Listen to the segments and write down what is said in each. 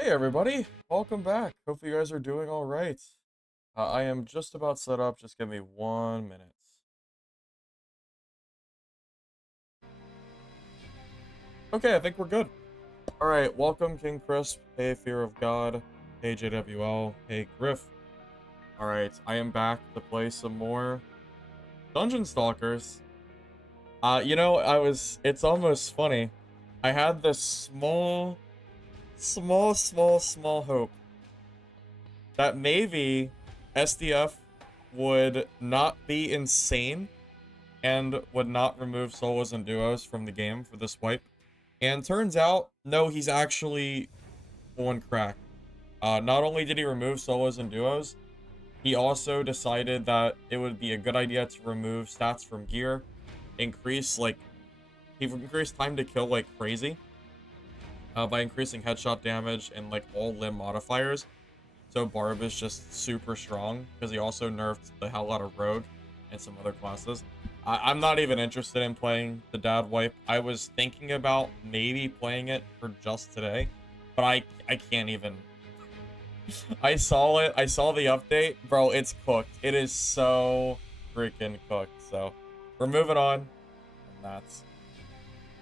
Hey everybody, welcome back. Hope you guys are doing all right. I am just about set up. Just give me 1 minute. Okay, I think we're good. All right, welcome King Crisp. Hey Fear of God. Hey JWL. Hey Griff. All right, I am back to play some more Dungeon Stalkers. It's almost funny. I had this small hope that maybe SDF would not be insane and would not remove solos and duos from the game for this wipe. And turns out, no, he's actually on crack. Not only did he remove solos and duos, he also decided that it would be a good idea to remove stats from gear, he increased time to kill like crazy by increasing headshot damage and like all limb modifiers. So Barb is just super strong because he also nerfed the hell out of Rogue and some other classes. I'm not even interested in playing the dad wipe. I was thinking about maybe playing it for just today, but I can't even. I saw it. I saw the update. Bro, it's cooked. It is so freaking cooked. So we're moving on. And that's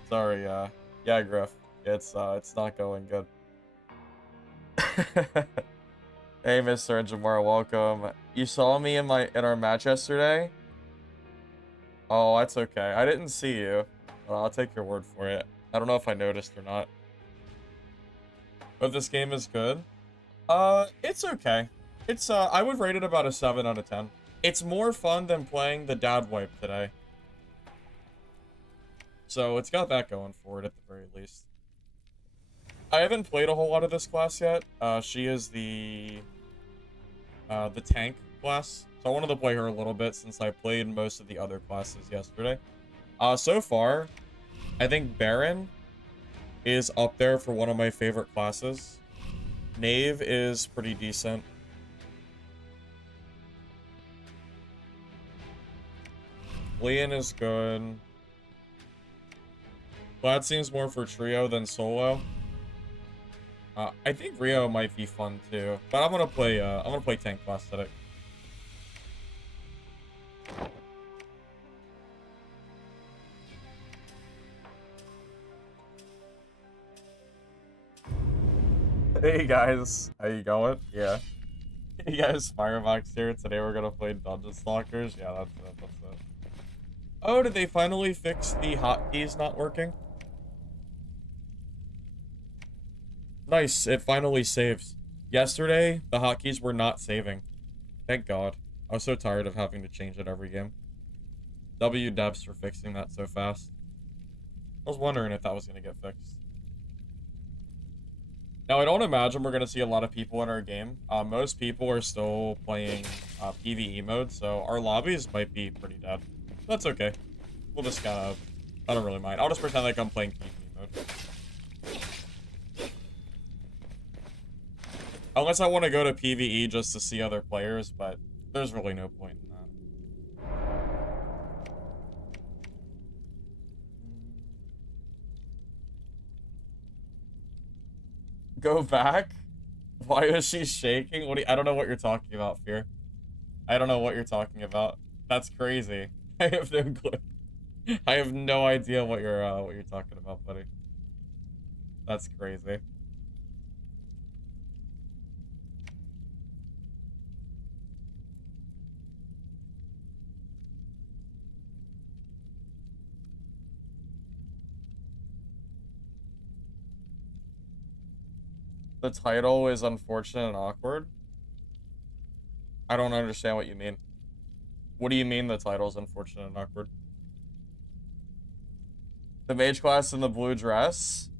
sorry, yeah, Griff. It's not going good. Hey, Mr. Jamar, welcome. You saw me in our match yesterday? Oh, that's okay. I didn't see you. Well, I'll take your word for it. I don't know if I noticed or not. But this game is good. It's okay. I would rate it about a 7 out of 10. It's more fun than playing the dad wipe today. So it's got that going for it at the very least. I haven't played a whole lot of this class yet. She is the tank class. So I wanted to play her a little bit since I played most of the other classes yesterday. So far, I think Baron is up there for one of my favorite classes. Knave is pretty decent. Leon is good. Glad seems more for trio than solo. I think Rio might be fun too, but I'm gonna play tank class today. Hey guys, how you going? Yeah. Hey guys, Firebox here. Today we're gonna play Dungeon Stalkers. Yeah, that's it. Oh, did they finally fix the hotkeys not working? Nice, it finally saves. Yesterday, the hotkeys were not saving. Thank God. I was so tired of having to change it every game. W devs for fixing that so fast. I was wondering if that was gonna get fixed. Now, I don't imagine we're going to see a lot of people in our game. Most people are still playing PvE mode, so our lobbies might be pretty dead. That's okay. We'll just kind of... I don't really mind. I'll just pretend like I'm playing PvE mode. Unless I want to go to PvE just to see other players, but there's really no point in that. Go back? Why is she shaking? I don't know what you're talking about, Fear. I don't know what you're talking about. That's crazy. I have no clue. I have no idea what you're talking about, buddy. That's crazy. The title is unfortunate and awkward. I don't understand what you mean. What do you mean the title is unfortunate and awkward? The mage class in the blue dress?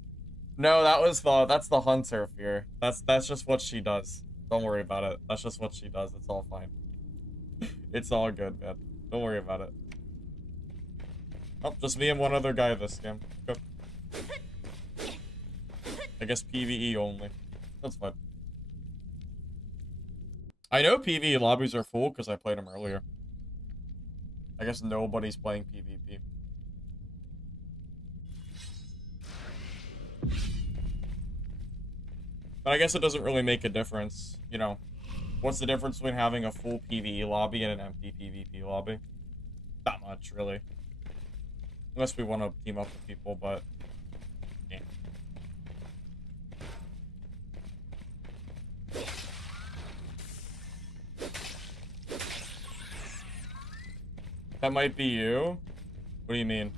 No, that's the hunter, Fear. That's just what she does. Don't worry about it. That's just what she does. It's all fine. It's all good, man. Don't worry about it. Oh, just me and one other guy this game. Go. I guess PvE only. That's fine. I know PvE lobbies are full because I played them earlier. I guess nobody's playing PvP. But I guess it doesn't really make a difference, you know. What's the difference between having a full PvE lobby and an empty PvP lobby? Not much, really. Unless we want to team up with people, but... yeah. That might be you? What do you mean?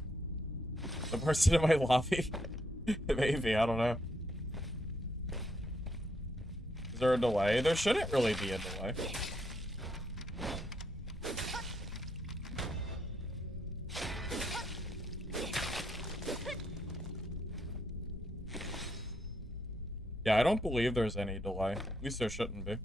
The person in my lobby? Maybe, I don't know. Is there a delay? There shouldn't really be a delay. Yeah, I don't believe there's any delay. At least there shouldn't be.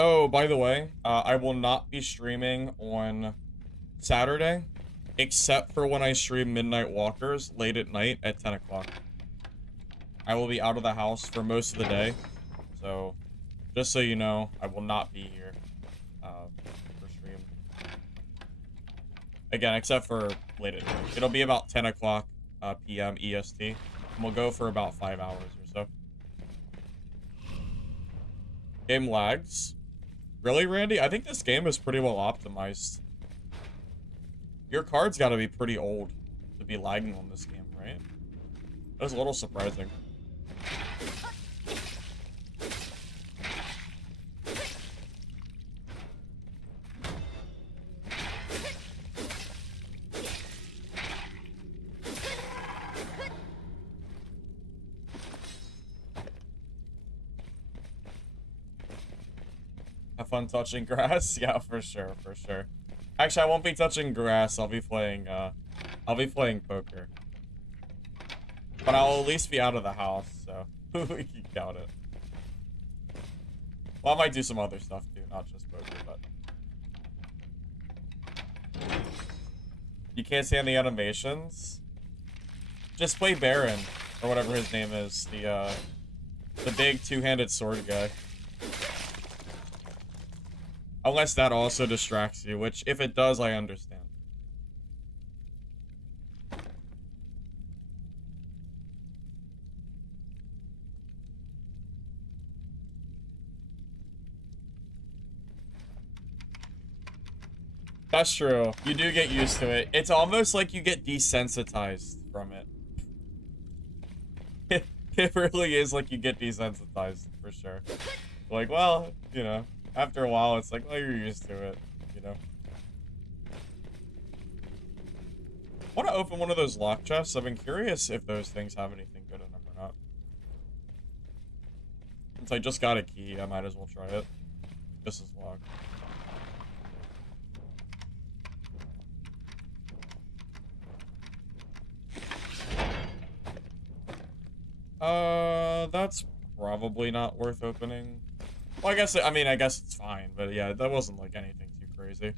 Oh, by the way, I will not be streaming on Saturday, except for when I stream Midnight Walkers late at night at 10 o'clock. I will be out of the house for most of the day, so just so you know, I will not be here for stream. Again, except for late at night. It'll be about 10 o'clock p.m. EST, and we'll go for about 5 hours or so. Game lags. Really, Randy? I think this game is pretty well optimized. Your card's got to be pretty old to be lagging on this game, right? That was a little surprising. Have fun touching grass? Yeah, for sure, for sure. Actually, I won't be touching grass. I'll be playing poker. But I'll at least be out of the house, so we can count it. Well, I might do some other stuff too, not just poker, but... You can't stand the animations? Just play Baron, or whatever his name is, the big two-handed sword guy. Unless that also distracts you, which, if it does, I understand. That's true. You do get used to it. It's almost like you get desensitized from it. It really is like you get desensitized, for sure. Like, well, you know. After a while, it's like, well, you're used to it, you know? I want to open one of those lock chests. I've been curious if those things have anything good in them or not. Since I just got a key, I might as well try it. This is locked. That's probably not worth opening. Well, I guess it's fine, but yeah, that wasn't like anything too crazy.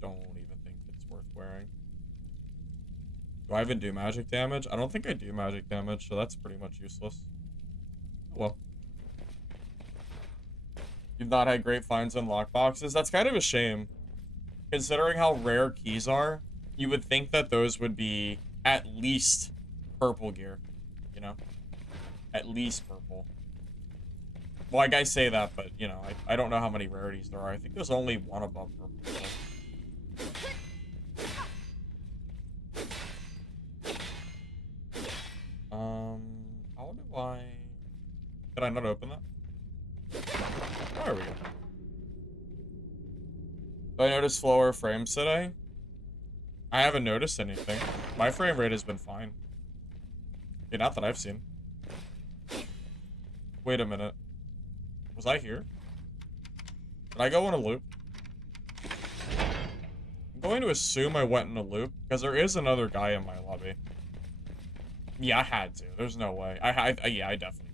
Don't even think it's worth wearing. Do I even do magic damage? I don't think I do magic damage, so that's pretty much useless. Well. You've not had great finds on lockboxes? That's kind of a shame. Considering how rare keys are, you would think that those would be at least purple gear, you know? At least purple. Well, like I say that, but, you know, I don't know how many rarities there are. I think there's only one above purple. How do I... Did I not open that? There we go. Do I notice slower frames today? I haven't noticed anything. My frame rate has been fine. Okay, not that I've seen. Wait a minute. Was I here? Did I go in a loop? I'm going to assume I went in a loop, because there is another guy in my lobby. Yeah, I had to. There's no way. Yeah, I definitely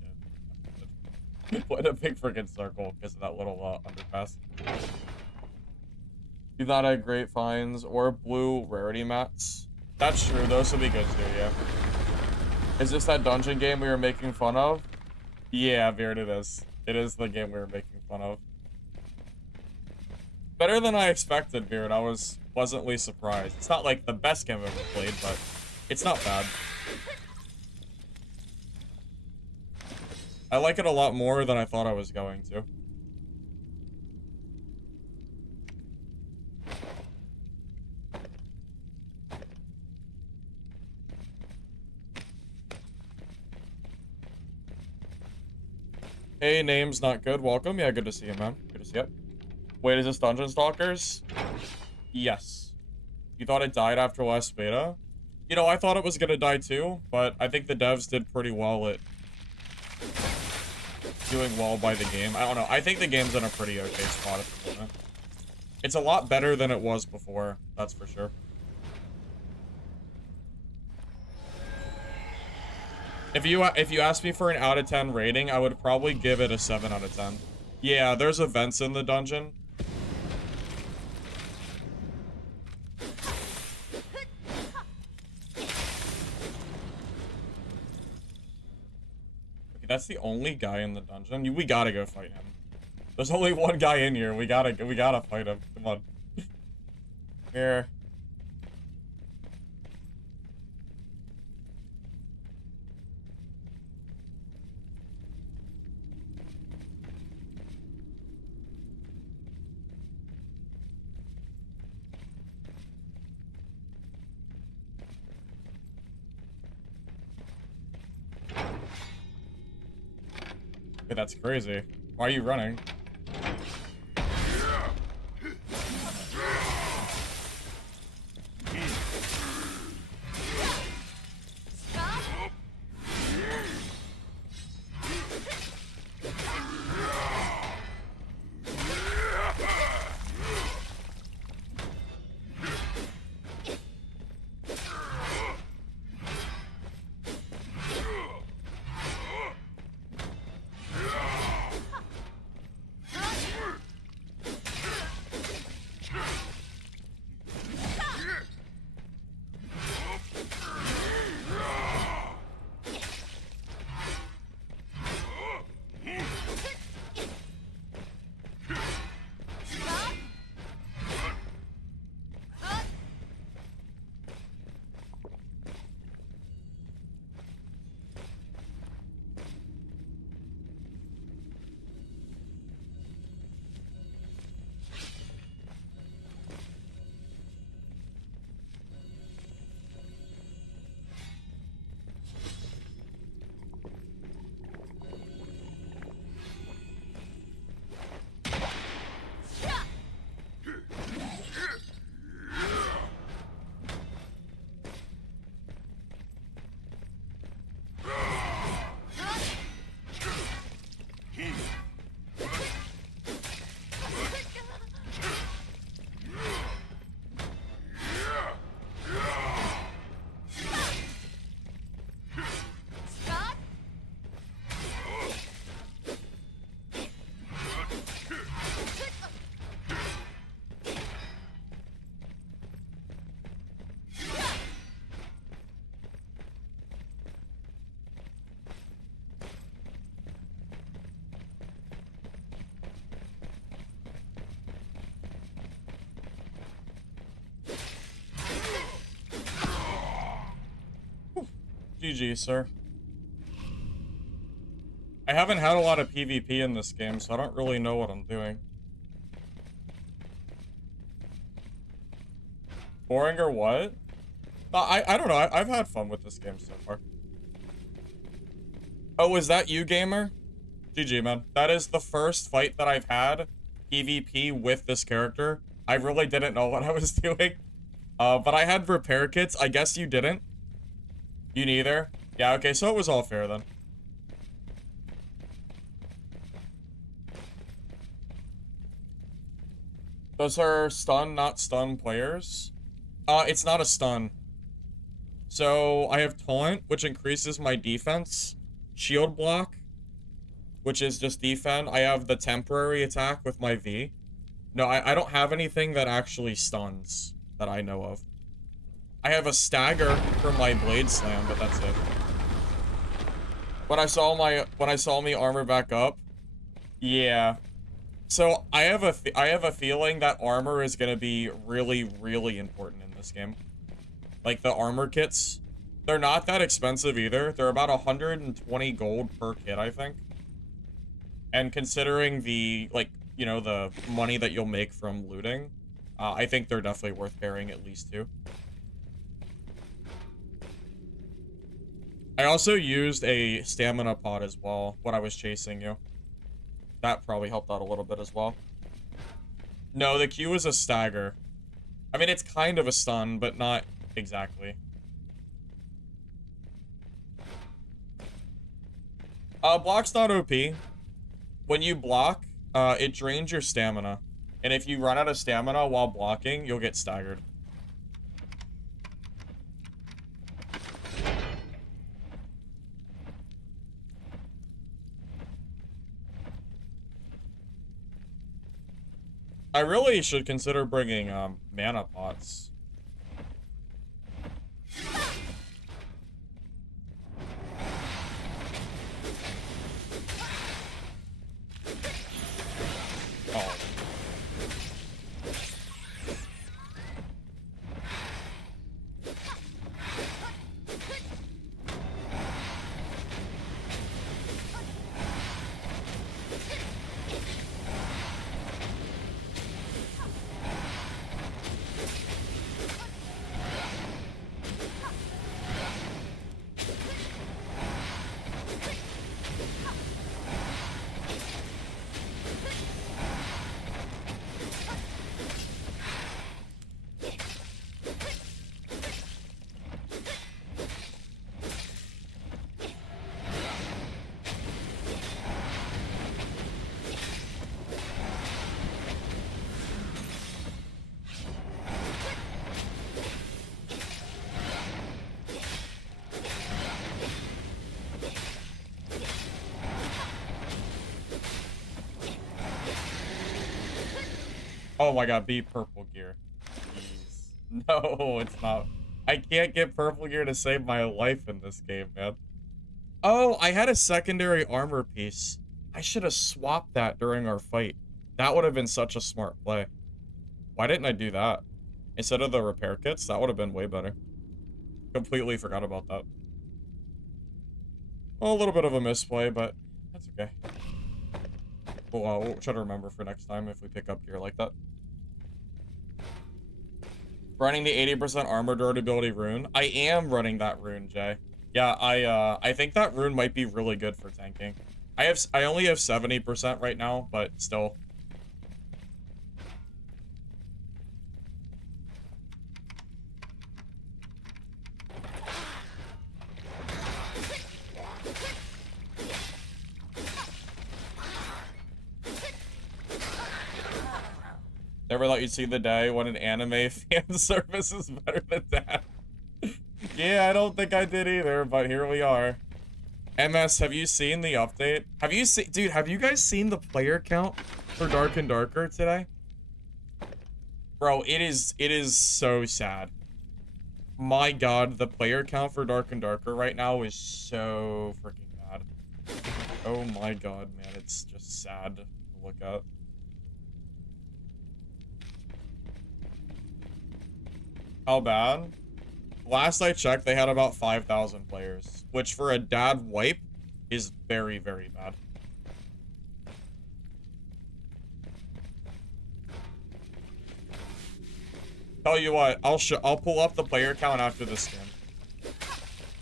did. What a big freaking circle because of that little underpass. You've not had great finds or blue rarity mats. That's true. Those would be good too, yeah. Is this that dungeon game we were making fun of? Yeah, Beard, it is. It is the game we were making fun of. Better than I expected, Beard. I was pleasantly surprised. It's not like the best game I've ever played, but it's not bad. I like it a lot more than I thought I was going to. Hey, name's not good. Welcome. Yeah, good to see you, man. Good to see you. Wait, is this Dungeon Stalkers? Yes. You thought it died after last beta? You know, I thought it was gonna die too, but I think the devs did pretty well at doing well by the game. I don't know. I think the game's in a pretty okay spot at the moment. It's a lot better than it was before, that's for sure. If you asked me for an out of 10 rating, I would probably give it a 7 out of 10. Yeah, there's events in the dungeon. Okay, that's the only guy in the dungeon. We gotta go fight him. There's only one guy in here. We gotta fight him. Come on. Here. Okay, that's crazy. Why are you running? GG, sir. I haven't had a lot of PvP in this game, so I don't really know what I'm doing. Boring or what? I don't know. I've had fun with this game so far. Oh, is that you, gamer? GG, man. That is the first fight that I've had PvP with this character. I really didn't know what I was doing. But I had repair kits. I guess you didn't. You neither? Yeah, okay, so it was all fair then. Those are stun, not stun players. It's not a stun. So, I have taunt, which increases my defense. Shield block, which is just defend. I have the temporary attack with my V. No, I don't have anything that actually stuns that I know of. I have a stagger for my blade slam, but that's it. when I saw me armor back up, yeah. So I have a feeling that armor is gonna be really, really important in this game. Like the armor kits, they're not that expensive either. They're about 120 gold per kit, I think. And considering the, like, you know, the money that you'll make from looting, I think they're definitely worth carrying at least two. I also used a stamina pot as well when I was chasing you. That probably helped out a little bit as well. No, the Q is a stagger. I mean, it's kind of a stun, but not exactly. Block's not OP. When you block, it drains your stamina. And if you run out of stamina while blocking, you'll get staggered. I really should consider bringing, mana pots. Oh. Oh my god, be purple gear. Jeez. No, it's not. I can't get purple gear to save my life in this game, man. Oh, I had a secondary armor piece. I should have swapped that during our fight. That would have been such a smart play. Why didn't I do that? Instead of the repair kits, that would have been way better. Completely forgot about that. Well, a little bit of a misplay, but that's okay. We'll try to remember for next time if we pick up gear like that. Running the 80% armor durability rune. I am running that rune, Jay. Yeah, I think that rune might be really good for tanking. I only have 70% right now, but still. Never thought you'd see the day when an anime fan service is better than that. Yeah, I don't think I did either, but here we are. MS, have you seen the update? Have you seen, dude, have you guys seen the player count for Dark and Darker today? Bro, it is so sad. My god, the player count for Dark and Darker right now is so freaking bad. Oh my god, man, it's just sad to look at. How bad? Last I checked, they had about 5,000 players, which for a dad wipe is very, very bad. Tell you what, I'll pull up the player count after this game.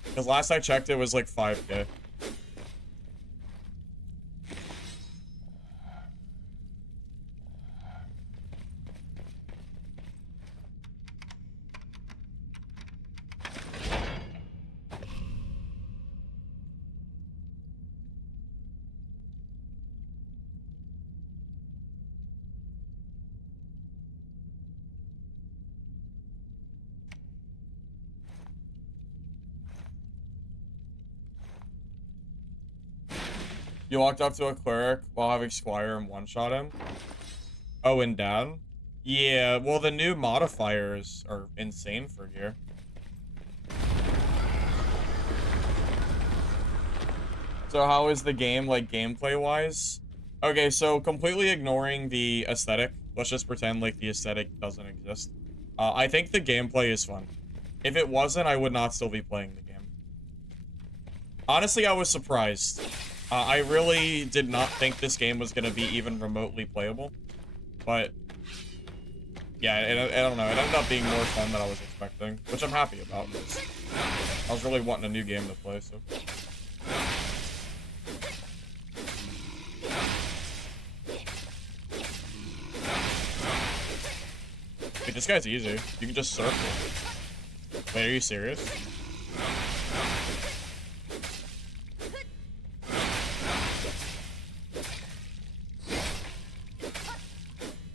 Because last I checked, it was like 5K. You walked up to a cleric while having Squire and one-shot him? Oh, and down? Yeah, well, the new modifiers are insane for gear. So how is the game, like, gameplay-wise? Okay, so completely ignoring the aesthetic. Let's just pretend like the aesthetic doesn't exist. I think the gameplay is fun. If it wasn't, I would not still be playing the game. Honestly, I was surprised. I really did not think this game was going to be even remotely playable. But, yeah, I don't know. It ended up being more fun than I was expecting, which I'm happy about. I was really wanting a new game to play, so... Wait, this guy's easy. You can just circle. Wait, are you serious?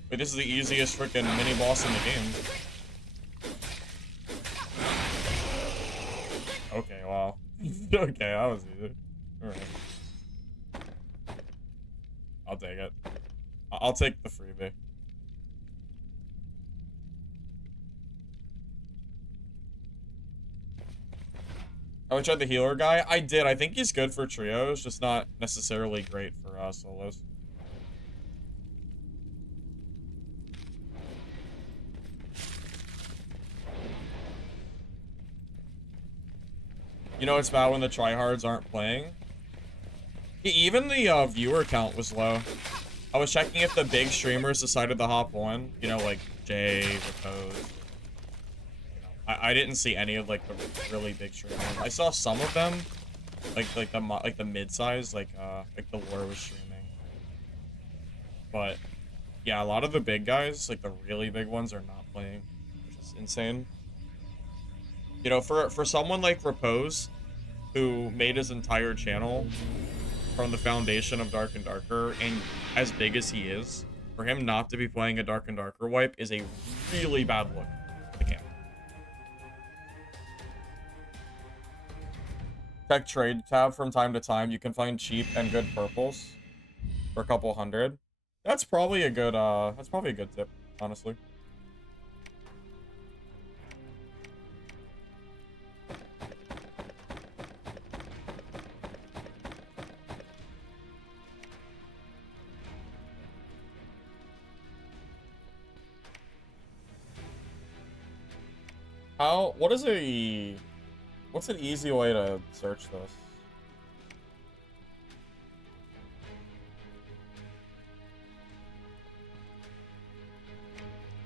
Wait, this is the easiest freaking mini-boss in the game. Okay, wow. Okay, that was easy. Alright. I'll take it. I'll take the freebie. Oh, I tried the healer guy? I did. I think he's good for trios, just not necessarily great for solos. You know it's bad when the tryhards aren't playing? Even the viewer count was low. I was checking if the big streamers decided to hop on. You know, like Jay, Repose. I didn't see any of like the really big streamers. I saw some of them, like the mid-size, like the War was streaming. But yeah, a lot of the big guys, like the really big ones, are not playing, which is insane. You know, for someone like Repose, who made his entire channel from the foundation of Dark and Darker, and as big as he is, for him not to be playing a Dark and Darker wipe is a really bad look. Check trade tab from time to time. You can find cheap and good purples for a couple hundred. That's probably a good tip, honestly. What's an easy way to search this?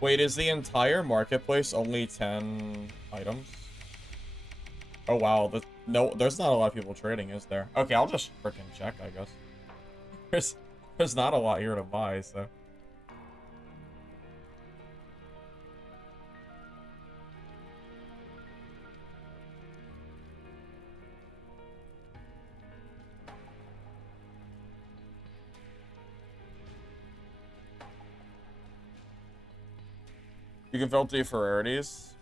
Wait, is the entire marketplace only 10 items? Oh wow, no, there's not a lot of people trading, is there? Okay, I'll just freaking check, I guess. There's not a lot here to buy, so. You can filter for rarities.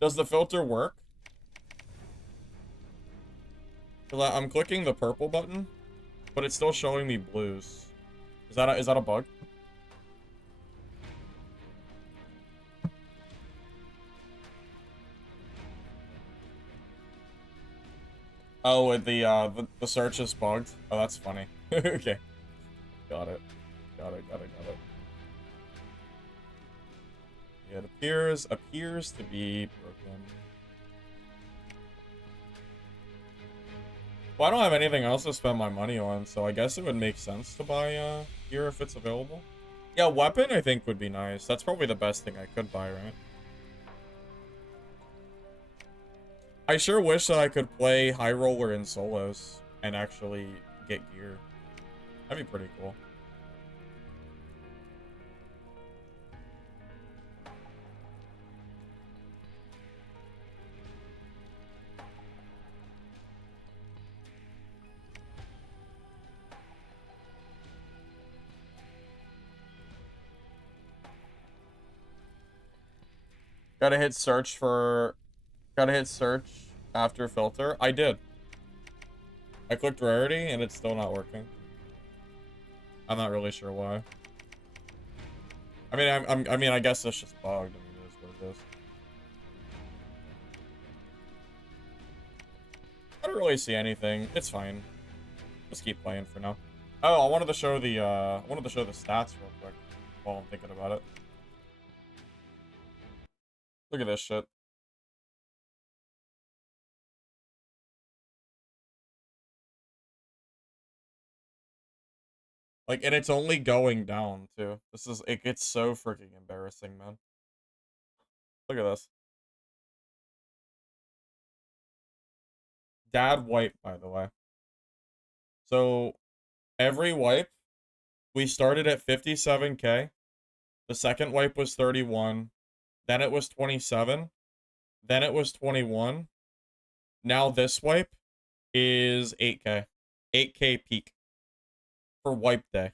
Does the filter work? I'm clicking the purple button, but it's still showing me blues. Is that a bug? Oh, the search is bugged. Oh, that's funny. Okay. Got it. Got it. Yeah, it appears to be broken. Well, I don't have anything else to spend my money on, so I guess it would make sense to buy gear if it's available. Yeah, weapon I think would be nice. That's probably the best thing I could buy, right? I sure wish that I could play High Roller in solos and actually get gear. That'd be pretty cool. Gotta hit search after filter. I did. I clicked rarity and it's still not working. I'm not really sure why. I mean, I guess it's just bugged. I mean, it is what it I don't really see anything. It's fine. Just keep playing for now. Oh, I wanted to show the stats real quick while I'm thinking about it. Look at this shit. Like, and it's only going down, too. It gets so freaking embarrassing, man. Look at this. Dad wipe, by the way. So, every wipe, we started at 57k. The second wipe was 31. Then it was 27. Then it was 21. Now this wipe is 8k. 8k peak for wipe day.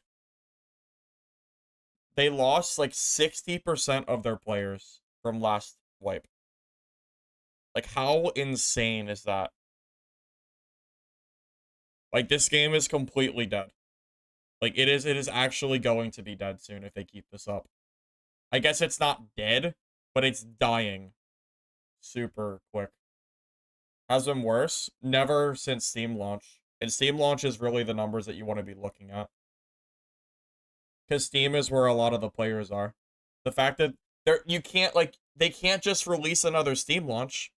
They lost like 60% of their players from last wipe. Like, how insane is that? Like, this game is completely dead. Like, it is actually going to be dead soon if they keep this up. I guess it's not dead, but it's dying super quick. Has been worse? Never since Steam launch. And Steam launch is really the numbers that you want to be looking at. Because Steam is where a lot of the players are. The fact that you can't, like, they can't just release another Steam launch.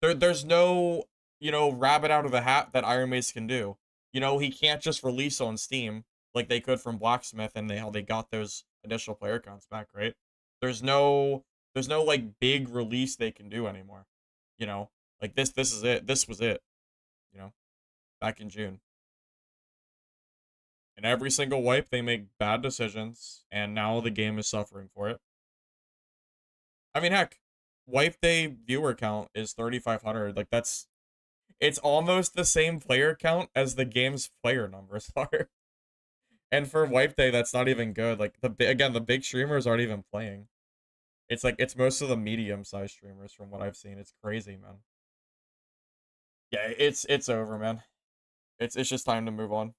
There's no, you know, rabbit out of the hat that Iron Mace can do. You know, he can't just release on Steam like they could from Blacksmith and how they got those initial player counts back, right? There's no like big release they can do anymore. You know, like this is it. This was it. You know, back in June. And every single wipe they make bad decisions and now the game is suffering for it. I mean, heck, wipe day viewer count is 3,500. Like it's almost the same player count as the game's player numbers are. And for wipe day, that's not even good. Like the big streamers aren't even playing. It's like it's most of the medium-sized streamers from what I've seen. It's crazy, man. Yeah, it's over, man. It's just time to move on.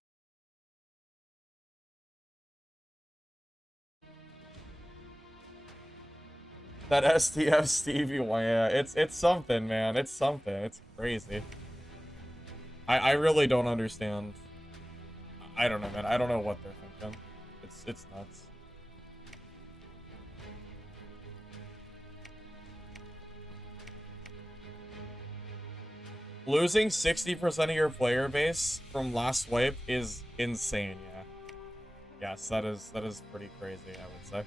That STF Stevie one, yeah, it's something, man. It's something. It's crazy. I really don't understand. I don't know, man. I don't know what they're thinking. It's nuts. Losing 60% of your player base from last wipe is insane, yeah. Yes, that is pretty crazy, I would say.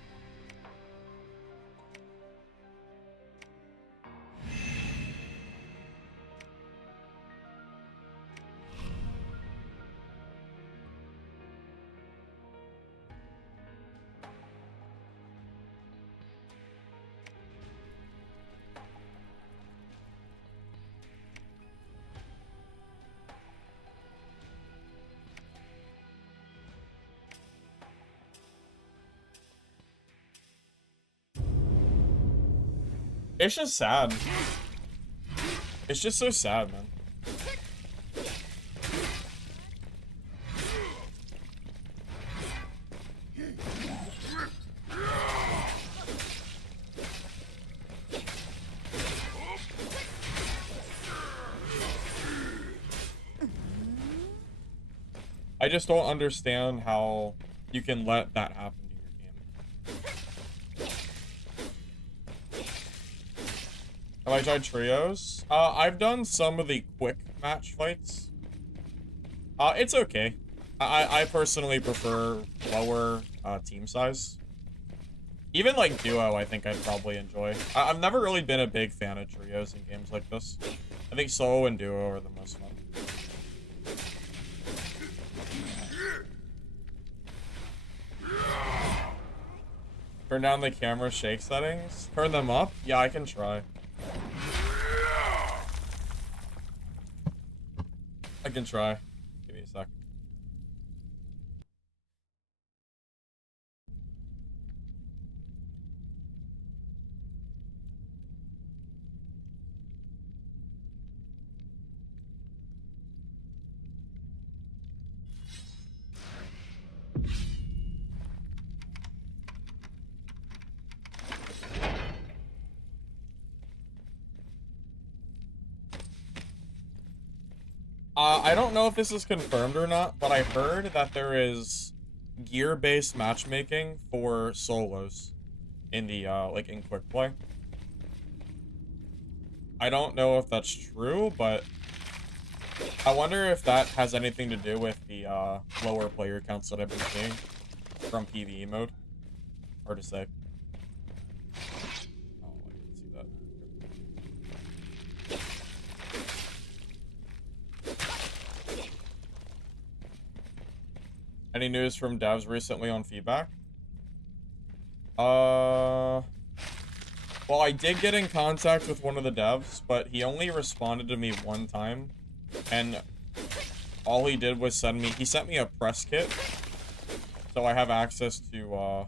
It's just sad. It's just so sad, man. I just don't understand how you can let that happen to your game. Have I tried trios? I've done some of the quick match fights. It's okay. I personally prefer lower team size. Even like duo, I think I'd probably enjoy. I've never really been a big fan of trios in games like this. I think solo and duo are the most fun. Turn down the camera shake settings. Turn them up? Yeah, I can try. I can try. Give me a sec. I don't know if this is confirmed or not, but I heard that there is gear-based matchmaking for solos in the, like, in quick play. I don't know if that's true, but I wonder if that has anything to do with the, lower player counts that I've been seeing from PvE mode. Hard to say. Oh, I didn't see that. Any news from devs recently on feedback? Well, I did get in contact with one of the devs, but he only responded to me one time, and all he did was he sent me a press kit, so I have access to,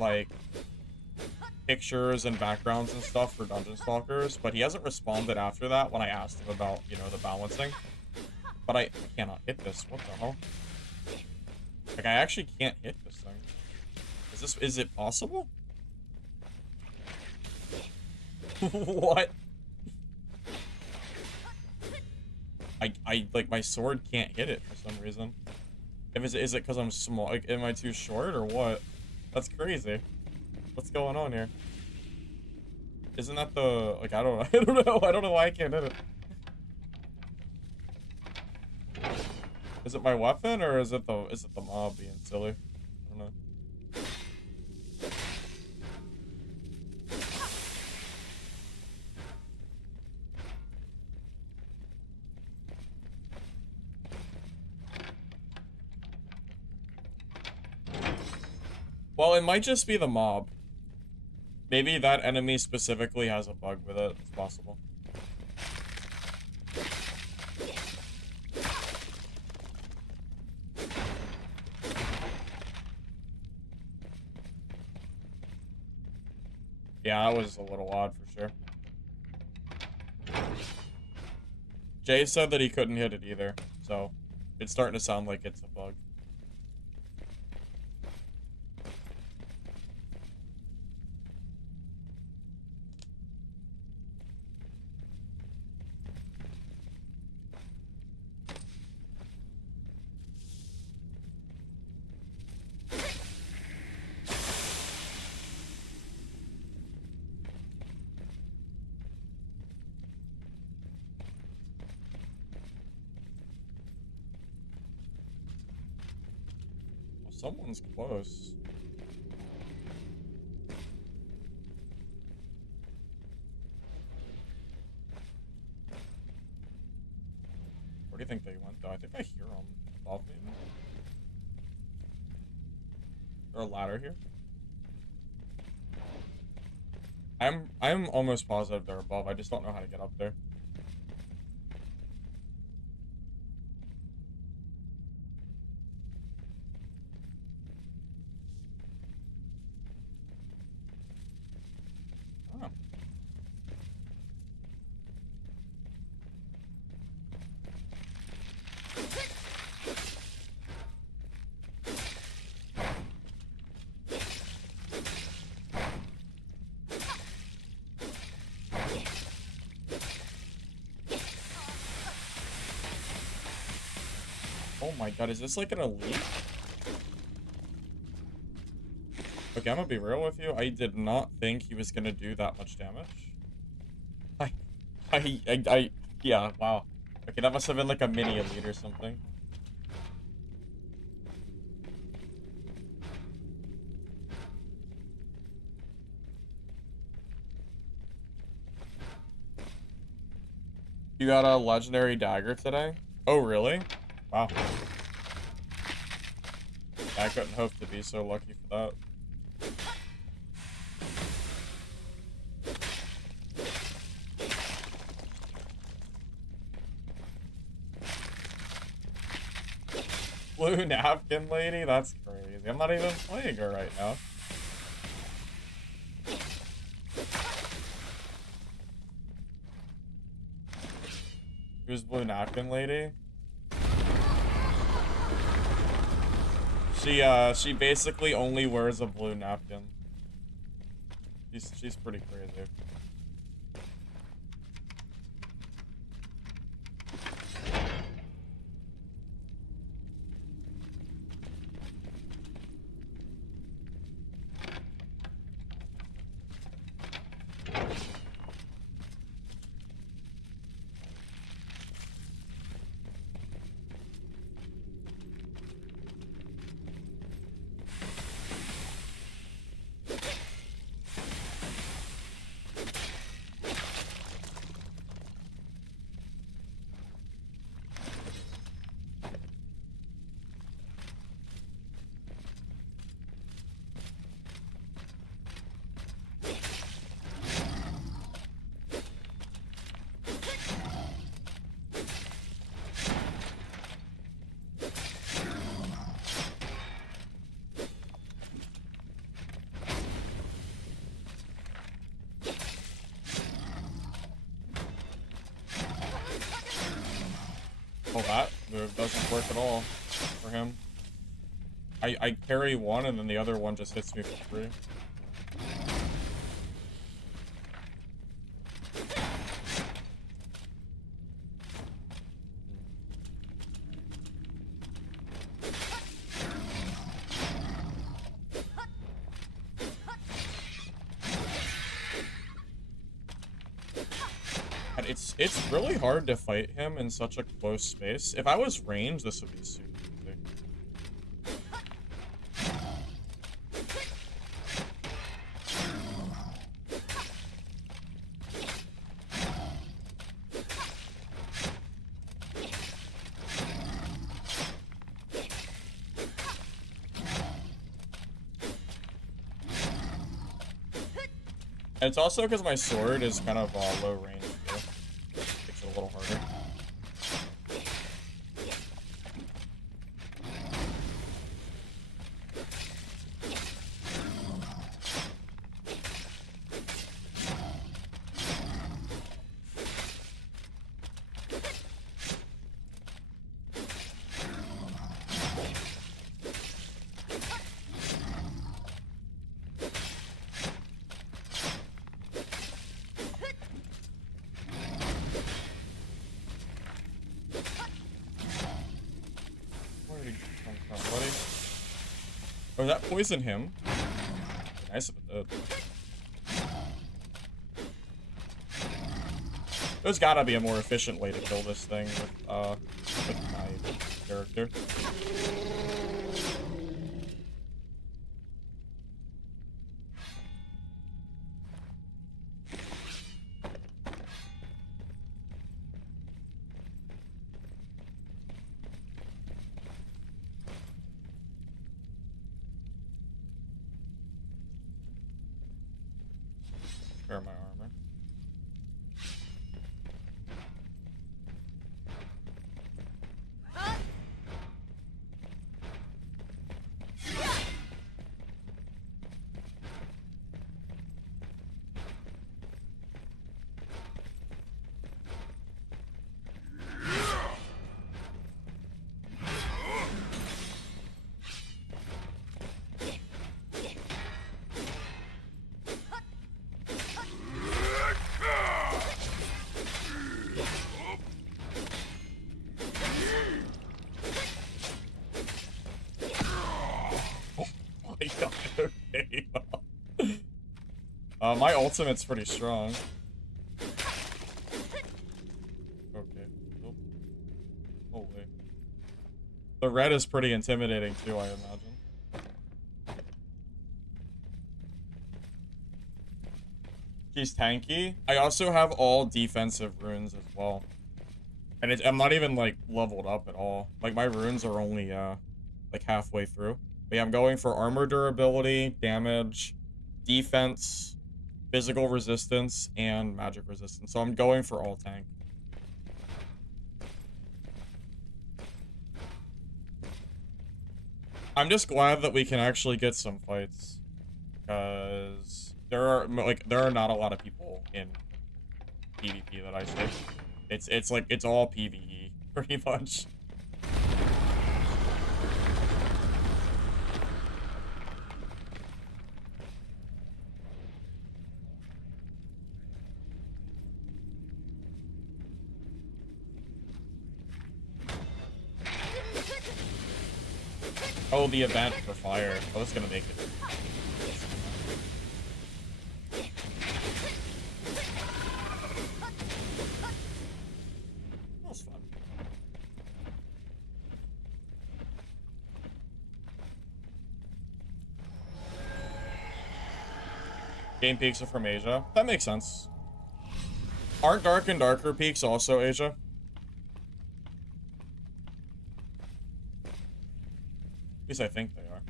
like, pictures and backgrounds and stuff for Dungeon Stalkers, but he hasn't responded after that when I asked him about, you know, the balancing. But I cannot hit this. What the hell? Like, I actually can't hit this thing. Is it possible? What? like, my sword can't hit it for some reason. Is it because I'm small? Like, am I too short or what? That's crazy. What's going on here? Isn't that the, like, I don't know. I don't know. I don't know why I can't hit it. Is it my weapon or is it the mob being silly? I don't know. Well, it might just be the mob. Maybe that enemy specifically has a bug with it. It's possible. Yeah, that was a little odd for sure. Jay said that he couldn't hit it either, so it's starting to sound like it's a bug. Someone's close. Where do you think they went, though? I think I hear them above me. Is there a ladder here? I'm almost positive they're above. I just don't know how to get up there. Oh. Oh my god, is this like an elite? Okay, I'm gonna be real with you. I did not think he was gonna do that much damage. Yeah, wow. Okay, that must have been like a mini elite or something. You got a legendary dagger today? Oh, really? Wow. I couldn't hope to be so lucky for that. Blue napkin lady? That's crazy. I'm not even playing her right now. Who's blue napkin lady? She basically only wears a blue napkin. She's pretty crazy. Well, that move doesn't work at all for him. I carry one, and then the other one just hits me for free. And it's really hard to fight him in such a close space. If I was ranged, this would be super easy. And it's also because my sword is kind of low range too. Makes it a little harder. Where did he come from, buddy? Oh, that poisoned him. Nice if it did. There's gotta be a more efficient way to kill this thing with my character. Repair my armor. Okay. My ultimate's pretty strong. Okay. Oh. Holy. The red is pretty intimidating too, I imagine. She's tanky. I also have all defensive runes as well. And I'm not even, like, leveled up at all. Like, my runes are only, like, halfway through. But yeah, I'm going for armor durability, damage, defense, physical resistance, and magic resistance. So I'm going for all tank. I'm just glad that we can actually get some fights. Because there are not a lot of people in PvP that I see. It's all PvE, pretty much. Oh, the event for fire. Oh, that's gonna make it. That was fun. Game peaks are from Asia. That makes sense. Aren't Dark and Darker peaks also Asia? At least I think they are.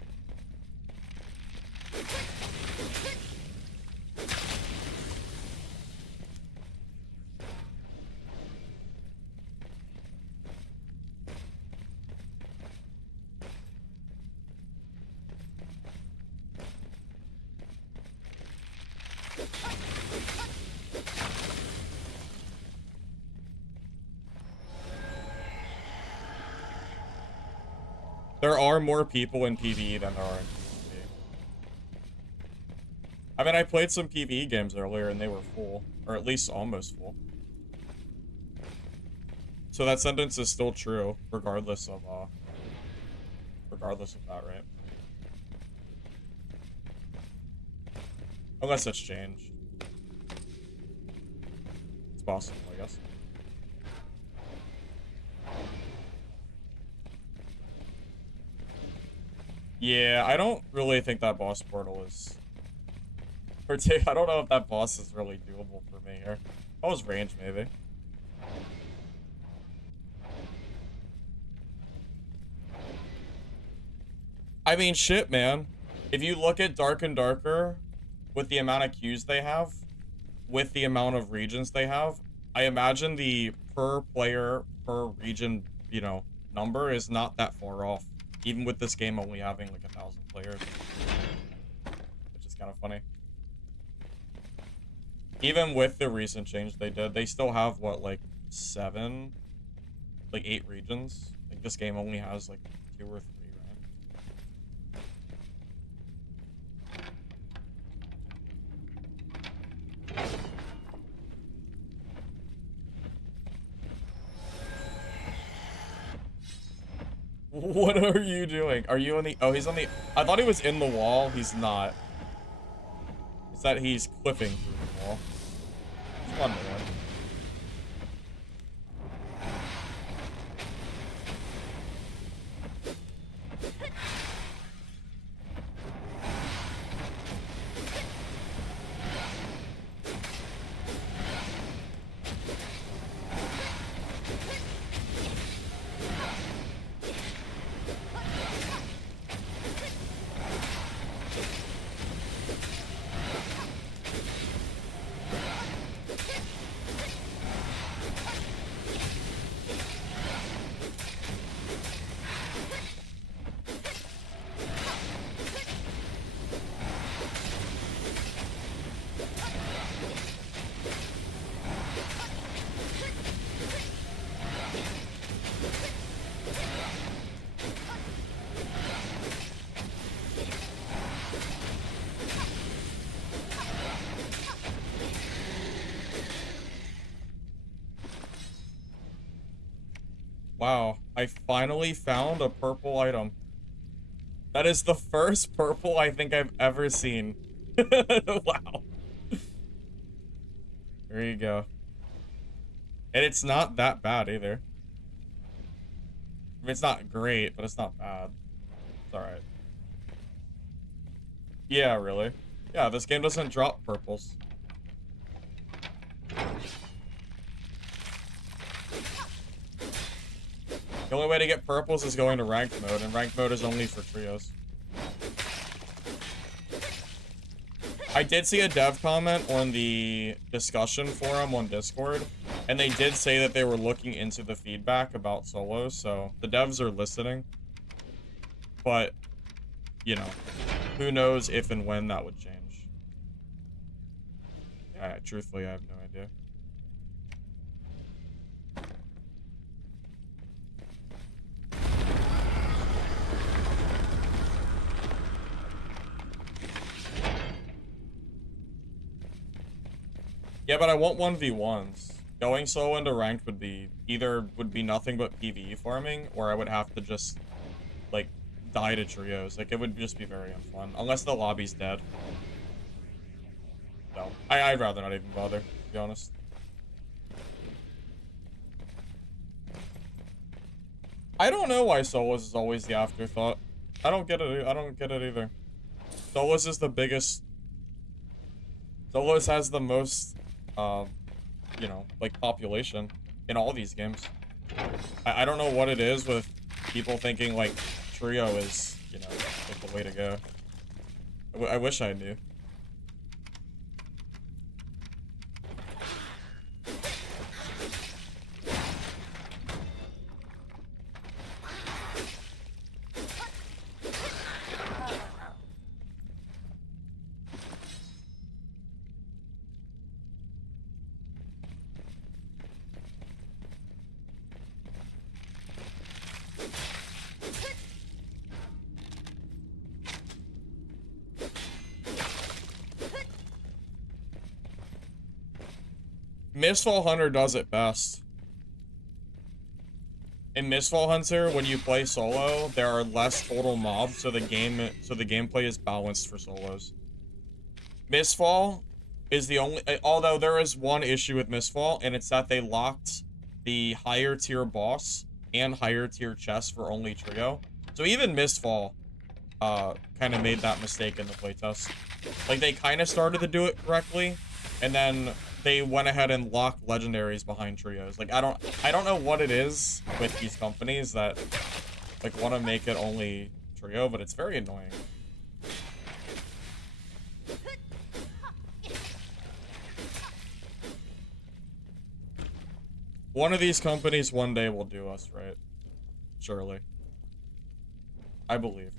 There are more people in PvE than there are in PvP. I mean, I played some PvE games earlier and they were full, or at least almost full. So that sentence is still true, regardless of that, right? Unless it's changed. It's possible, I guess. Yeah, I don't really think that boss portal is... I don't know if that boss is really doable for me here. Oh, his range, maybe. I mean, shit, man. If you look at Dark and Darker, with the amount of queues they have, with the amount of regions they have, I imagine the per player, per region, you know, number is not that far off. Even with this game only having like 1,000 players. Which is kind of funny. Even with the recent change they did, they still have, what, like 8 regions? I think this game only has like 2 or 3, right? What are you doing? Are you on the... Oh, he's on the... I thought he was in the wall. He's not. It's that he's clipping through the wall. It's fun, man. Wow, I finally found a purple item. That is the first purple I think I've ever seen. Wow. There you go. And it's not that bad either. I mean, it's not great, but it's not bad. It's alright. Yeah, really. Yeah, this game doesn't drop purples. The only way to get purples is going to ranked mode, and ranked mode is only for trios. I did see a dev comment on the discussion forum on Discord, and they did say that they were looking into the feedback about solos, so the devs are listening. But, you know, who knows if and when that would change. Yeah, truthfully, I have no idea. Yeah, but I want 1v1s. Going solo into ranked would be nothing but PvE farming, or I would have to just like die to trios. Like it would just be very unfun. Unless the lobby's dead. No. I'd rather not even bother, to be honest. I don't know why solos is always the afterthought. I don't get it. I don't get it either. Solos is the biggest. Solos has the most, you know, like population in all these games. I don't know what it is with people thinking like trio is, you know, like the way to go. I wish I knew. Mistfall Hunter does it best. In Mistfall Hunter, when you play solo, there are less total mobs, so the gameplay is balanced for solos. Mistfall is the only, although there is one issue with Mistfall, and it's that they locked the higher tier boss and higher tier chest for only trio. So even Mistfall kind of made that mistake in the playtest. Like, they kind of started to do it correctly, and then they went ahead and locked legendaries behind trios. Like, I don't know what it is with these companies that, like, want to make it only trio, but it's very annoying. One of these companies one day will do us right. Surely. I believe.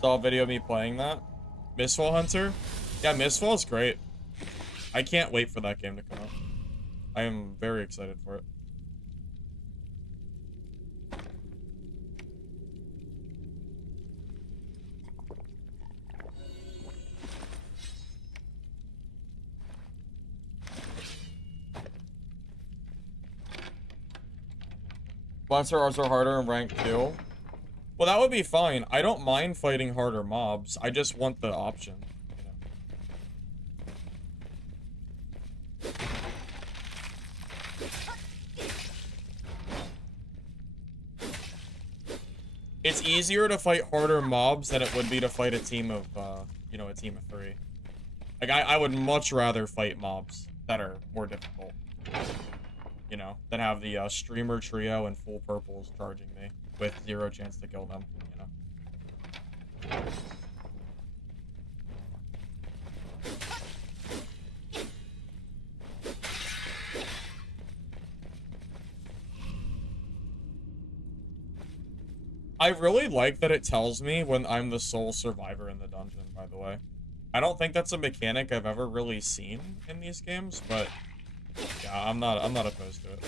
Saw a video of me playing that. Mistfall Hunter? Yeah, Mistfall is great. I can't wait for that game to come out. I am very excited for it. Monster are harder in rank 2. Well, that would be fine. I don't mind fighting harder mobs. I just want the option. It's easier to fight harder mobs than it would be to fight a team of, you know, a team of 3. Like, I would much rather fight mobs that are more difficult. You know, than have the streamer trio and full purples charging me with 0 chance to kill them, you know. I really like that it tells me when I'm the sole survivor in the dungeon, by the way. I don't think that's a mechanic I've ever really seen in these games, but yeah, I'm not opposed to it.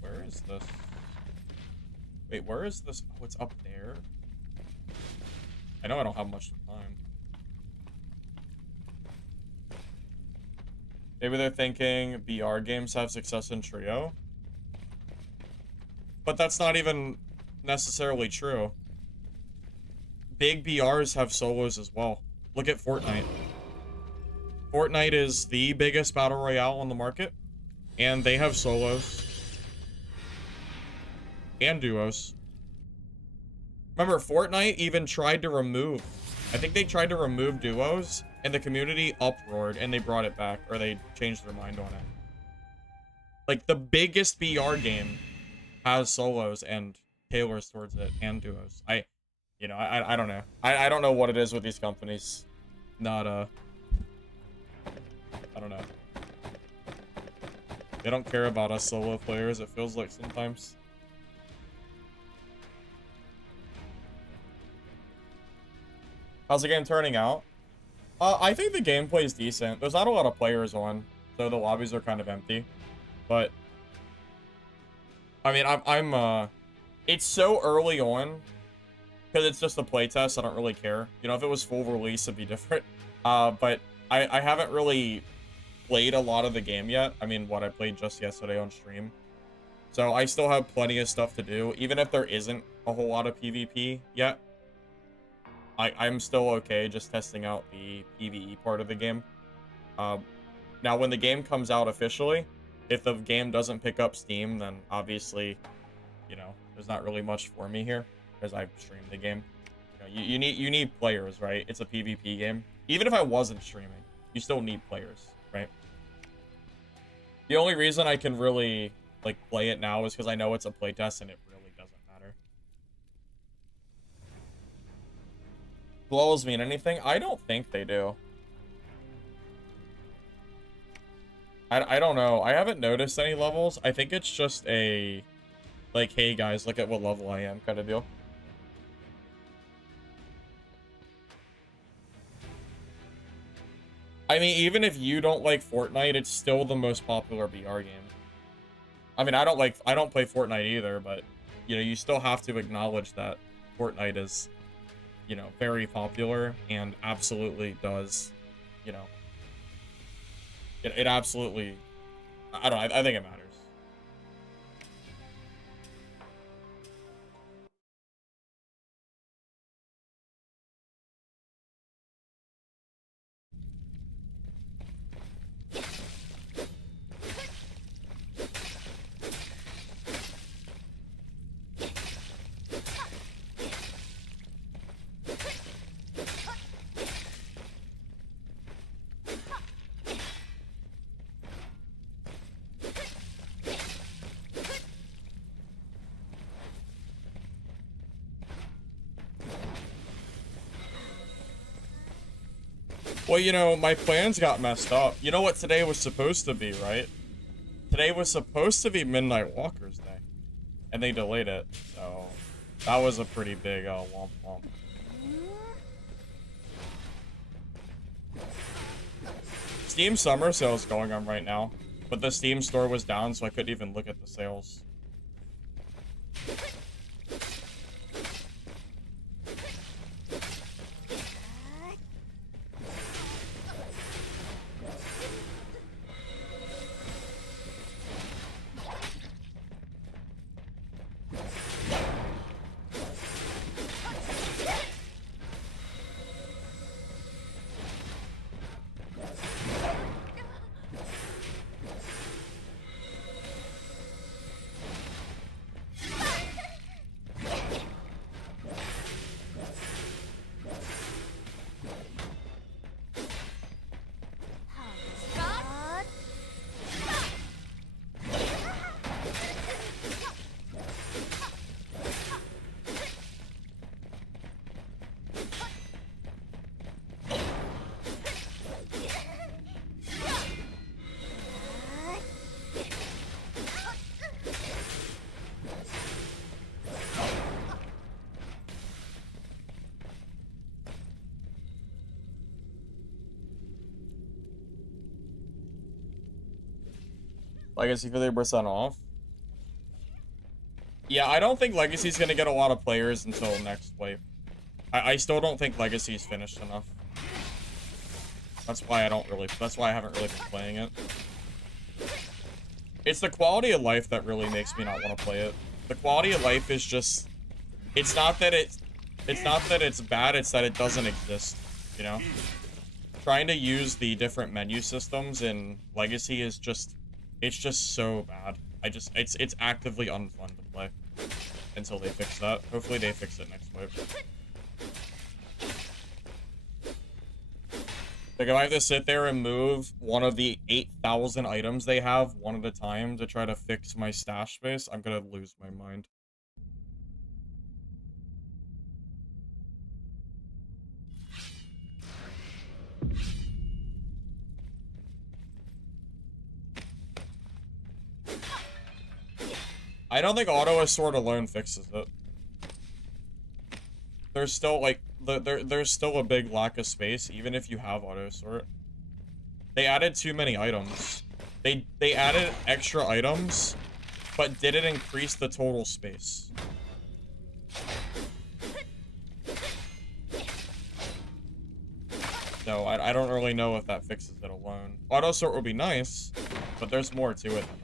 Where is this? Wait, where is this? Oh, it's up there. I know I don't have much time. Maybe they're thinking BR games have success in trio. But that's not even necessarily true. Big BRs have solos as well. Look at Fortnite. Fortnite is the biggest battle royale on the market, and they have solos and duos. Remember, Fortnite even tried to remove, I think they tried to remove duos, and the community uproared, and they brought it back, or they changed their mind on it. Like, the biggest BR game has solos and tailors towards it, and duos. I don't know. I don't know what it is with these companies. Not, I don't know. They don't care about us solo players, it feels like sometimes. How's the game turning out? I think the gameplay is decent. There's not a lot of players on, so the lobbies are kind of empty. But I mean, it's so early on because it's just a playtest. I don't really care. You know, if it was full release, it'd be different. But I haven't really played a lot of the game yet. I mean, what I played just yesterday on stream. So I still have plenty of stuff to do, even if there isn't a whole lot of PvP yet. I'm still okay just testing out the PvE part of the game. Now, when the game comes out officially, if the game doesn't pick up Steam, then obviously, you know, there's not really much for me here because I streamed the game. You know, you need players, right? It's a PvP game. Even if I wasn't streaming, you still need players, right? The only reason I can really like play it now is because I know it's a playtest and it really doesn't matter. Do levels mean anything? I don't think they do. I don't know. I haven't noticed any levels. I think it's just a, like, hey guys, look at what level I am kind of deal. I mean, even if you don't like Fortnite, it's still the most popular BR game. I mean, I don't play Fortnite either, but, you know, you still have to acknowledge that Fortnite is, you know, very popular and absolutely does, you know, it absolutely, I don't know, I think it matters. Well, you know, my plans got messed up. You know what today was supposed to be, right? Today was supposed to be Midnight Walker's Day, and they delayed it, so that was a pretty big womp womp. Steam summer sale is going on right now, but the Steam store was down, so I couldn't even look at the sales. Legacy 50% off. Yeah, I don't think Legacy's gonna get a lot of players until next wave. I still don't think Legacy's finished enough. That's why I haven't really been playing it. It's the quality of life that really makes me not want to play it. The quality of life is just, it's not that it's bad, it's that it doesn't exist, you know? Trying to use the different menu systems in Legacy is just, it's just so bad. It's actively unfun to play until they fix that. Hopefully they fix it next wave. Like, if I have to sit there and move one of the 8,000 items they have one at a time to try to fix my stash space, I'm gonna lose my mind. I don't think auto assort alone fixes it. There's still, like, there's still a big lack of space, even if you have auto assort. They added too many items. They added extra items, but didn't increase the total space. So I don't really know if that fixes it alone. Auto sort would be nice, but there's more to it than that.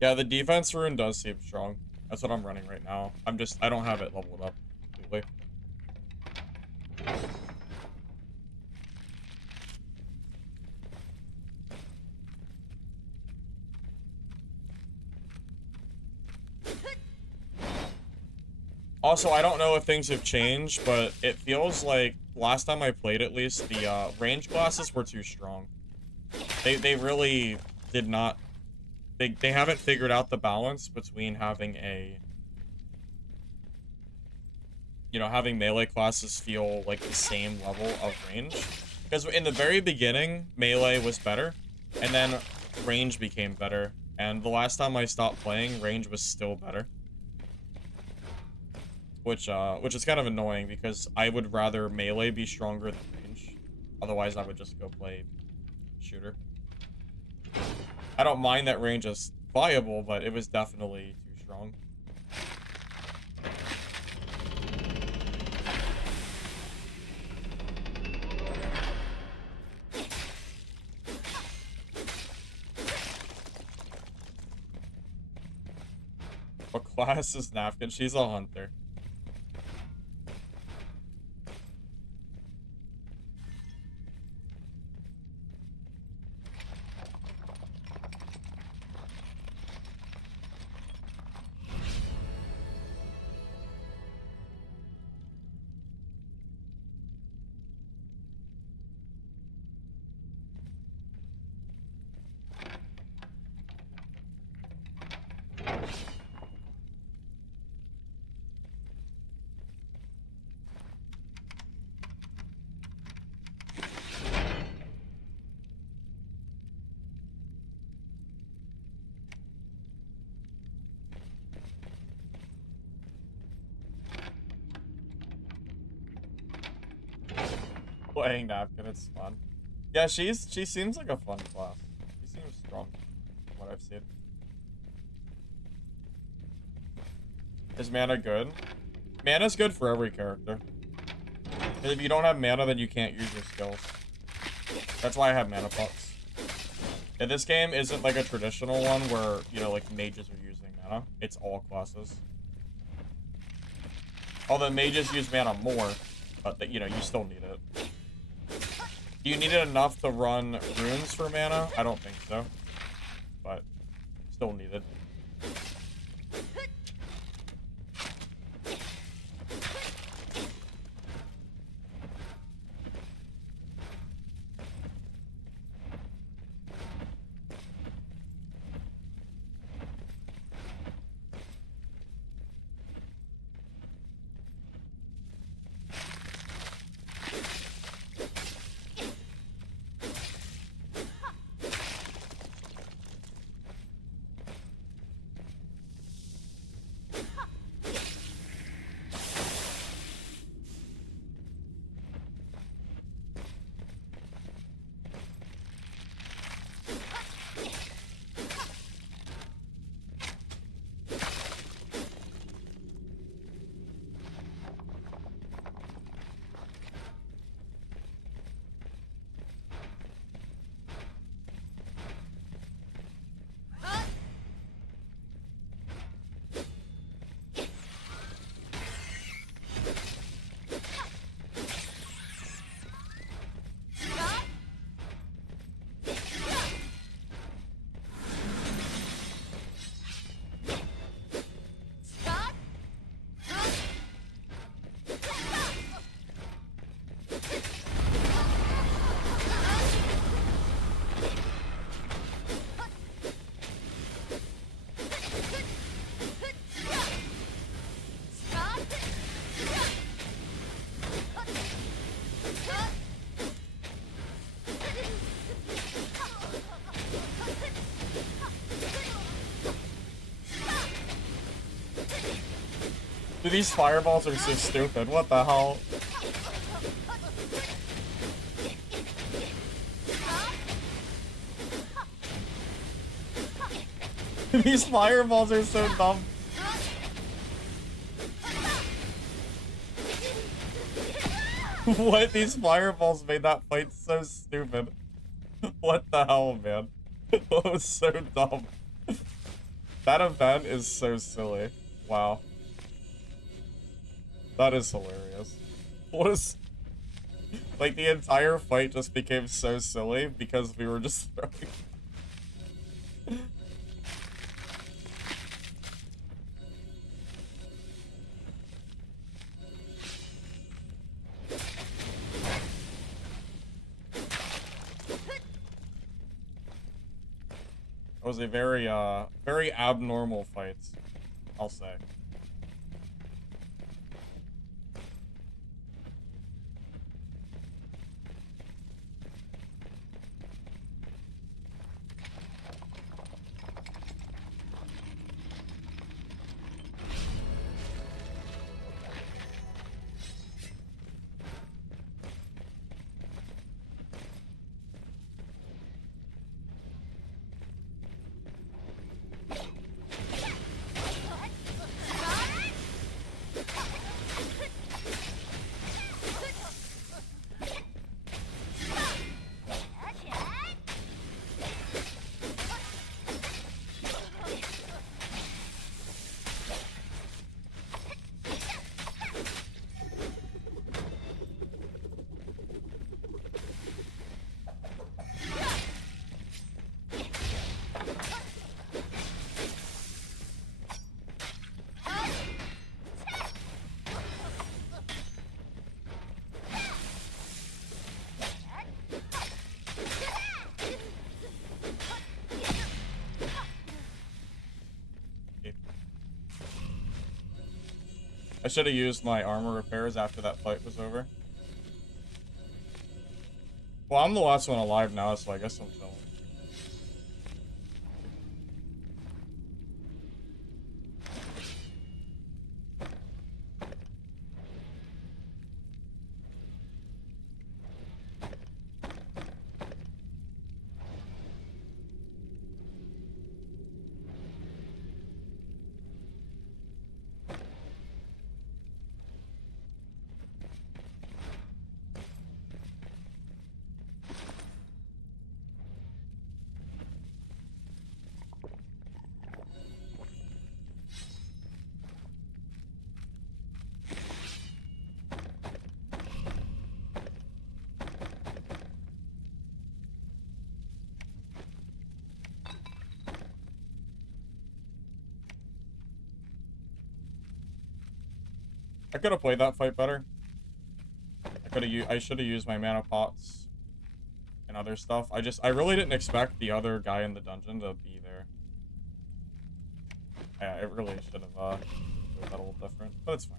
Yeah, the defense rune does seem strong. That's what I'm running right now. I don't have it leveled up completely. Also, I don't know if things have changed, but it feels like last time I played at least, the range classes were too strong. They really did not, they haven't figured out the balance between having a, you know, having melee classes feel like the same level of range. Because in the very beginning, melee was better, and then range became better. And the last time I stopped playing, range was still better. Which is kind of annoying because I would rather melee be stronger than range. Otherwise, I would just go play shooter. I don't mind that range is viable, but it was definitely too strong. What class is Napkin? She's a hunter. Playing Napkin, it's fun. Yeah, she seems like a fun class. She seems strong, from what I've seen. Is mana good? Mana's good for every character. And if you don't have mana, then you can't use your skills. That's why I have mana pots. Yeah, this game isn't like a traditional one where, you know, like mages are using mana. It's all classes. Although mages use mana more, but you know, you still need it. Do you need it enough to run runes for mana? I don't think so. But still needed. Dude, these fireballs are so stupid. What the hell? These fireballs are so dumb. What? These fireballs made that fight so stupid. What the hell, man? That was so dumb. That event is so silly. Wow. That is hilarious. What is... Like, the entire fight just became so silly because we were just throwing... It was a very abnormal fight, I'll say. I should have used my armor repairs after that fight was over. Well, I'm the last one alive now, so I guess I'm chilling. I could have played that fight better. I should have used my mana pots and other stuff. I really didn't expect the other guy in the dungeon to be there. Yeah, it really should have made that a little different, but it's fine.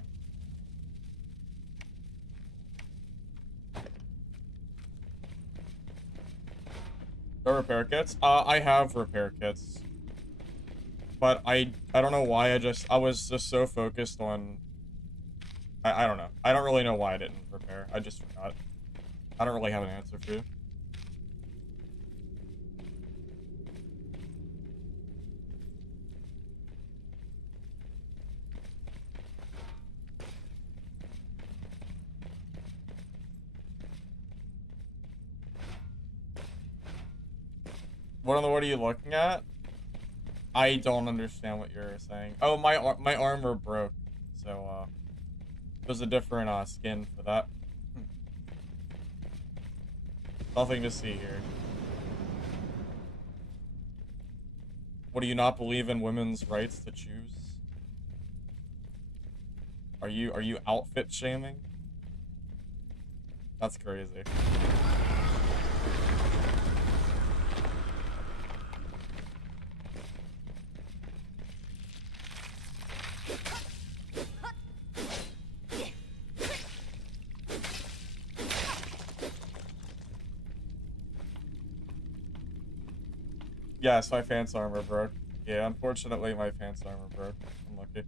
The repair kits? I have repair kits. But I don't know why I was just so focused on I don't know. I don't really know why I didn't repair. I just forgot. I don't really have an answer for you. What are you looking at? I don't understand what you're saying. Oh, my armor broke. So there's a different skin for that. Nothing to see here. What, do you not believe in women's rights to choose? Are you outfit shaming? That's crazy. Yes, my pants armor broke. Yeah, unfortunately my pants armor broke. I'm lucky.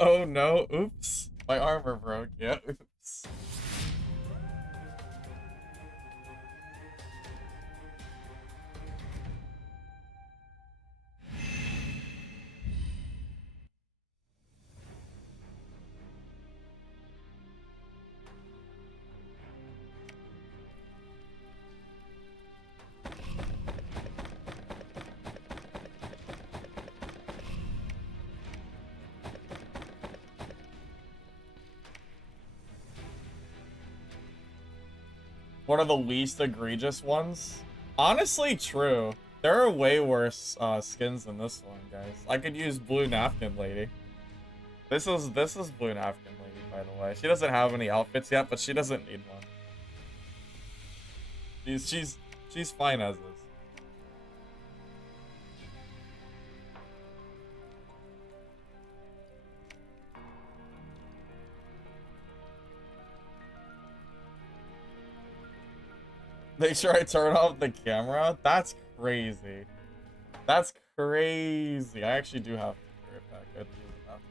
Oh no, oops. My armor broke, yeah, oops. What are the least egregious ones? Honestly, true. There are way worse skins than this one, guys. I could use Blue Napkin Lady. This is Blue Napkin Lady, by the way. She doesn't have any outfits yet, but she doesn't need one. She's fine as is. Make sure I turn off the camera? That's crazy. That's crazy. I actually do have to carry it back. I have to use the bathroom.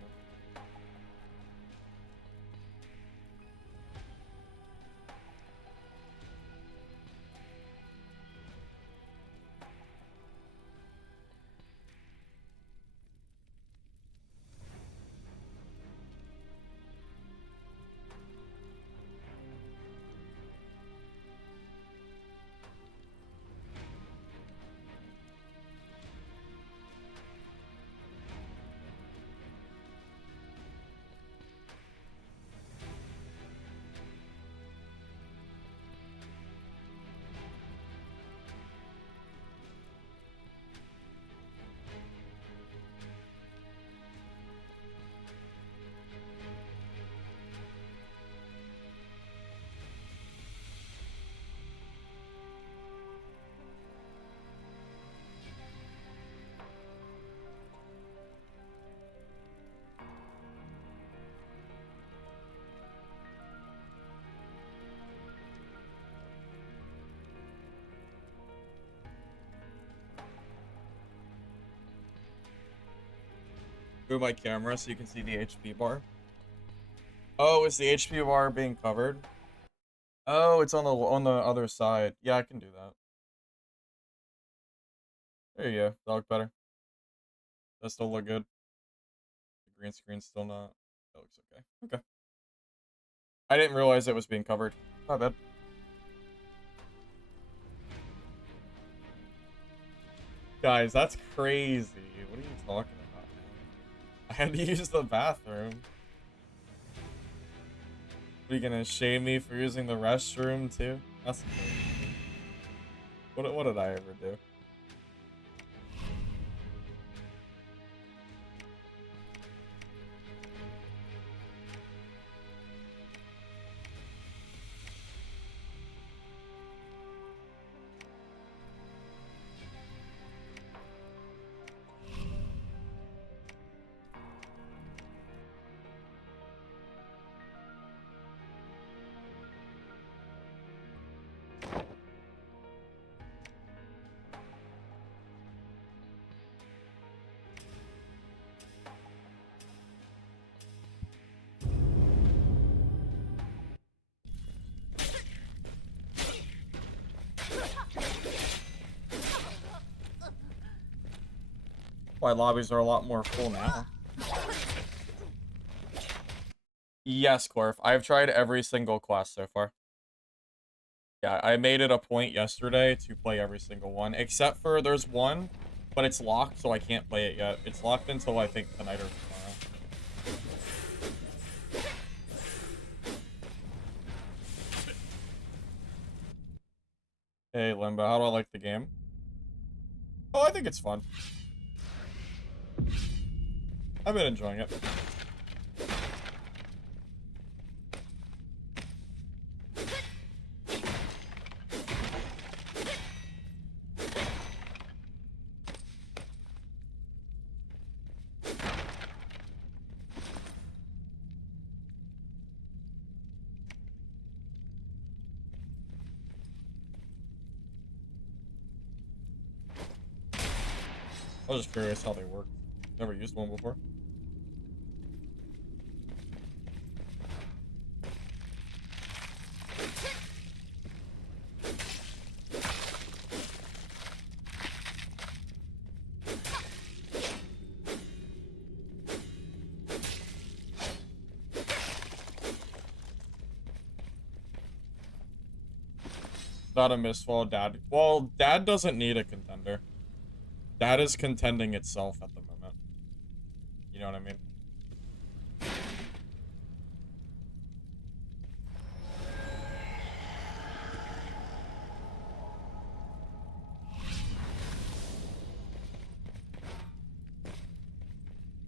Move my camera so you can see the HP bar. Oh, is the HP bar being covered? Oh, it's on the other side. Yeah, I can do that. There you go. That look better. That still look good. The green screen's still not. That looks okay. Okay. I didn't realize it was being covered. My bad. Guys, that's crazy. What are you talking about, man? I had to use the bathroom. Are you gonna shame me for using the restroom too? That's crazy. What did I ever do? Why lobbies are a lot more full now. Yes, Corf. I've tried every single quest so far. Yeah, I made it a point yesterday to play every single one, except for there's one, but it's locked, so I can't play it yet. It's locked until I think tonight or tomorrow. Hey, Limbo, how do I like the game? Oh, I think it's fun. I've been enjoying it. I was just curious how they work. Never used one before. Not a misfall, Dad. Well, Dad doesn't need a contender. Dad is contending itself at the moment. You know what I mean?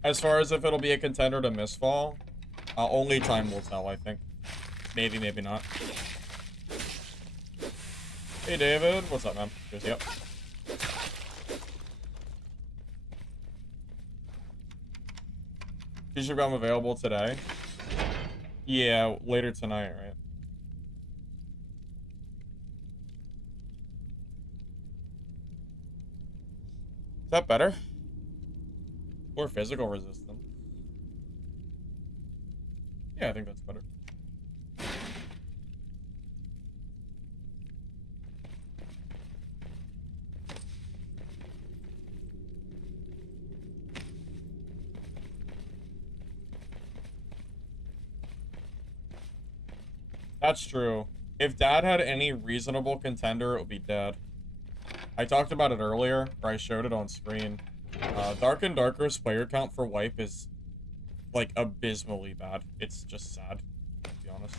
As far as if it'll be a contender to Mistfall, only time will tell, I think. Maybe, maybe not. Hey, David. What's up, man? Cheers, yep. She should become available today. Yeah, later tonight, right? Is that better? Or physical resistance? Yeah, I think that's better. That's true. If Dad had any reasonable contender, it would be Dad. I talked about it earlier, or I showed it on screen. Dark and Darker's player count for Wipe is, like, abysmally bad. It's just sad, to be honest.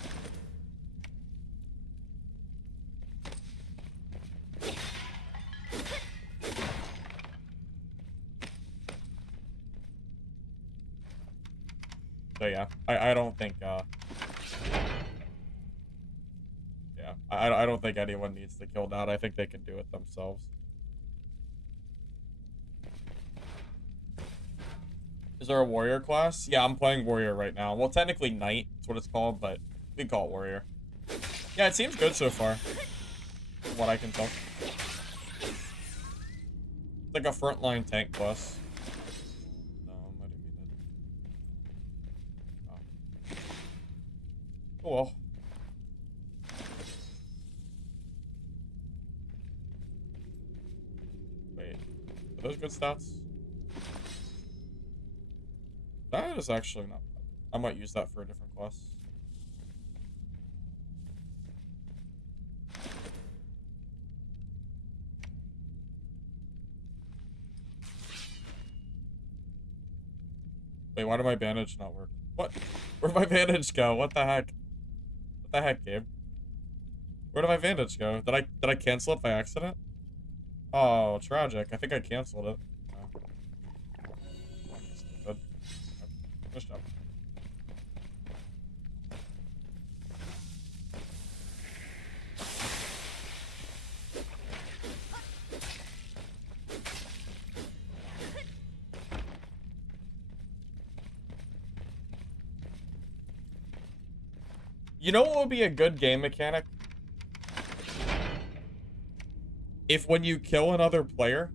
So yeah, I don't think, yeah, I don't think anyone needs to kill Dad. I think they can do it themselves. Is there a warrior class? Yeah, I'm playing warrior right now. Well, technically knight is what it's called, but we can call it warrior. Yeah, it seems good so far, from what I can tell. It's like a frontline tank class. No, I didn't mean that. Oh well. Wait, are those good stats? That is actually not bad. I might use that for a different class. Wait, why did my bandage not work? What? Where'd my bandage go? What the heck? What the heck, Gabe? Where did my bandage go? Did I cancel it by accident? Oh, tragic. I think I canceled it. Oh. Stupid. Nice job. You know what would be a good game mechanic? If when you kill another player,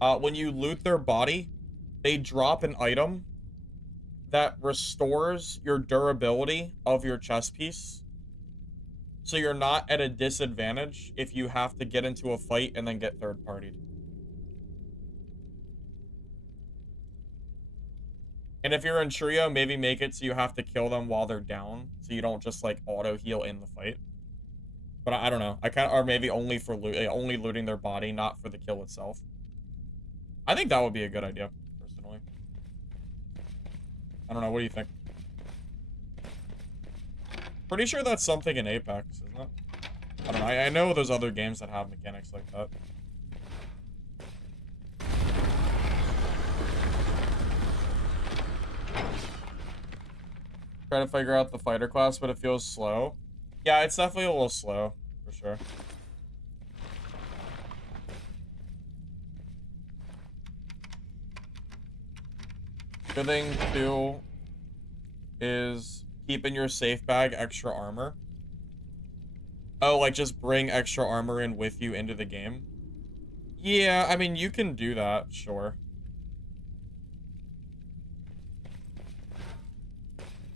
when you loot their body, they drop an item that restores your durability of your chest piece. So you're not at a disadvantage if you have to get into a fight and then get third-partied. And if you're in trio, maybe make it so you have to kill them while they're down, so you don't just, like, auto-heal in the fight. But I don't know. I kind of, or maybe only for only looting their body, not for the kill itself. I think that would be a good idea, personally. I don't know. What do you think? Pretty sure that's something in Apex, isn't it? I don't know. I know there's other games that have mechanics like that. Try to figure out the fighter class, but it feels slow. Yeah, it's definitely a little slow, for sure. Good thing, too, is keep in your safe bag extra armor. Oh, like, just bring extra armor in with you into the game? Yeah, I mean, you can do that, sure.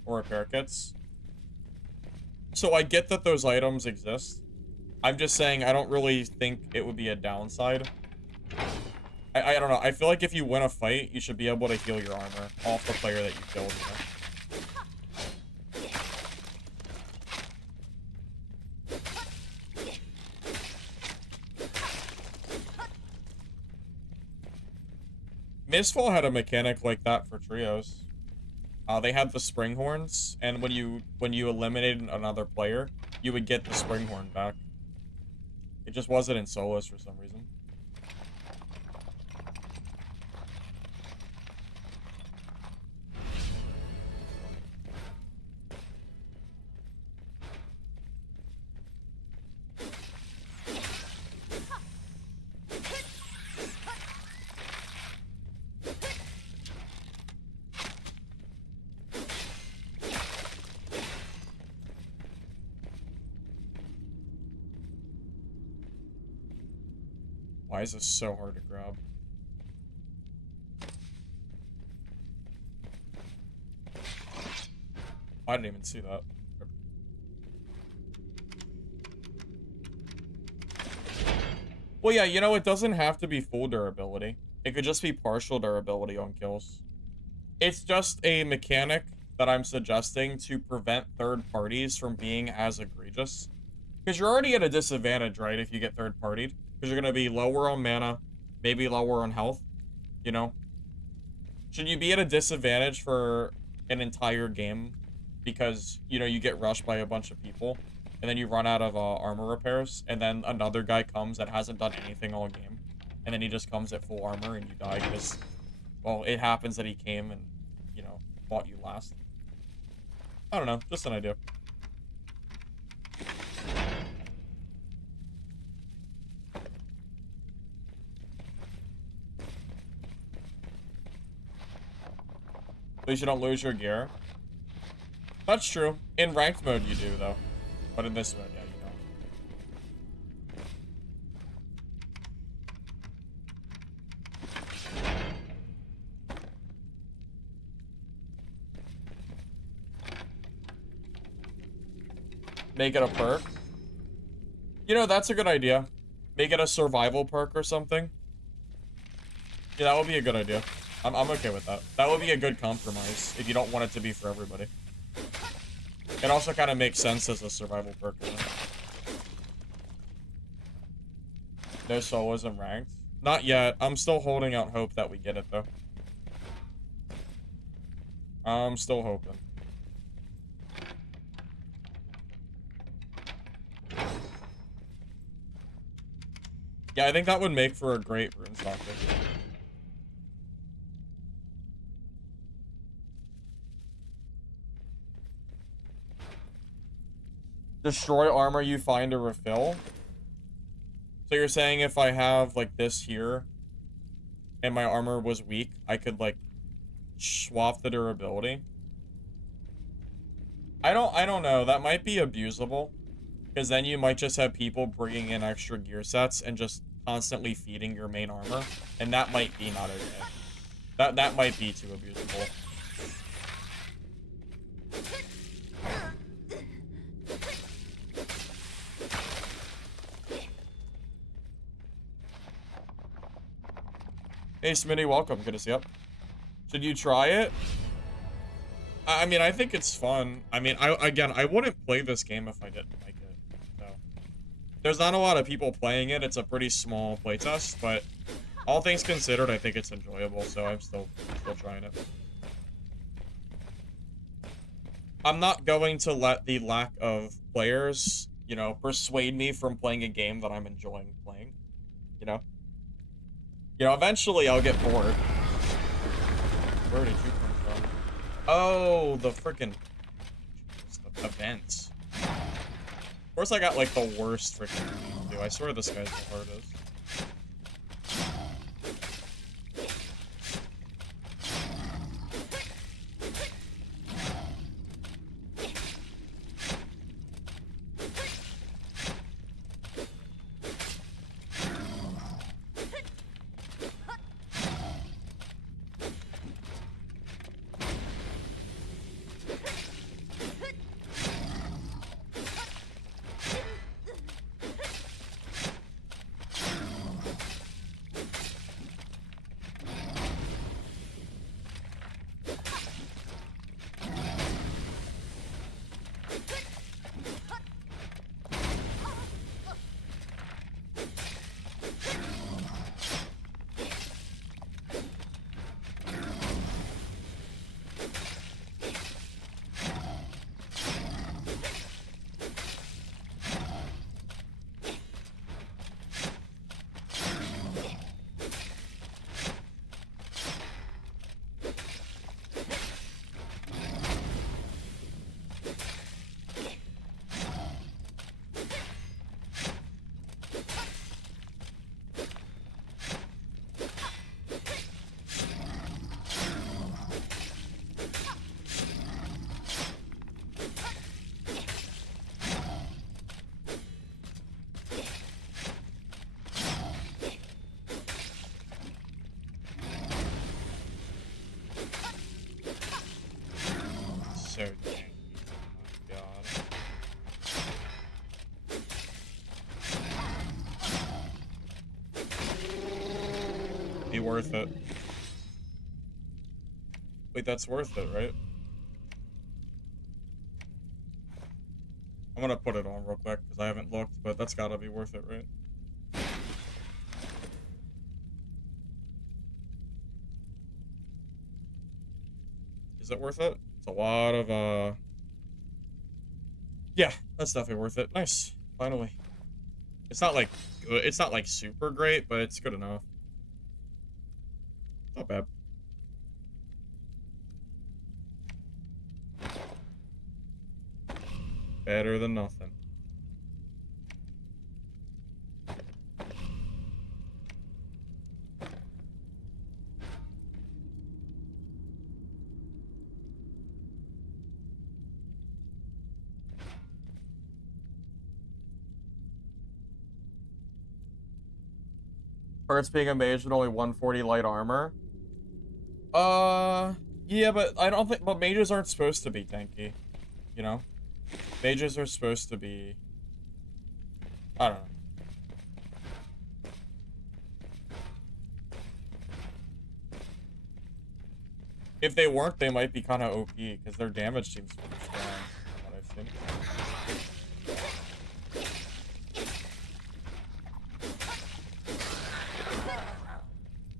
Or repair kits. So I get that those items exist. I'm just saying I don't really think it would be a downside. I don't know. I feel like if you win a fight, you should be able to heal your armor off the player that you killed, you know? Mistfall had a mechanic like that for trios. They had the spring horns, and when you eliminated another player, you would get the spring horn back. It just wasn't in solos for some reason. Why is this so hard to grab? I didn't even see that. Well, yeah, you know, it doesn't have to be full durability. It could just be partial durability on kills. It's just a mechanic that I'm suggesting to prevent third parties from being as egregious. Because you're already at a disadvantage, right, if you get third partied. Because you're going to be lower on mana, maybe lower on health, you know? Should you be at a disadvantage for an entire game because, you know, you get rushed by a bunch of people, and then you run out of armor repairs, and then another guy comes that hasn't done anything all game, and then he just comes at full armor, and you die because, well, it happens that he came and, you know, fought you last. I don't know, just an idea. At least you don't lose your gear. That's true. In ranked mode you do, though. But in this mode, yeah, you don't. Make it a perk. You know, that's a good idea. Make it a survival perk or something. Yeah, that would be a good idea. I'm okay with that. That would be a good compromise if you don't want it to be for everybody. It also kind of makes sense as a survival perk. No solos in ranked. Not yet. I'm still holding out hope that we get it, though. I'm still hoping. Yeah, I think that would make for a great rune stalker. Destroy armor you find to refill. So you're saying if I have, like, this here, and my armor was weak, I could, like, swap the durability? I don't know. That might be abusable. Because then you might just have people bringing in extra gear sets and just constantly feeding your main armor. And that might be not okay. That might be too abusable. Hey, Smitty, welcome. Good to see you. Should you try it? I mean, I think it's fun. I mean, I wouldn't play this game if I didn't like it. So, there's not a lot of people playing it. It's a pretty small playtest, but all things considered, I think it's enjoyable. So I'm still trying it. I'm not going to let the lack of players, you know, persuade me from playing a game that I'm enjoying playing. You know? You know, eventually I'll get bored. Where did you come from? Oh, the freaking events. Of course I got, like, the worst freaking dude. I swear this guy's the hardest. so tanky. Oh my god. Be worth it. Wait, that's worth it, right? I'm gonna put it on real quick because I haven't looked, but that's gotta be worth it, right? Is it worth it? It's a lot of, yeah, that's definitely worth it. Nice. Finally. It's not like good. It's not like super great, but it's good enough. Not bad. Better than nothing. Perks being a mage with only 140 light armor. Yeah, but I don't think, but mages aren't supposed to be tanky, you know? Mages are supposed to be, I don't know. If they weren't, they might be kind of OP, because their damage seems pretty strong, from what I've seen.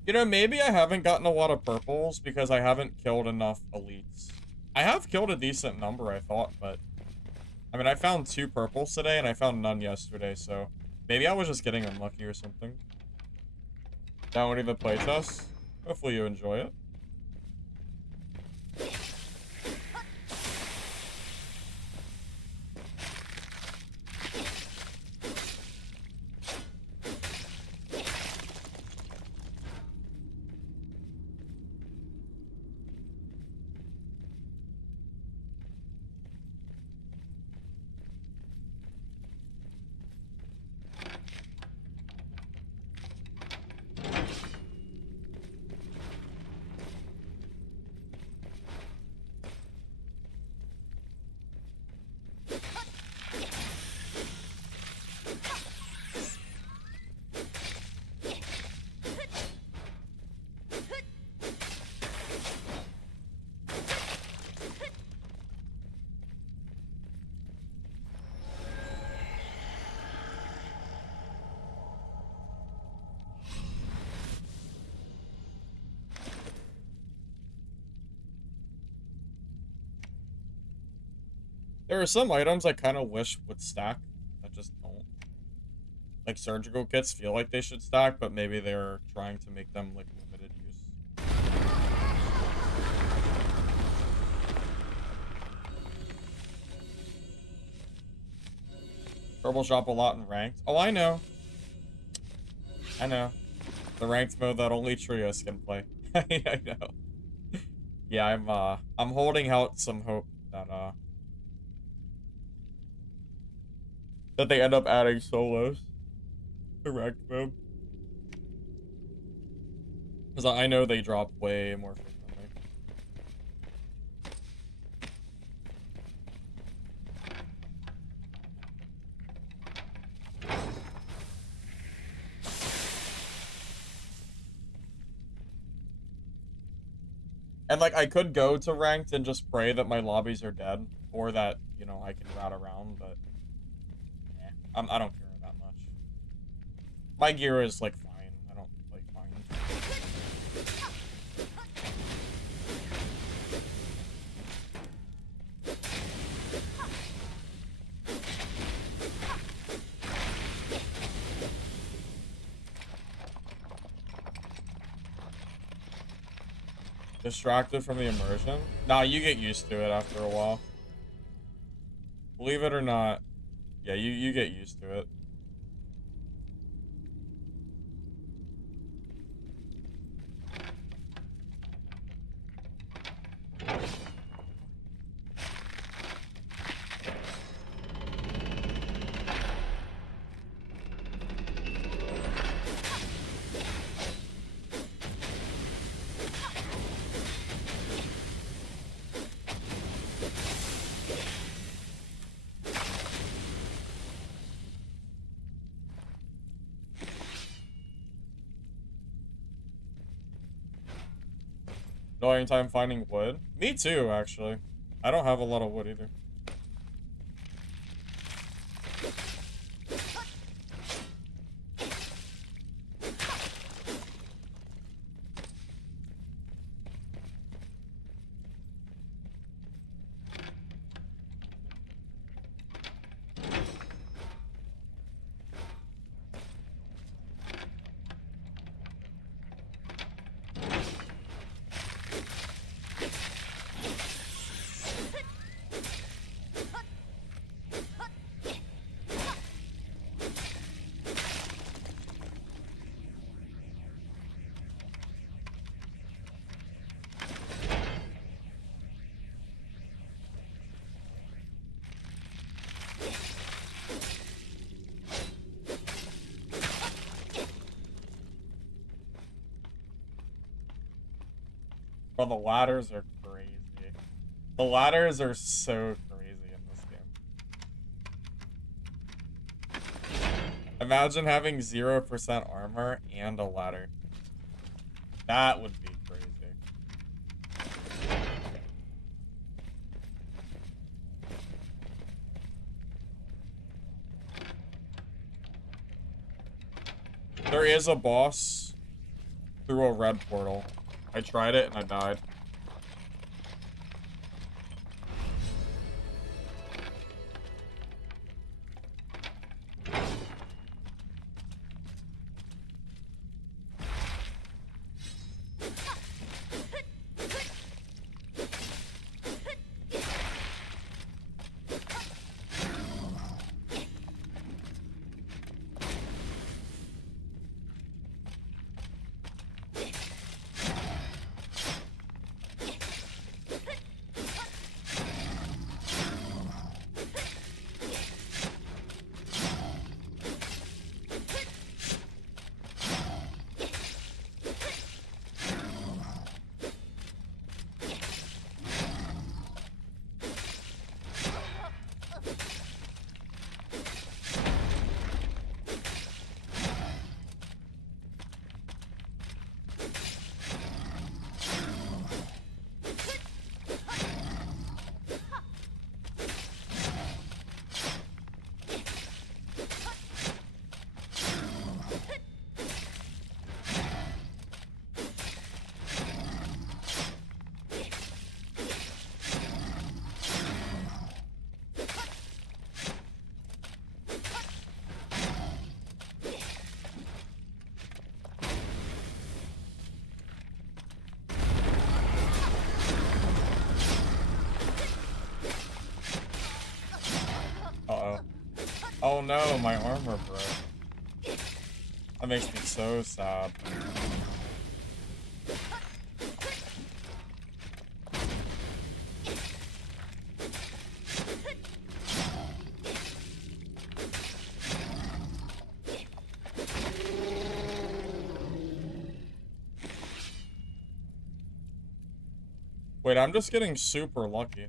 You know, maybe I haven't gotten a lot of purples because I haven't killed enough elites. I have killed a decent number, I thought, but... I mean, I found 2 purples today, and I found none yesterday, so... Maybe I was just getting unlucky or something. Downloading the playtest. Hopefully you enjoy it. There are some items I kind of wish would stack that just don't. Like surgical kits feel like they should stack, but maybe they're trying to make them like limited use. Purple shop a lot in ranked. Oh, I know. I know. The ranked mode that only trios can play. I know. Yeah, I'm holding out some hope that they end up adding solos to ranked mode. Because I know they drop way more frequently. And like I could go to ranked and just pray that my lobbies are dead, or that, you know, I can route around, but I don't care that much. My gear is like fine. I don't like fine. Distracted from the immersion? Nah, you get used to it after a while. Believe it or not. Yeah, you get used to it. Annoying time finding wood. Me too, actually. I don't have a lot of wood either. Bro, the ladders are crazy. The ladders are so crazy in this game. Imagine having 0% armor and a ladder. That would be crazy. There is a boss through a red portal. I tried it and I died. Uh-oh. Oh no, my armor broke. That makes me so sad. Wait, I'm just getting super lucky.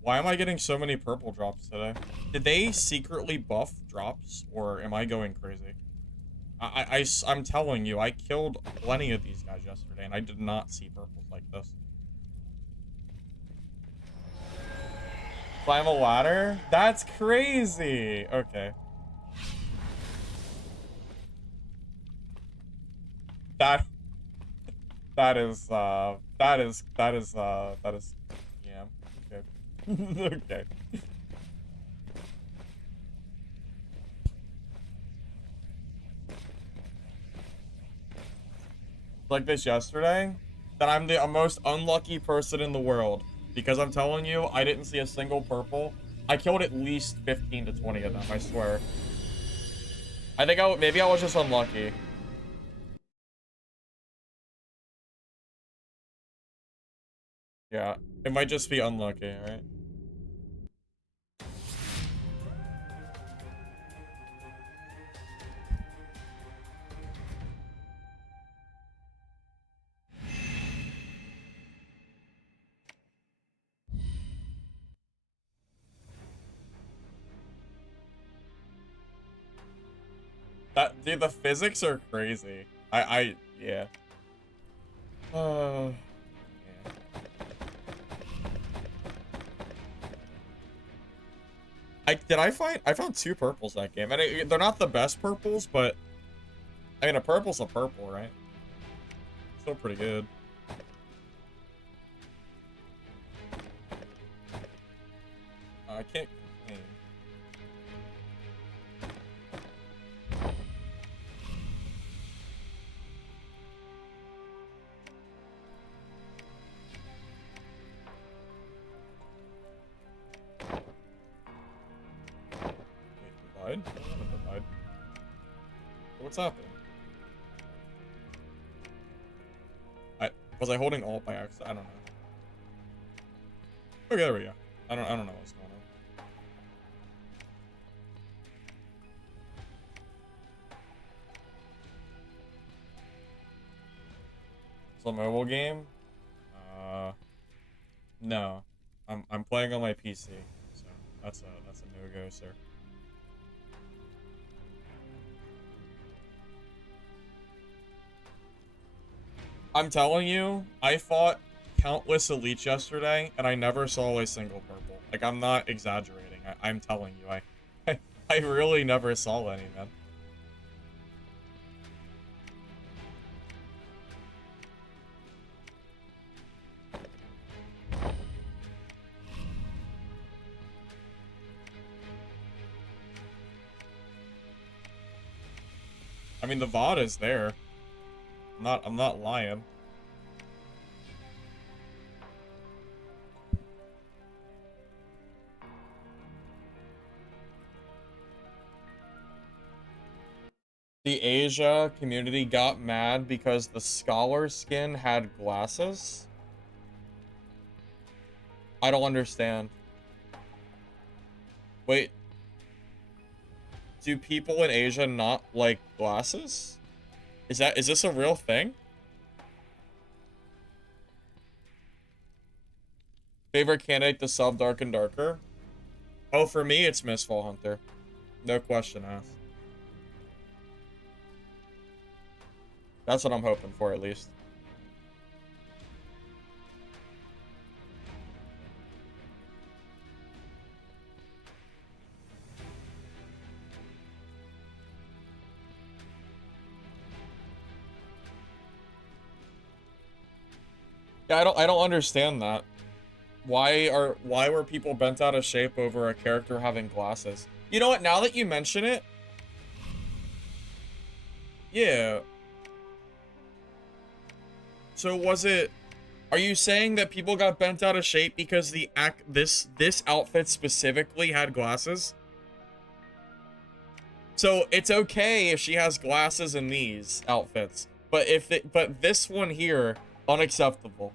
Why am I getting so many purple drops today? Did they secretly buff drops, or am I going crazy? I'm telling you, I killed plenty of these guys yesterday, and I did not see purples like this. Climb a ladder? That's crazy! Okay. That... Yeah. Okay. Okay. Like this yesterday, that I'm the most unlucky person in the world. Because I'm telling you, I didn't see a single purple. I killed at least 15 to 20 of them, I swear. I think maybe I was just unlucky. Yeah, it might just be unlucky, right? Dude, the physics are crazy. Yeah. Yeah. I found two purples that game. And they're not the best purples, but I mean a purple's a purple, right? Still pretty good. I can't complain. Wait, divide? I don't want to divide. What's happening? Was I holding alt by accident? I don't know. Okay, there we go. I don't know what's going on. It's a mobile game? No. I'm playing on my PC, so that's a no-go, sir. I'm telling you, I fought countless elites yesterday, and I never saw a single purple. Like, I'm not exaggerating. I'm telling you, I really never saw any, man. I mean, the VOD is there. I'm not lying. The Asia community got mad because the scholar skin had glasses. I don't understand. Wait. Do people in Asia not like glasses? Is this a real thing? Favorite candidate to sub Dark and Darker? Oh, for me, it's Mistfall Hunter. No question asked. That's what I'm hoping for, at least. Yeah, I don't understand that. Why were people bent out of shape over a character having glasses? You know what? Now that you mention it, yeah. So was it? Are you saying that people got bent out of shape because this outfit specifically had glasses? So it's okay if she has glasses in these outfits, but but this one here, unacceptable.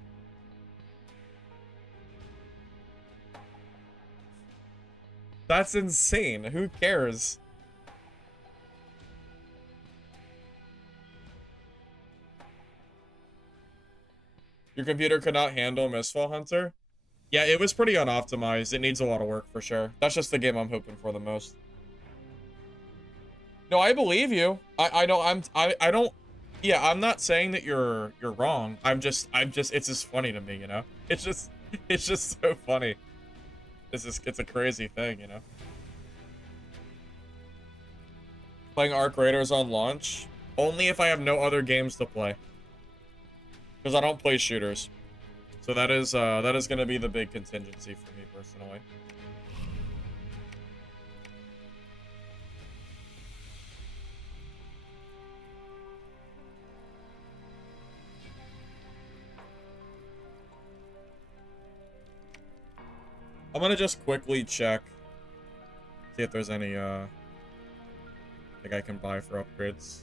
That's insane. Who cares? Your computer could not handle Mistfall Hunter? Yeah, it was pretty unoptimized. It needs a lot of work for sure. That's just the game I'm hoping for the most. No, I believe you. I know I don't. Yeah, I'm not saying that you're wrong. It's just funny to me, you know. It's just so funny. It's a crazy thing, you know. Playing Arc Raiders on launch only if I have no other games to play, because I don't play shooters. So that is going to be the big contingency for me personally. I'm gonna just quickly check, see if there's any thing I can buy for upgrades.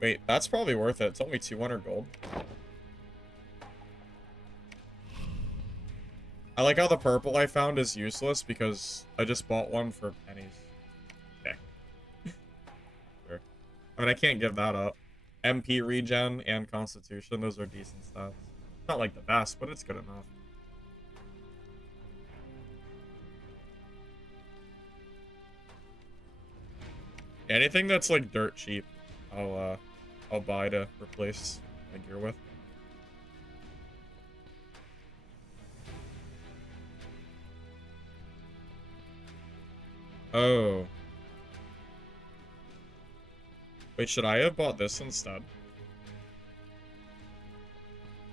Wait, that's probably worth it. It's only 200 gold. I like how the purple I found is useless because I just bought one for pennies. Okay. Sure. I mean, I can't give that up. MP regen and constitution, those are decent stats. Not like the best, but it's good enough. Anything that's like dirt cheap, I'll I'll buy to replace my gear with. Oh. Wait, should I have bought this instead?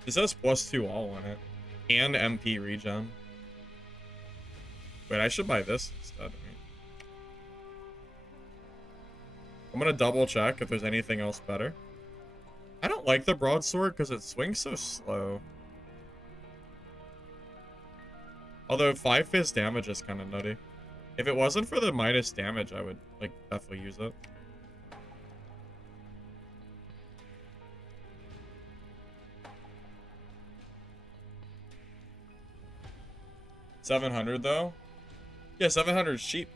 This has +2 all on it. And MP regen. Wait, I should buy this instead. I'm gonna double check if there's anything else better. I don't like the broadsword because it swings so slow. Although 5 fist damage is kind of nutty. If it wasn't for the minus damage, I would like definitely use it. $700 though? Yeah, 700 is cheap.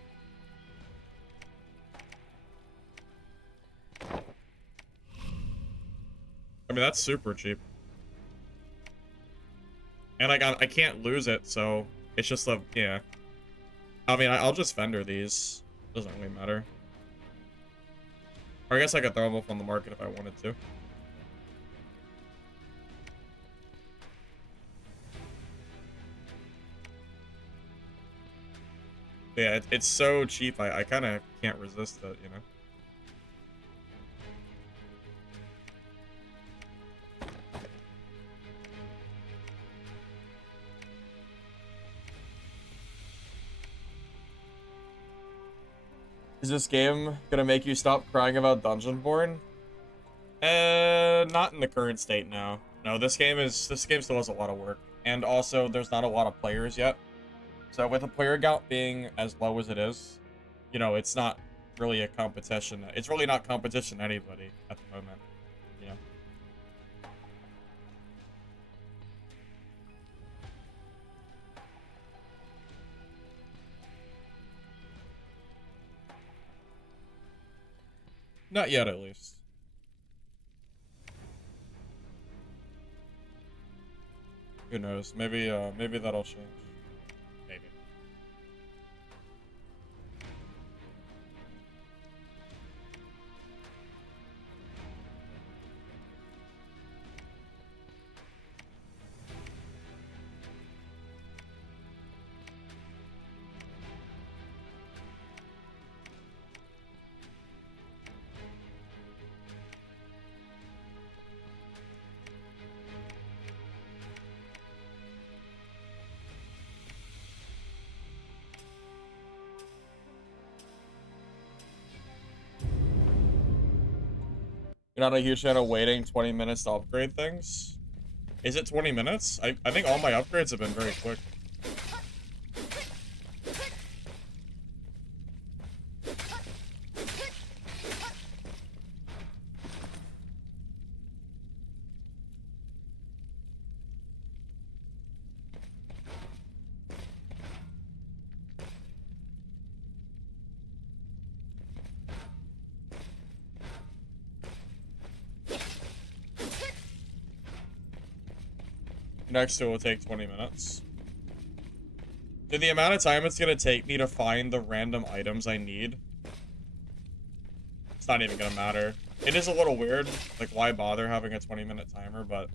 I mean, that's super cheap. And like, I can't lose it, so it's just a, yeah. I mean, I'll just vendor these. Doesn't really matter. Or I guess I could throw them up on the market if I wanted to. Yeah, it's so cheap, I kind of can't resist it, you know? Is this game gonna make you stop crying about Dungeonborn? Not in the current state, no. No, this game still has a lot of work. And also, there's not a lot of players yet. So with the player count being as low as it is, you know, it's not really a competition. It's really not competition to anybody at the moment, you know? Not yet, at least. Who knows? Maybe that'll change. Maybe. You're not a huge fan of waiting 20 minutes to upgrade things? Is it 20 minutes? I think all my upgrades have been very quick. Next it will take 20 minutes. Dude, the amount of time it's gonna take me to find the random items I need, it's not even gonna matter. It is a little weird, like why bother having a 20-minute timer, but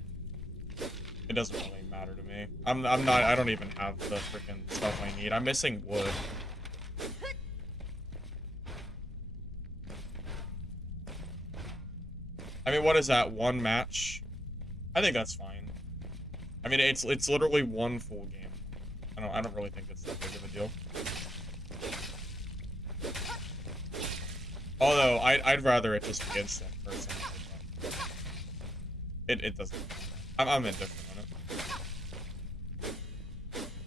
it doesn't really matter to me. I don't even have the freaking stuff I need. I'm missing wood. I mean, what is that, one match? I think that's fine. I mean, it's literally one full game. I don't really think it's that big of a deal. Although I'd rather it just be instant personally. It doesn't. I'm indifferent on it.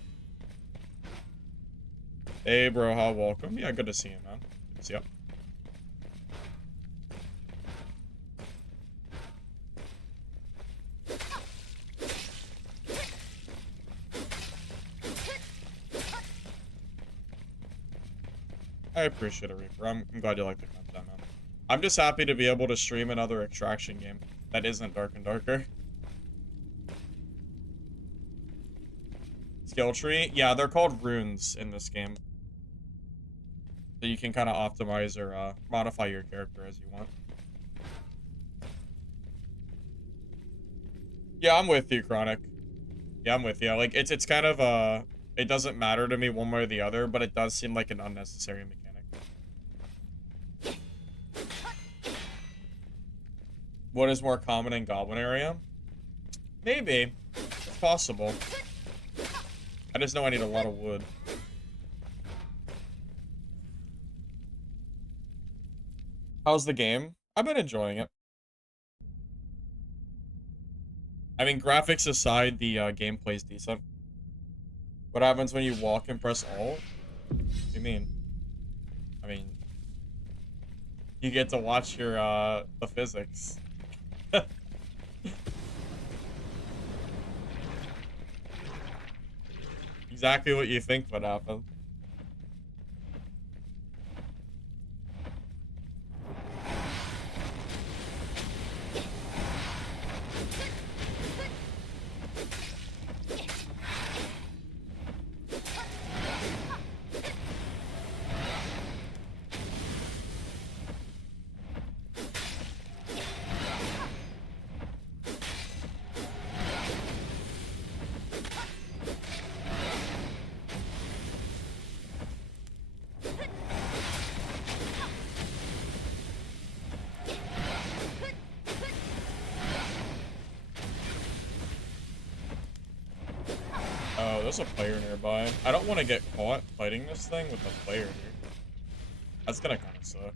Hey bro, how welcome? Yeah, good to see you, man. Good to see you. I appreciate it, Reaper. I'm glad you like the content, man. I'm just happy to be able to stream another extraction game that isn't Dark and Darker. Skill tree? Yeah, they're called runes in this game. So you can kind of optimize or modify your character as you want. Yeah, I'm with you, Chronic. Yeah, I'm with you. Like, it's kind of, it doesn't matter to me one way or the other, but it does seem like an unnecessary mechanic. What is more common in Goblin area? Maybe. It's possible. I just know I need a lot of wood. How's the game? I've been enjoying it. I mean, graphics aside, the gameplay's decent. What happens when you walk and press Alt? What do you mean? I mean, you get to watch your, the physics. Exactly what you think would happen. Oh, there's a player nearby. I don't want to get caught fighting this thing with a player here. That's gonna kind of suck.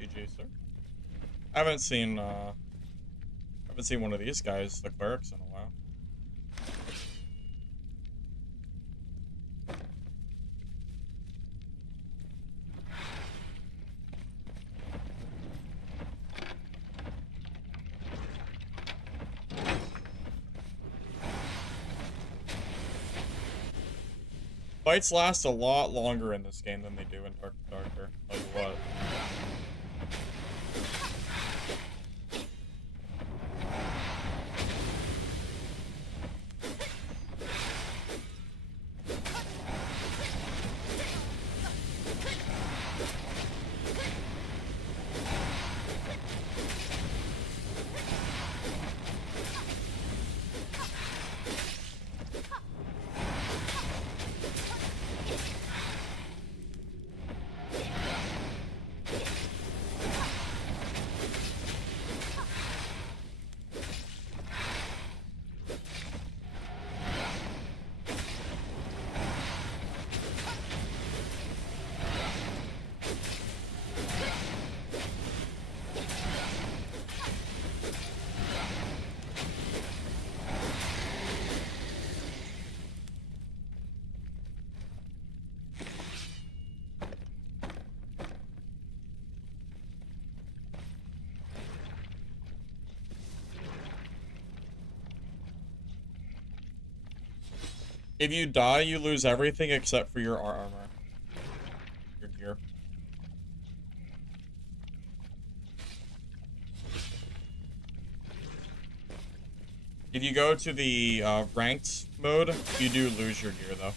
GG, sir. I haven't seen one of these guys, the clerics, in a while. Fights last a lot longer in this game than they do in Darker. Tell you what. If you die, you lose everything except for your armor. Your gear. If you go to the ranked mode, you do lose your gear, though.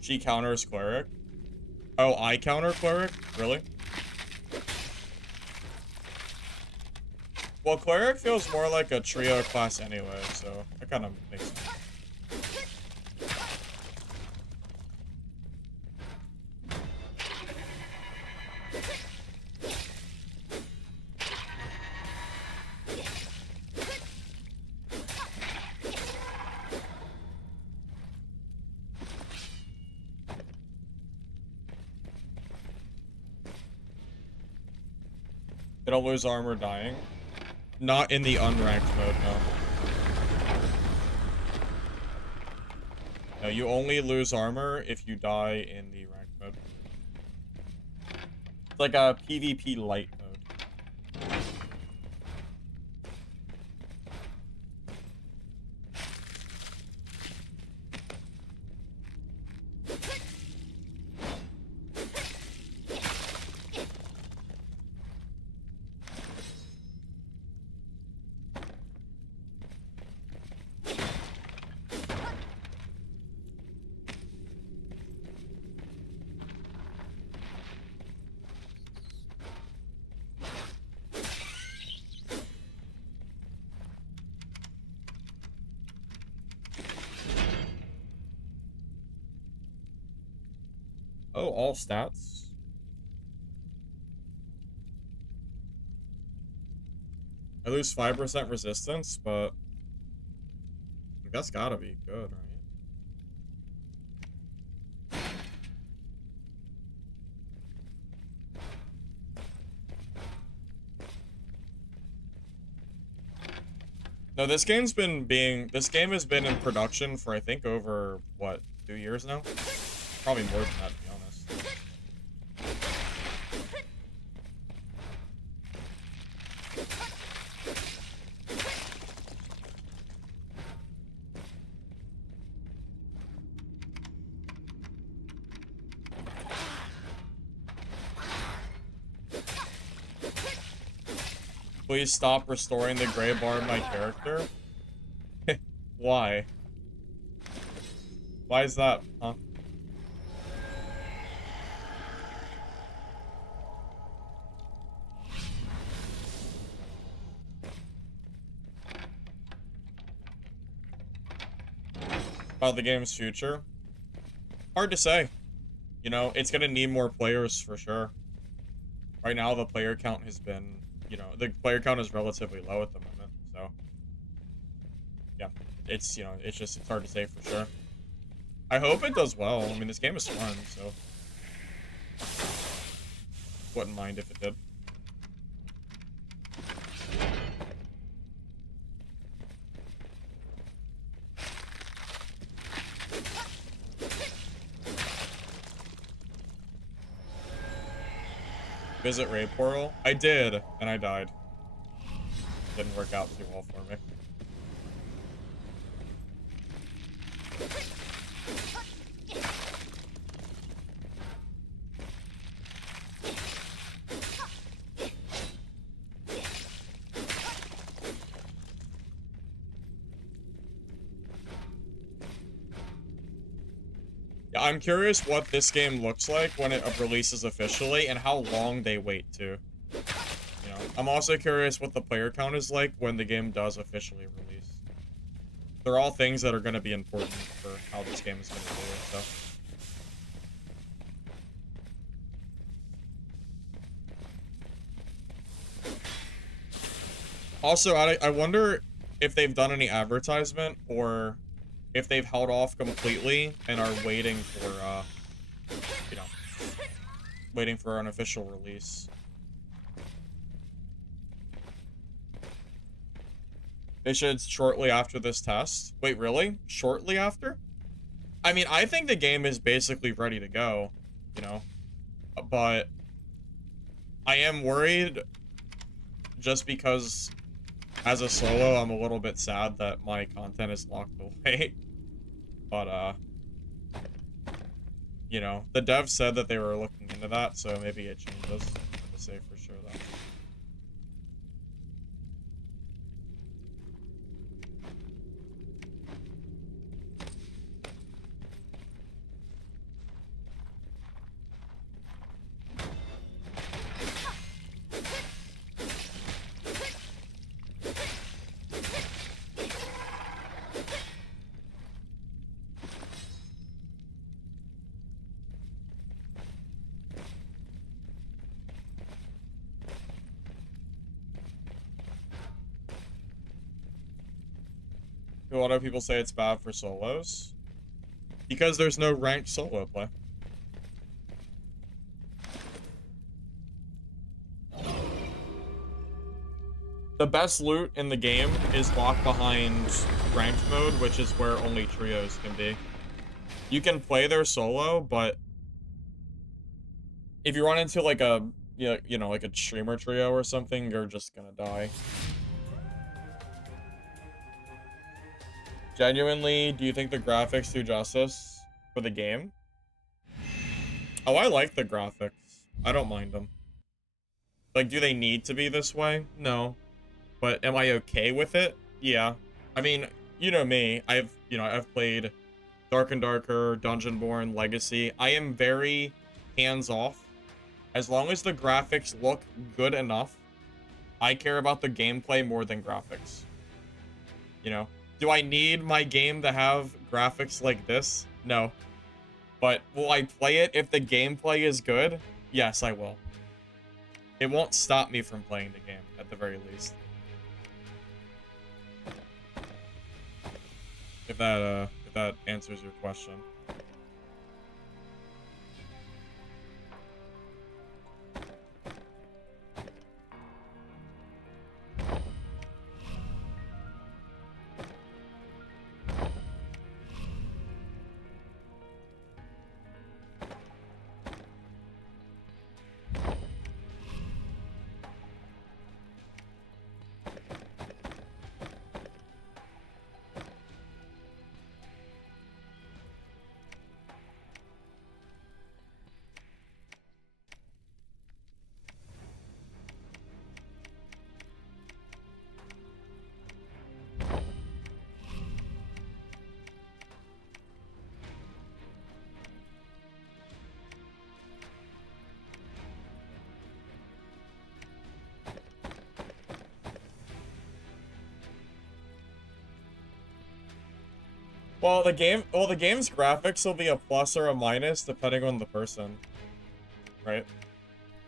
She counters cleric. Oh, I counter cleric? Really? Well, cleric feels more like a trio class anyway, so that kind of makes sense. They don't lose armor dying. Not in the unranked mode, no. No, you only lose armor if you die in the ranked mode. It's like a PvP light mode. Oh, all stats? I lose 5% resistance, but that's gotta be good, right? No, this game has been in production for I think over what, 2 years now? Probably more than that, to be honest. Please stop restoring the gray bar of my character. Why? Why is that, huh? About the game's future? Hard to say. You know, it's gonna need more players for sure. Right now, the player count has been, you know, the player count is relatively low at the moment, so. Yeah, it's, you know, it's hard to say for sure. I hope it does well. I mean, this game is fun, so. Wouldn't mind if it did. Visit Raid Portal? I did, and I died. Didn't work out too well for me. Yeah, I'm curious what this game looks like when it releases officially and how long they wait to. You know, I'm also curious what the player count is like when the game does officially release. They're all things that are going to be important for how this game is going to do, so. Also, I wonder if they've done any advertisement or if they've held off completely and are waiting for, you know, waiting for an official release. They should shortly after this test. Wait, really? Shortly after? I mean, I think the game is basically ready to go, you know, but I am worried just because as a solo, I'm a little bit sad that my content is locked away. But, you know, the devs said that they were looking into that, so maybe it changes. Hard to say for sure, though. a lot of people say it's bad for solos. Because there's no ranked solo play. The best loot in the game is locked behind ranked mode, which is where only trios can be. You can play their solo, but if you run into like a, you know, like a streamer trio or something, you're just gonna die. Genuinely, do you think the graphics do justice for the game? Oh, I like the graphics. I don't mind them. Like, do they need to be this way? No. But am I okay with it? Yeah. I mean, you know me. I've played Dark and Darker, Dungeonborn, Legacy. I am very hands-off. As long as the graphics look good enough, I care about the gameplay more than graphics. You know? Do I need my game to have graphics like this? No. But will I play it if the gameplay is good? Yes, I will. It won't stop me from playing the game, at the very least. If that answers your question. Well, the game's graphics will be a plus or a minus depending on the person. Right?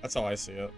That's how I see it.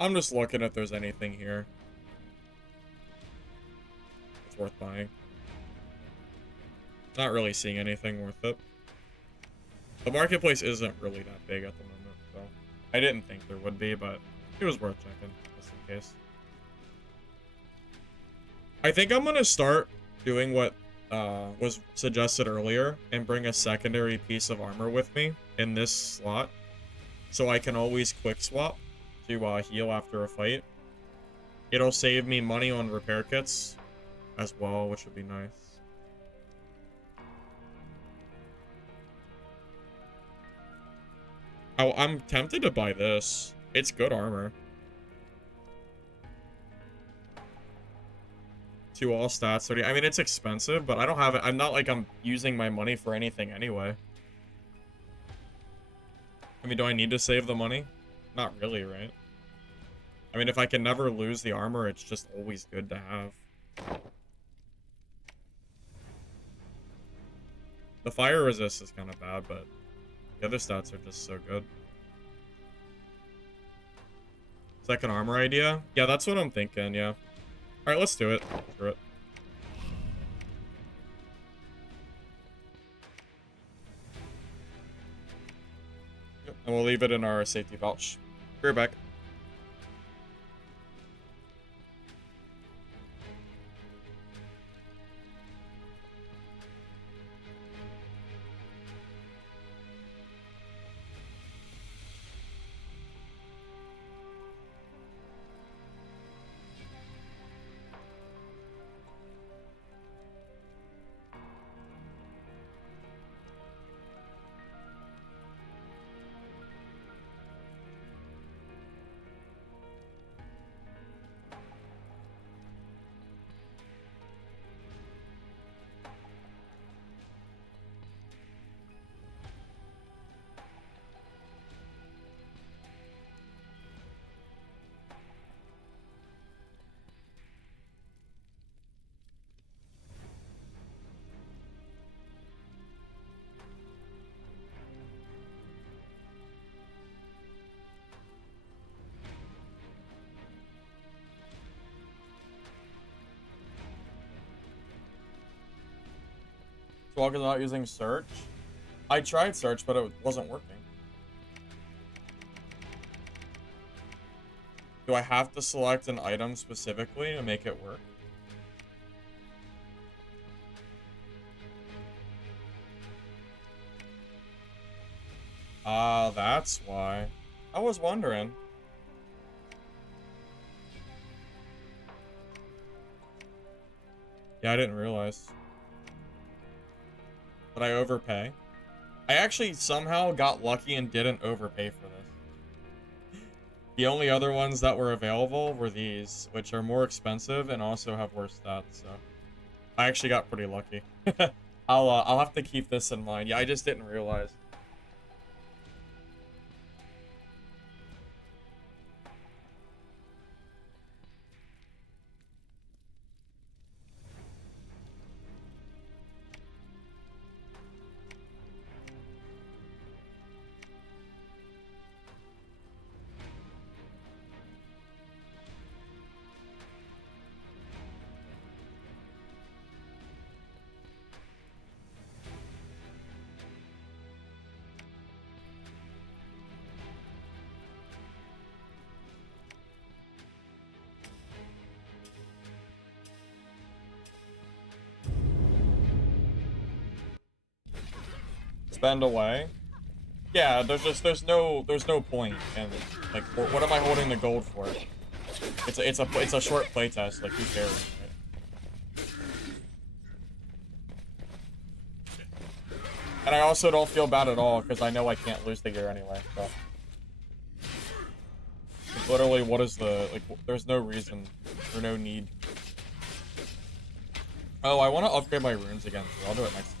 I'm just looking if there's anything here. It's worth buying. Not really seeing anything worth it. The marketplace isn't really that big at the moment, so I didn't think there would be, but it was worth checking, just in case. I think I'm gonna start doing what was suggested earlier and bring a secondary piece of armor with me in this slot, so I can always quick swap to heal after a fight. It'll save me money on repair kits as well, which would be nice. Oh, I'm tempted to buy this. It's good armor. To all stats 30. I mean, it's expensive, but I don't have it. I'm not like I'm using my money for anything anyway. I mean, do I need to save the money? Not really, right? I mean, if I can never lose the armor, it's just always good to have. The fire resist is kind of bad, but the other stats are just so good. Second armor idea? Yeah, that's what I'm thinking, yeah. Alright, let's do it. Screw it. Yep, and we'll leave it in our safety pouch. Be right back. Talk about using search. I tried search, but it wasn't working. Do I have to select an item specifically to make it work? Ah, that's why. I was wondering. Yeah, I didn't realize. Did I overpay? I actually somehow got lucky and didn't overpay for this. The only other ones that were available were these, which are more expensive and also have worse stats, so I actually got pretty lucky. I'll have to keep this in mind. Yeah, I just didn't realize. Spend away. Yeah, there's no point, and like what am I holding the gold for? It's a short playtest. Like who cares? Right? And I also don't feel bad at all because I know I can't lose the gear anyway. So like, literally, what is the like? There's no reason or no need. Oh, I want to upgrade my runes again, so I'll do it next game.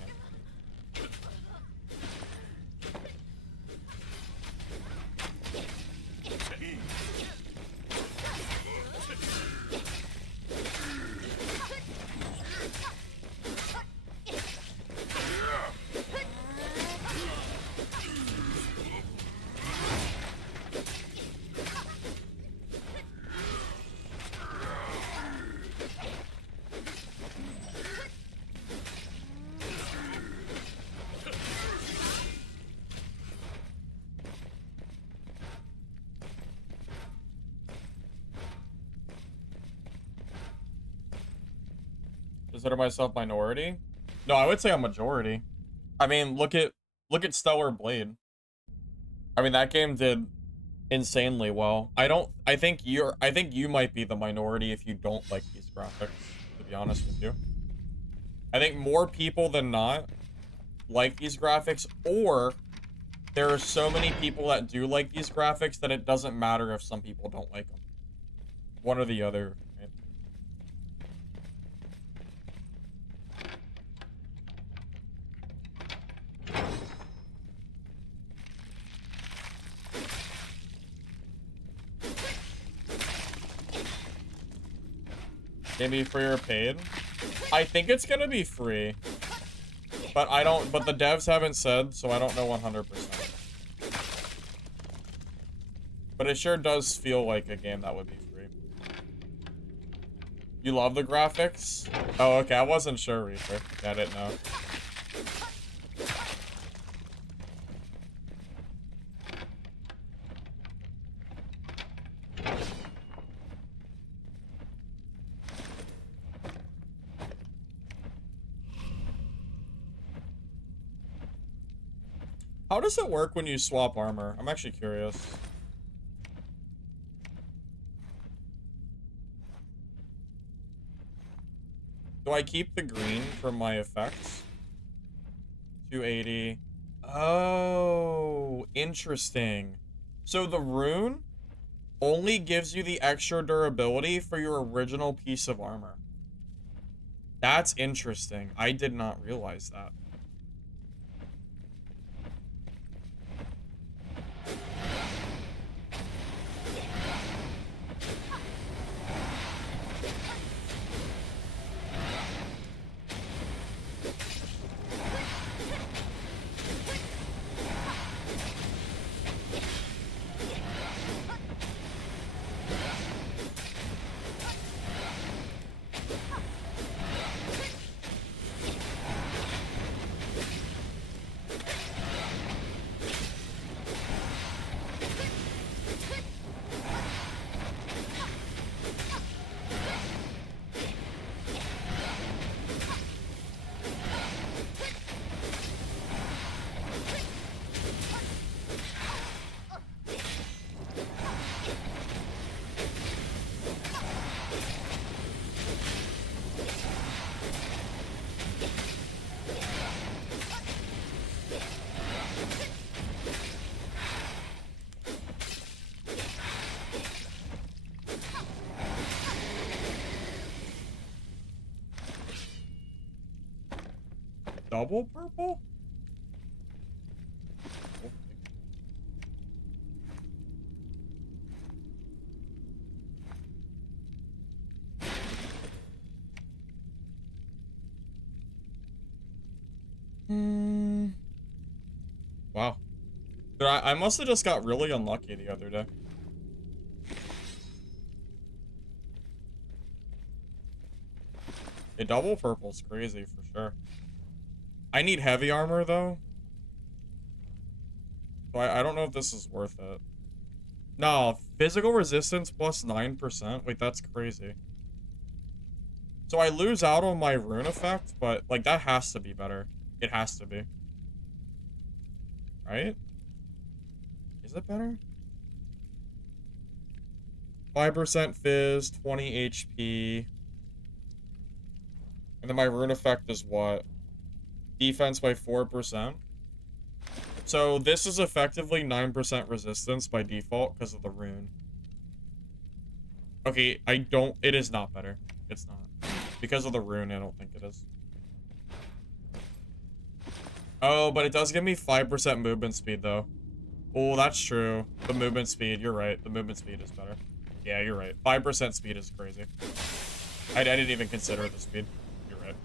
Consider myself minority? No, I would say a majority. I mean, look at Stellar Blade. I mean, that game did insanely well. I think you might be the minority if you don't like these graphics, to be honest with you. I think more people than not like these graphics, or there are so many people that do like these graphics that it doesn't matter if some people don't like them. One or the other. Right? Maybe free or paid? I think it's gonna be free. But but the devs haven't said, so I don't know 100%. But it sure does feel like a game that would be free. You love the graphics? Oh, okay, I wasn't sure, Reaper. Yeah, I didn't know. How does it work when you swap armor? I'm actually curious. Do I keep the green for my effects? 280. Oh, interesting. So the rune only gives you the extra durability for your original piece of armor. That's interesting. I did not realize that. double purple? Wow. Dude, I must have just got really unlucky the other day. A double purple's crazy for sure. I need heavy armor though. So I don't know if this is worth it. No, physical resistance plus 9%. Wait, that's crazy. So I lose out on my rune effect, but like that has to be better. It has to be. Right? Is it better? 5% fizz, 20 HP. And then my rune effect is what? Defense by 4%. So this is effectively 9% resistance by default because of the rune. Okay, it is not better. It's not. Because of the rune, I don't think it is. Oh, but it does give me 5% movement speed though. Oh, that's true. The movement speed, you're right. The movement speed is better. Yeah, you're right. 5% speed is crazy. I didn't even consider the speed. You're right.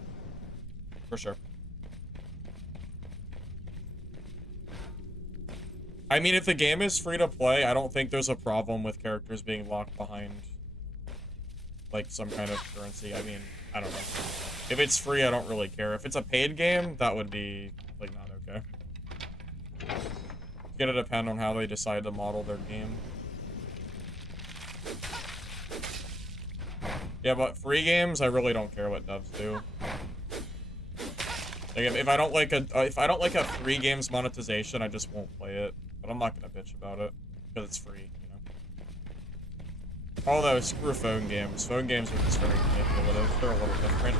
For sure. I mean, if the game is free to play, I don't think there's a problem with characters being locked behind, like, some kind of currency. I mean, I don't know. If it's free, I don't really care. If it's a paid game, that would be, like, not okay. It's gonna depend on how they decide to model their game. Yeah, but free games, I really don't care what devs do. Like, if I don't like a free game's monetization, I just won't play it. But I'm not gonna bitch about it because it's free, you know. Although screw phone games. Phone games are just very manipulative. They're a little different.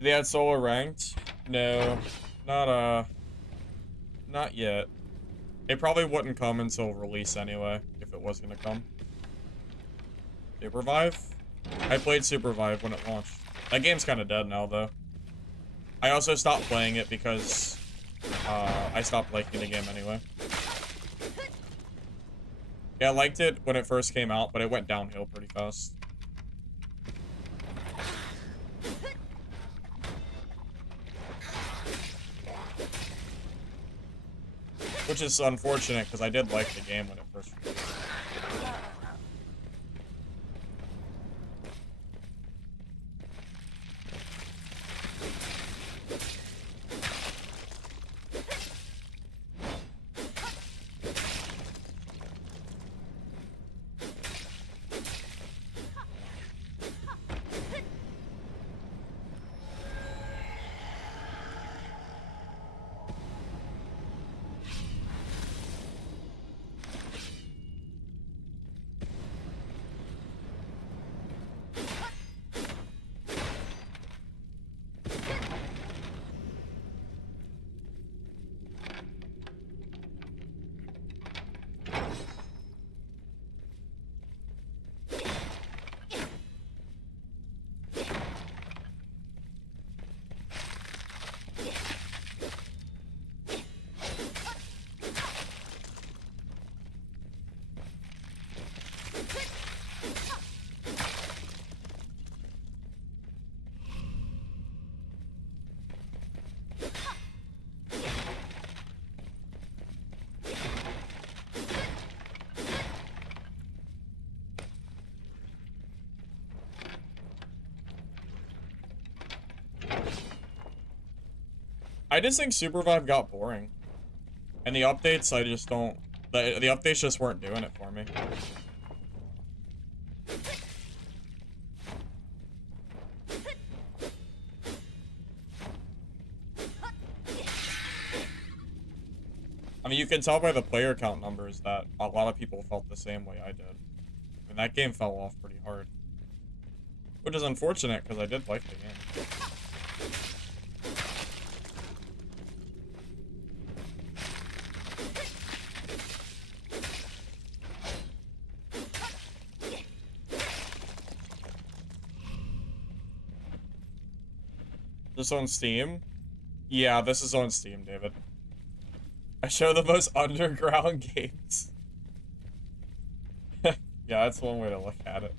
They had solo ranked? No. Not yet. It probably wouldn't come until release anyway, if it was gonna come. Supervive? I played Supervive when it launched. That game's kinda dead now, though. I also stopped playing it because, I stopped liking the game anyway. Yeah, I liked it when it first came out, but it went downhill pretty fast. Which is unfortunate, because I did like the game when it first released. I just think Supervive got boring. And the updates, I just don't... The updates just weren't doing it for me. I mean, you can tell by the player count numbers that a lot of people felt the same way I did. I mean, that game fell off pretty hard. Which is unfortunate, because I did like the game. This on Steam? Yeah, this is on Steam, David. I show the most underground games. Yeah, that's one way to look at it.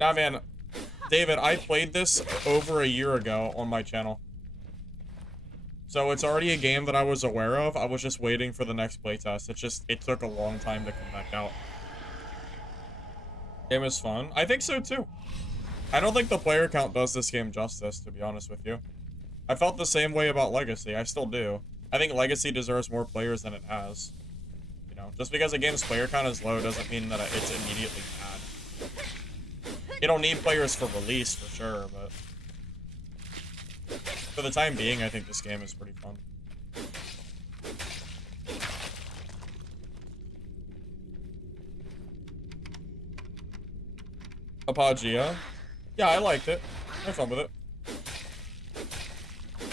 Nah, man. David, I played this over a year ago on my channel. So it's already a game that I was aware of. I was just waiting for the next playtest. It took a long time to come back out. Game is fun. I think so too. I don't think the player count does this game justice, to be honest with you. I felt the same way about Legacy. I still do. I think Legacy deserves more players than it has. You know, just because a game's player count is low doesn't mean that it's immediately bad. It'll need players for release, for sure, but... for the time being, I think this game is pretty fun. Apogea? Yeah, I liked it. I had fun with it.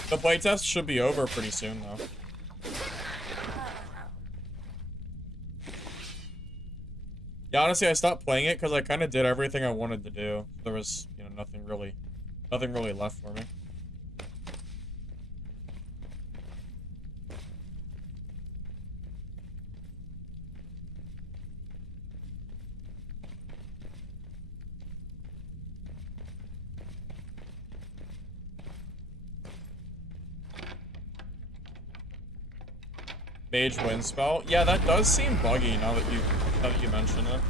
The playtest should be over pretty soon, though. Yeah, honestly, I stopped playing it because I kind of did everything I wanted to do. There was, you know, nothing really left for me. Mage wind spell? Yeah, that does seem buggy now that you mention it.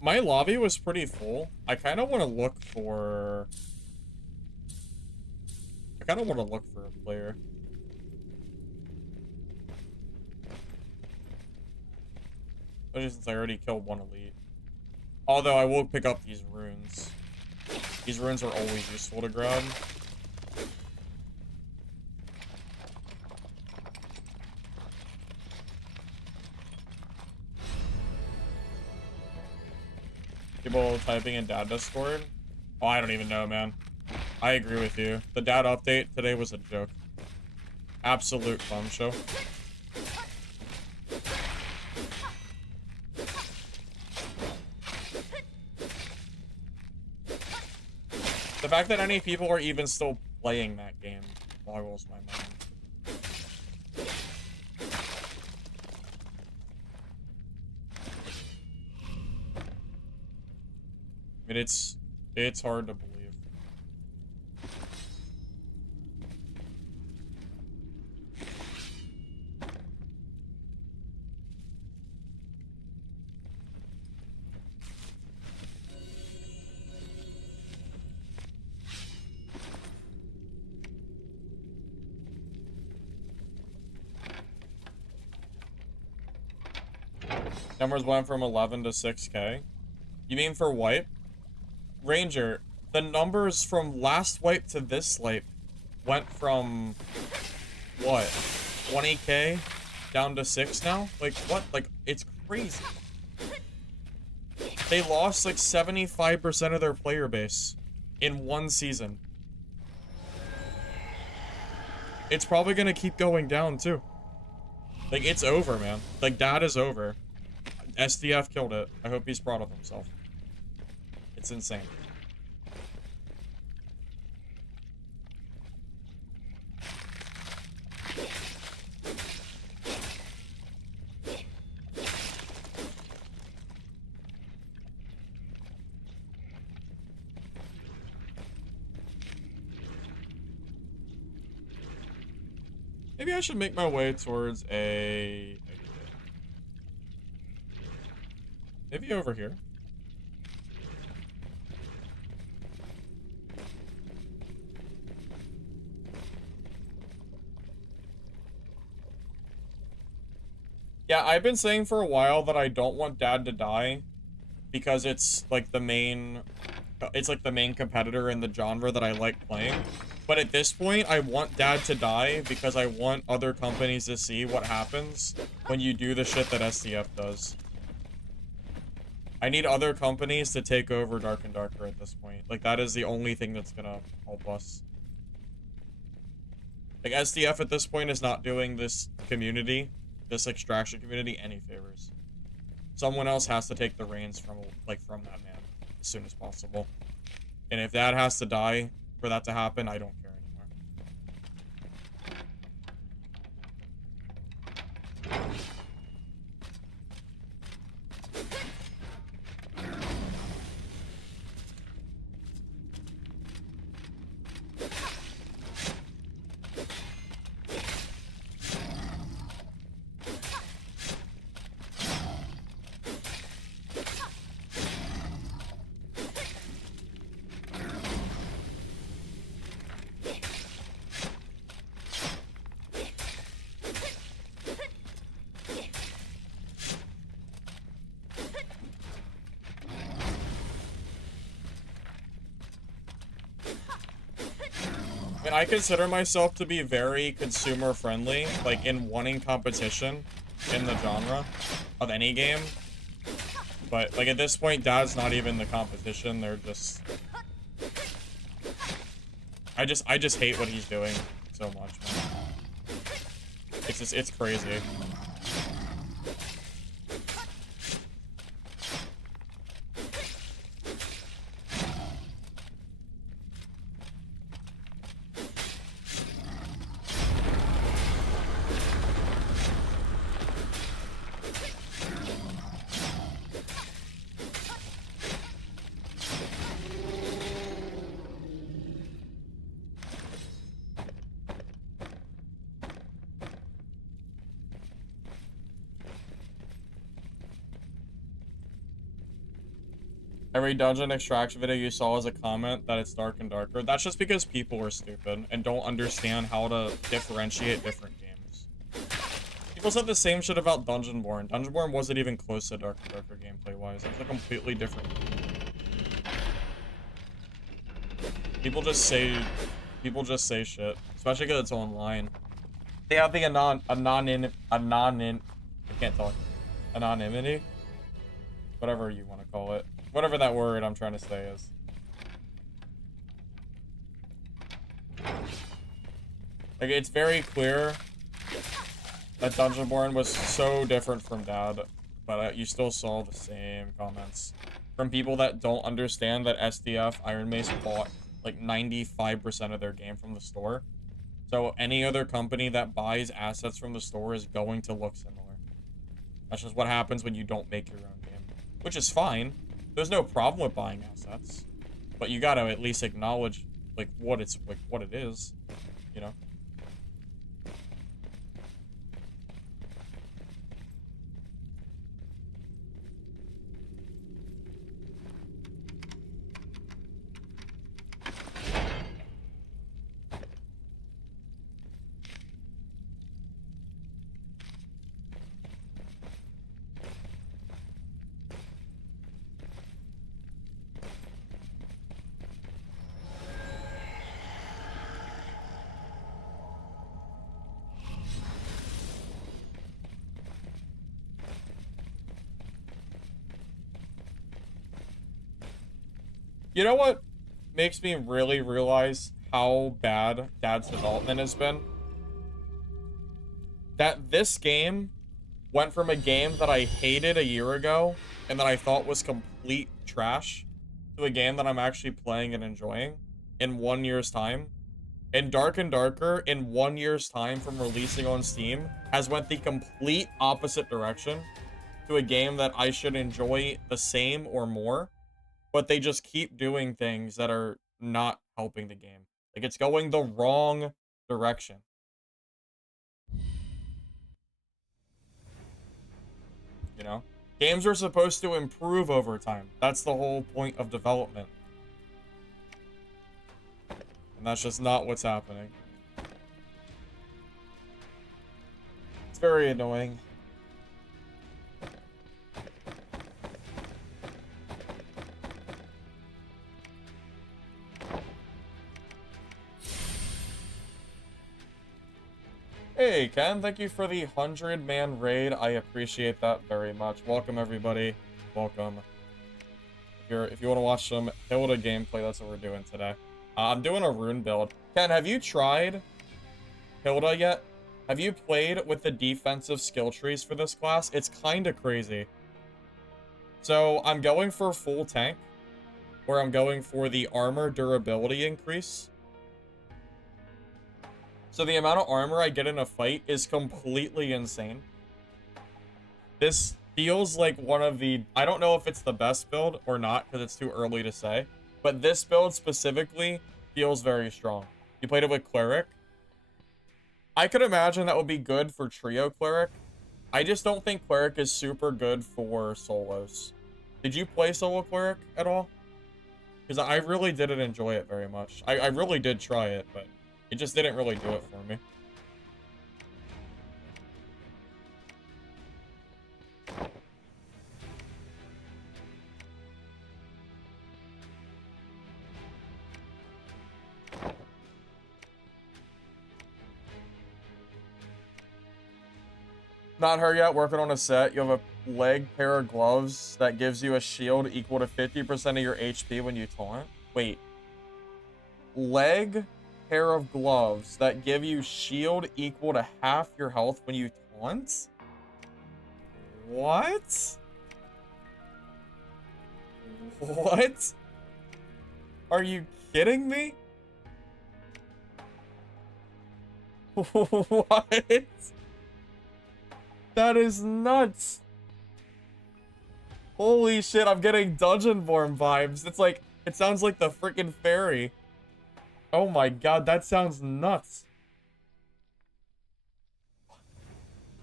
My lobby was pretty full. I kind of want to look for a player. Especially since I already killed one elite. Although I will pick up these runes. These runes are always useful to grab. People typing in dad Discord? Oh, I don't even know, man. I agree with you. The dad update today was a joke. Absolute bum show. The fact that any people are even still playing that game boggles my mind. I mean, it's hard to believe. Numbers went from 11 to 6K. You mean for wipe? Ranger, the numbers from last wipe to this wipe went from, what, 20K down to 6 now? Like, what? Like, it's crazy. They lost, like, 75% of their player base in one season. It's probably gonna keep going down, too. Like, it's over, man. Like, that is over. SDF killed it. I hope he's proud of himself. It's insane. Maybe I should make my way towards a... Maybe over here. Yeah, I've been saying for a while that I don't want Dad to die because it's like the main competitor in the genre that I like playing. But at this point, I want Dad to die because I want other companies to see what happens when you do the shit that STF does. I need other companies to take over Dark and Darker at this point. Like, that is the only thing that's gonna help us. Like, SDF at this point is not doing this community, this extraction community, any favors. Someone else has to take the reins from that man as soon as possible. And if that has to die for that to happen, I don't care anymore. I mean, I consider myself to be very consumer friendly, like in wanting competition in the genre of any game. But like at this point, Dad's not even the competition. They're just I just hate what he's doing so much, man. It's crazy. Every dungeon extraction video you saw as a comment that it's dark and darker. That's just because people are stupid and don't understand how to differentiate different games. People said the same shit about Dungeonborn. Dungeonborn wasn't even close to Dark and Darker gameplay-wise. It was a completely different game. People just say shit, especially because it's online. They have the I can't talk. Anonymity? Whatever you want to call it. Whatever that word I'm trying to say is. Like, it's very clear that Dungeonborn was so different from Dad, but you still saw the same comments from people that don't understand that SDF Iron Mace bought like 95% of their game from the store. So any other company that buys assets from the store is going to look similar. That's just what happens when you don't make your own game, which is fine. There's no problem with buying assets, but you gotta at least acknowledge like what it is, you know? You know what makes me really realize how bad Dad's development has been? That this game went from a game that I hated a year ago and that I thought was complete trash to a game that I'm actually playing and enjoying in 1 year's time. And Dark and Darker, in 1 year's time from releasing on Steam, has went the complete opposite direction to a game that I should enjoy the same or more, but they just keep doing things that are not helping the game. Like, it's going the wrong direction. You know? Games are supposed to improve over time. That's the whole point of development. And that's just not what's happening. It's very annoying. Hey, Ken, thank you for the 100-man raid. I appreciate that very much. Welcome, everybody. Welcome. If you want to watch some Hilda gameplay, that's what we're doing today. I'm doing a rune build. Ken, have you tried Hilda yet? Have you played with the defensive skill trees for this class? It's kind of crazy. So, I'm going for full tank, where I'm going for the armor durability increase. So the amount of armor I get in a fight is completely insane. This feels like one of the... I don't know if it's the best build or not, because it's too early to say. But this build specifically feels very strong. You played it with Cleric. I could imagine that would be good for Trio Cleric. I just don't think Cleric is super good for solos. Did you play Solo Cleric at all? Because I really didn't enjoy it very much. I really did try it, but... it just didn't really do it for me. Not her yet, working on a set. You have a leg pair of gloves that gives you a shield equal to 50% of your HP when you taunt. Wait. Leg pair of gloves that give you shield equal to half your health when you taunt? What? What? Are you kidding me? What? That is nuts. Holy shit, I'm getting Dungeonborn vibes. It's like, it sounds like the freaking fairy. Oh my god, that sounds nuts.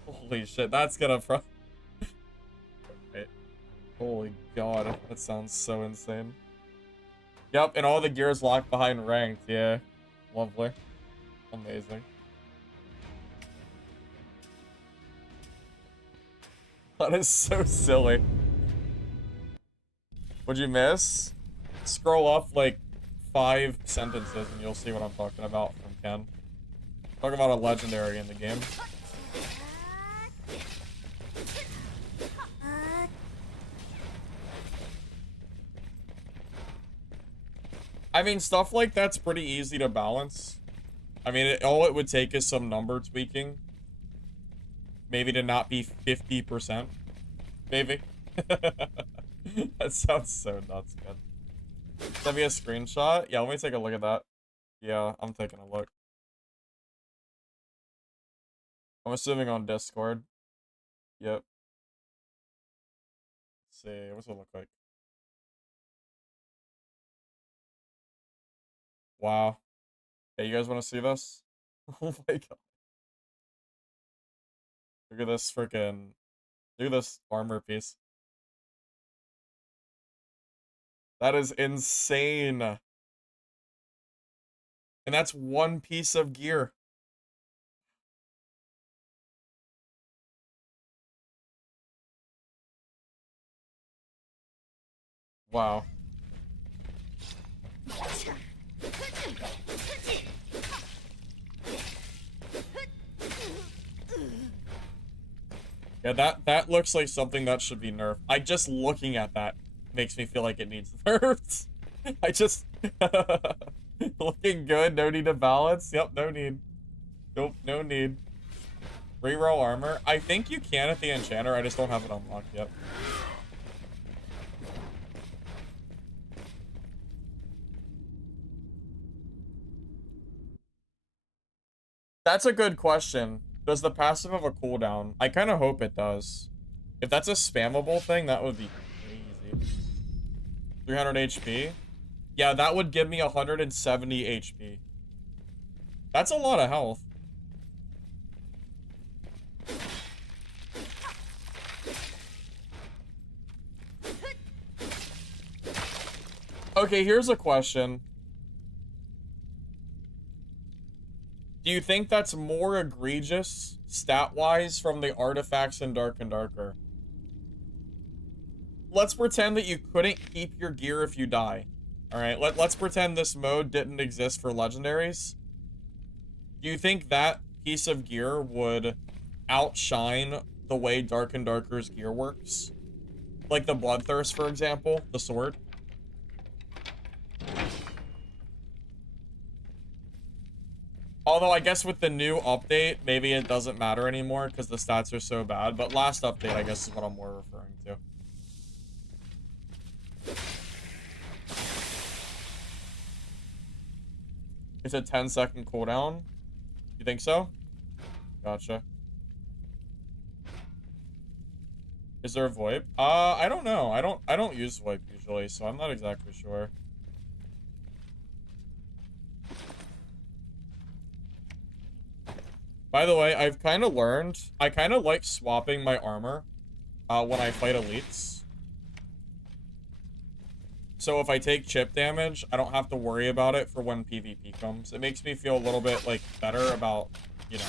Holy shit, that's gonna Wait. Holy god, that sounds so insane. Yep, and all the gears locked behind ranked, yeah. Lovely. Amazing. That is so silly. What'd you miss? Scroll up like 5 sentences and you'll see what I'm talking about from Ken. Talk about a legendary in the game. I mean, stuff like that's pretty easy to balance. I mean, all it would take is some number tweaking. Maybe to not be 50%. Maybe. That sounds so nuts, man. Send me a screenshot? Yeah, let me take a look at that. Yeah, I'm taking a look. I'm assuming on Discord. Yep. Let's see, what's it look like? Wow. Hey, you guys want to see this? Oh my god. Look at this freaking... Look at this armor piece. That is insane. And that's one piece of gear. Wow. Yeah, that looks like something that should be nerfed. Just looking at that makes me feel like it needs nerfed. I just... Looking good, no need to balance. Yep, no need. Nope, no need. Reroll armor. I think you can at the enchanter, I just don't have it unlocked yet. That's a good question. Does the passive have a cooldown? I kind of hope it does. If that's a spammable thing, that would be crazy. 300 HP? Yeah, that would give me 170 HP. That's a lot of health. Okay, here's a question. Do you think that's more egregious, stat-wise, from the artifacts in Dark and Darker? Let's pretend that you couldn't keep your gear if you die. Alright, let's pretend this mode didn't exist for legendaries. Do you think that piece of gear would outshine the way Dark and Darker's gear works? Like the Bloodthirst, for example, the sword? Although I guess with the new update, maybe it doesn't matter anymore because the stats are so bad. But last update, I guess, is what I'm more referring to. It's a 10-second cooldown. You think so? Gotcha. Is there a VoIP? I don't know. I don't use VoIP usually, so I'm not exactly sure. By the way, I've kind of learned, I kind of like swapping my armor when I fight elites. So if I take chip damage, I don't have to worry about it for when PvP comes. It makes me feel a little bit, like, better about, you know,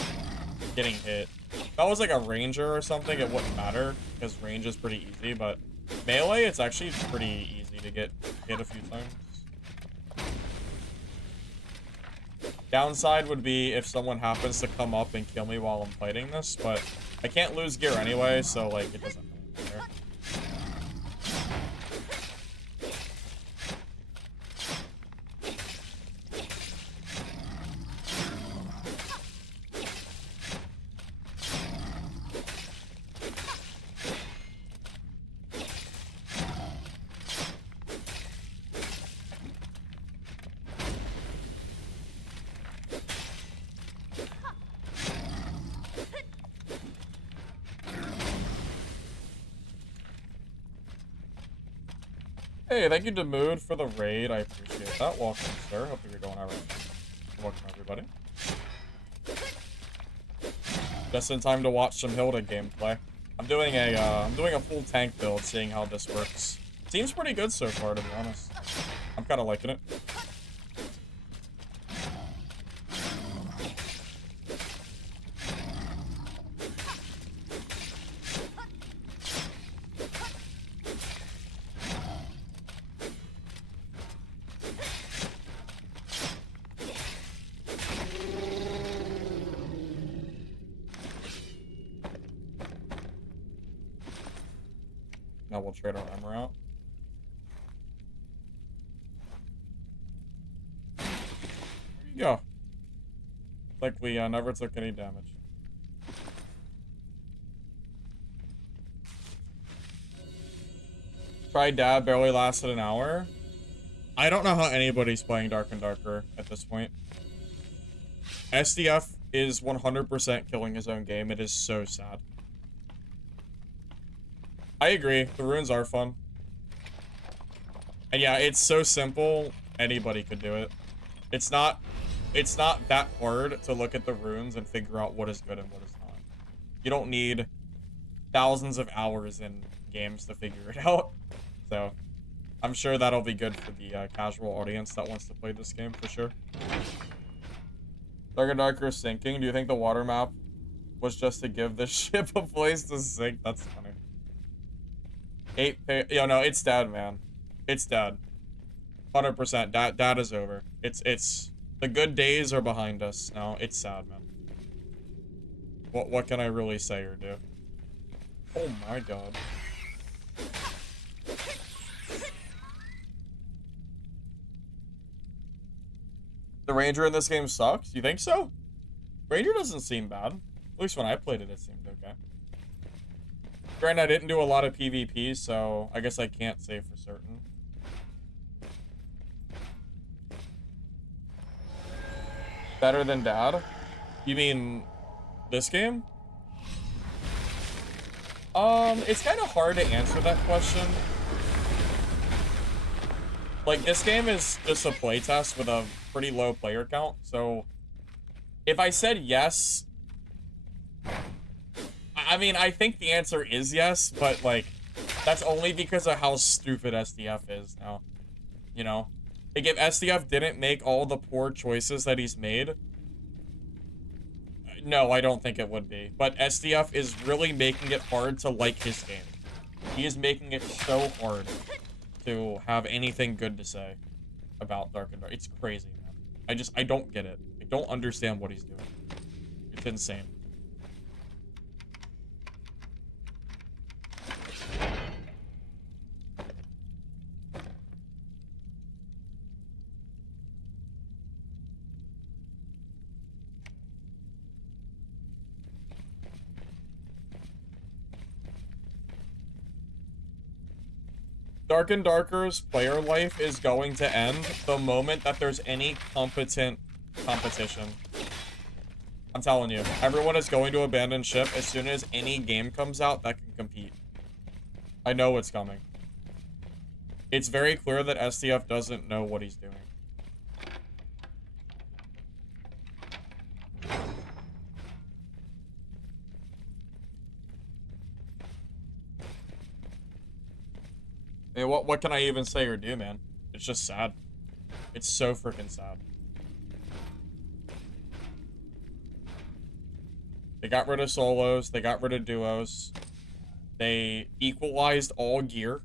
getting hit. If that was, like, a ranger or something, it wouldn't matter, because range is pretty easy, but melee, it's actually pretty easy to get hit a few times. Downside would be if someone happens to come up and kill me while I'm fighting this, but I can't lose gear anyway, so, like, it doesn't really matter. Hey, thank you to Mood for the raid. I appreciate that. Welcome, sir. Hope you're going alright. Welcome, everybody. Just in time to watch some Hilda gameplay. I'm doing a full tank build, seeing how this works. Seems pretty good so far, to be honest. I'm kind of liking it. Now we'll trade our armor out. There you go. Like we never took any damage. Tried Dad, barely lasted an hour. I don't know how anybody's playing Dark and Darker at this point. SDF is 100% killing his own game. It is so sad. I agree. The runes are fun. And yeah, it's so simple. Anybody could do it. It's not that hard to look at the runes and figure out what is good and what is not. You don't need thousands of hours in games to figure it out. So, I'm sure that'll be good for the casual audience that wants to play this game for sure. Dark and Darker is sinking. Do you think the water map was just to give this ship a place to sink? That's funny. Yo, no, it's dead, man. It's dead. 100%. Dad is over. It's the good days are behind us now. It's sad, man. What can I really say or do? Oh my god. The ranger in this game sucks? You think so? Ranger doesn't seem bad. At least when I played it, it seemed okay. Granted, I didn't do a lot of PvP, so I guess I can't say for certain. Better than Dad? You mean this game? It's kind of hard to answer that question. Like, this game is just a playtest with a pretty low player count, so if I said yes, I mean, I think the answer is yes, but, like, that's only because of how stupid SDF is now. You know? Like, if SDF didn't make all the poor choices that he's made, no, I don't think it would be. But SDF is really making it hard to like his game. He is making it so hard to have anything good to say about Dark and Dark. It's crazy, man. I don't get it. I don't understand what he's doing. It's insane. Dark and Darker's player life is going to end the moment that there's any competent competition. I'm telling you, everyone is going to abandon ship as soon as any game comes out that can compete. I know it's coming. It's very clear that SDF doesn't know what he's doing. I mean, what can I even say or do, man? It's just sad. It's so freaking sad. They got rid of solos. They got rid of duos. They equalized all gear.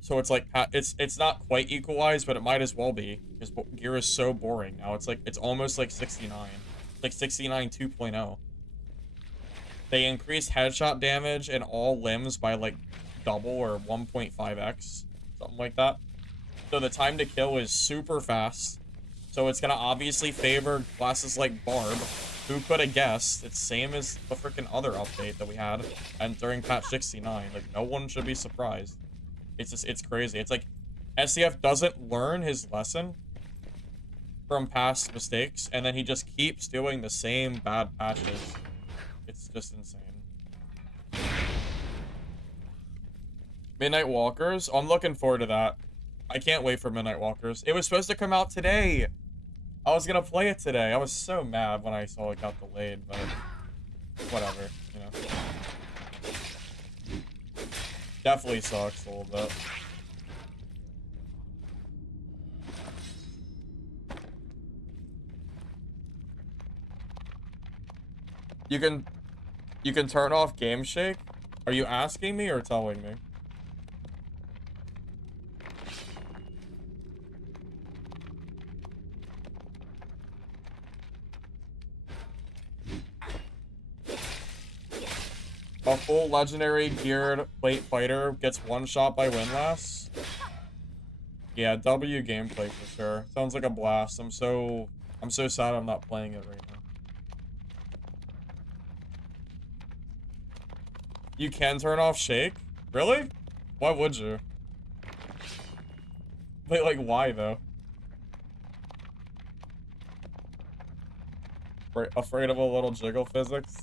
So it's like, it's not quite equalized, but it might as well be. Because gear is so boring now. It's almost like 69. Like 69 2.0. They increased headshot damage in all limbs by like double or 1.5x. Something like that. So the time to kill is super fast. So it's gonna obviously favor classes like Barb. Who could have guessed? It's same as the freaking other update that we had and during patch 69. Like, no one should be surprised. It's just, it's crazy. It's like SCF doesn't learn his lesson from past mistakes, and then he just keeps doing the same bad patches. It's just insane. Midnight Walkers? Oh, I'm looking forward to that. I can't wait for Midnight Walkers. It was supposed to come out today. I was gonna play it today. I was so mad when I saw it got delayed, but whatever, you know. Definitely sucks a little bit. You can turn off Game Shake? Are you asking me or telling me? A full legendary geared plate fighter gets one shot by windlass. Yeah, W gameplay for sure. Sounds like a blast. I'm so sad I'm not playing it right now. You can turn off Shake? Really? Why would you? Wait, like why though? Afraid of a little jiggle physics?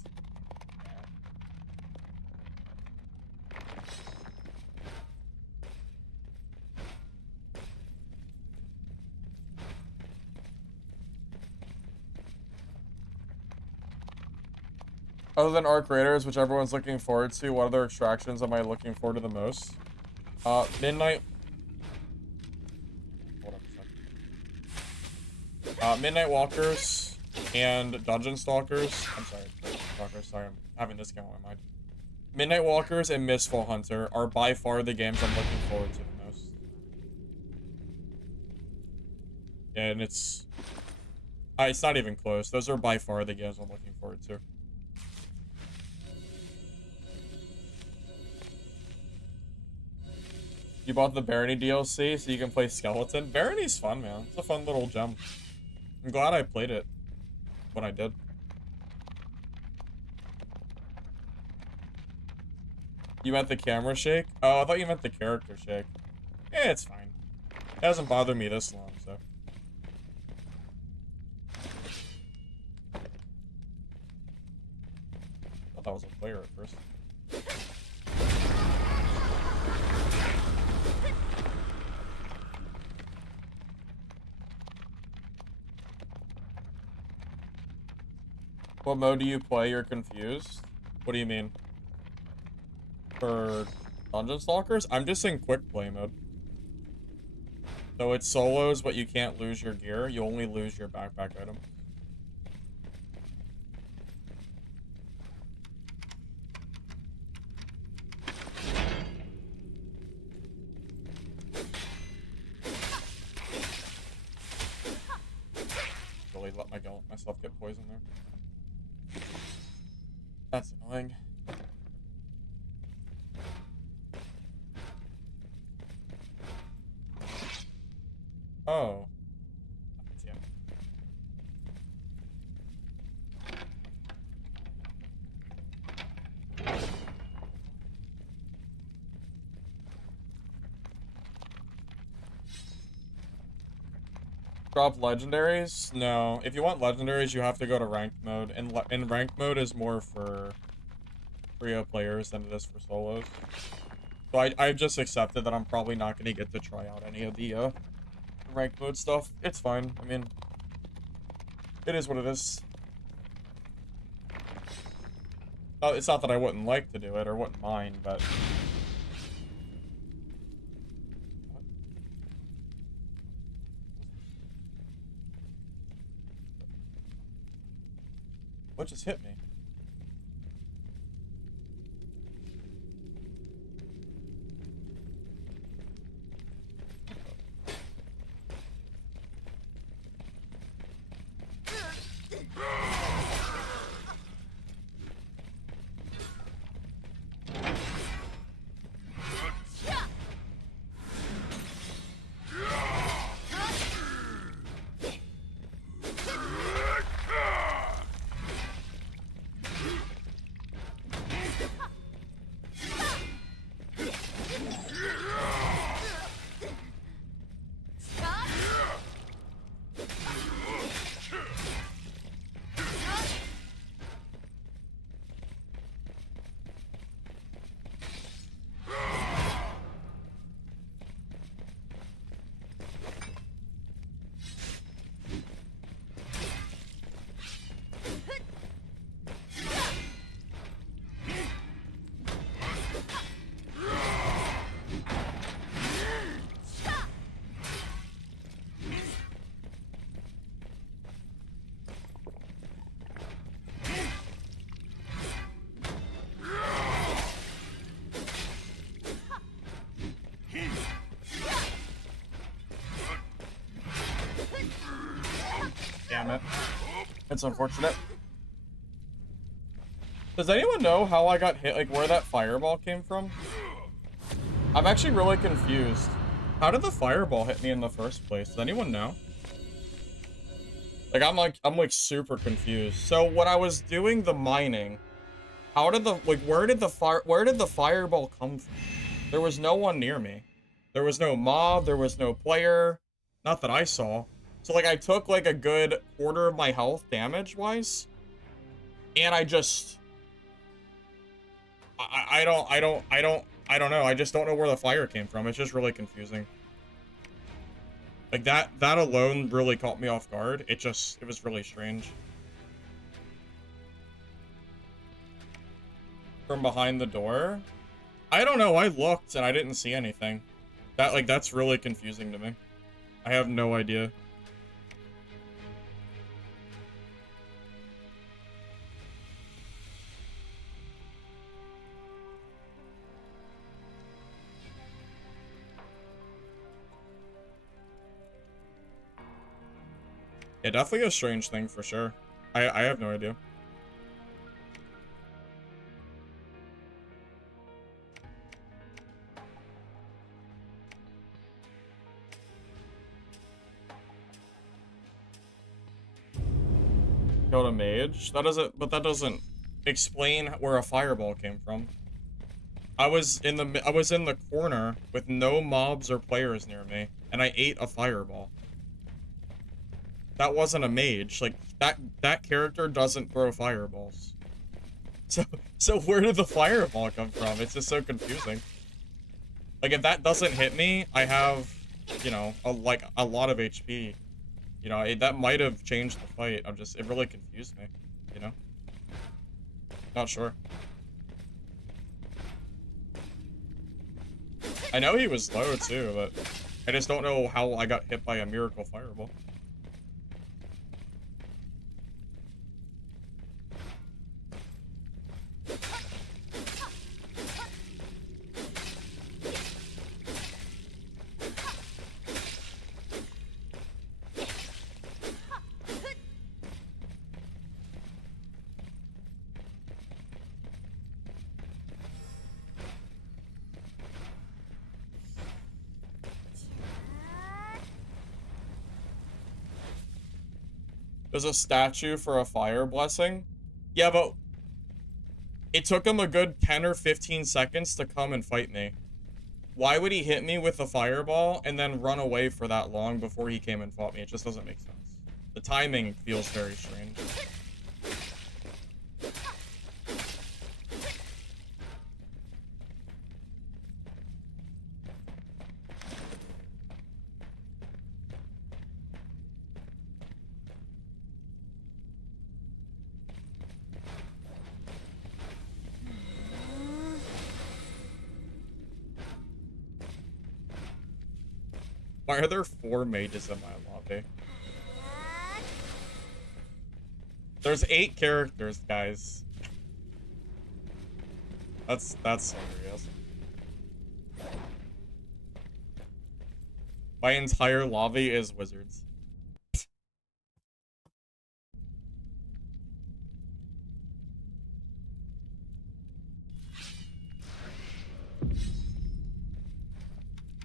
Other than Arc Raiders, which everyone's looking forward to, what other extractions am I looking forward to the most? Midnight... Hold on a second. Midnight Walkers and Dungeon Stalkers. I'm sorry, Stalkers, sorry, I'm having this go in my mind. Midnight Walkers and Mistfall Hunter are by far the games I'm looking forward to the most. And it's not even close. Those are by far the games I'm looking forward to. You bought the Barony DLC so you can play Skeleton? Barony's fun, man. It's a fun little gem. I'm glad I played it when I did. You meant the camera shake? Oh, I thought you meant the character shake. Yeah, it's fine. It hasn't bothered me this long, so. I thought that was a player at first. What mode do you play? You're confused? What do you mean? For Dungeon Stalkers? I'm just in quick play mode. So it's solos, but you can't lose your gear. You only lose your backpack item. Really let myself get poisoned there. That's annoying. Oh. Yeah. Drop legendaries? No. If you want legendaries, you have to go to ranked mode. And ranked mode is more for trio players than it is for solos. So I've just accepted that I'm probably not going to get to try out any of the ranked mode stuff. It's fine. I mean, it is what it is. It's not that I wouldn't like to do it or wouldn't mind, but... What just hit me? Damn it. It's unfortunate. Does anyone know how I got hit, like where that fireball came from? I'm actually really confused. How did the fireball hit me in the first place? Does anyone know? Like I'm like super confused. So when I was doing the mining, how did the where did the fireball come from? There was no one near me. There was no mob, there was no player. Not that I saw. So like I took like a good quarter of my health damage wise. And I just I don't know. I just don't know where the fire came from. It's just really confusing. Like that alone really caught me off guard. It was really strange. From behind the door? I don't know. I looked and I didn't see anything. That's really confusing to me. I have no idea. Yeah, definitely a strange thing for sure. I have no idea. Killed a mage? That doesn't explain where a fireball came from. I was in the corner with no mobs or players near me, and I ate a fireball. That wasn't a mage. Like that character doesn't throw fireballs. So where did the fireball come from? It's just so confusing. Like if that doesn't hit me, I have, you know, a lot of HP. You know, that might have changed the fight. It really confused me, you know? Not sure. I know he was low too, but I just don't know how I got hit by a miracle fireball. There's a statue for a fire blessing. Yeah, but it took him a good 10 or 15 seconds to come and fight me. Why would he hit me with a fireball and then run away for that long before he came and fought me? It just doesn't make sense. The timing feels very strange. Why are there 4 mages in my lobby? There's 8 characters, guys. That's hilarious. My entire lobby is wizards.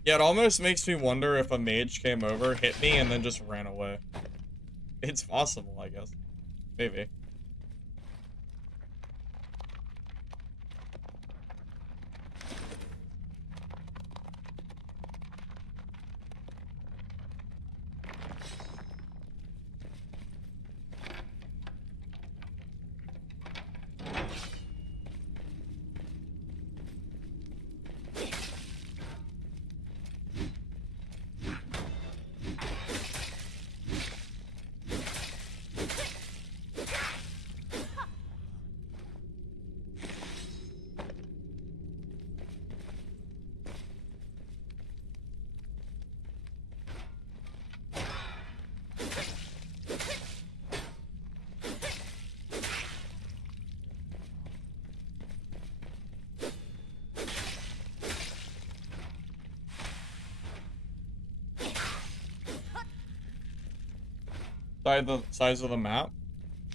Yeah, it almost makes me wonder if a mage came over, hit me, and then just ran away. It's possible, I guess. Maybe. Size of the map?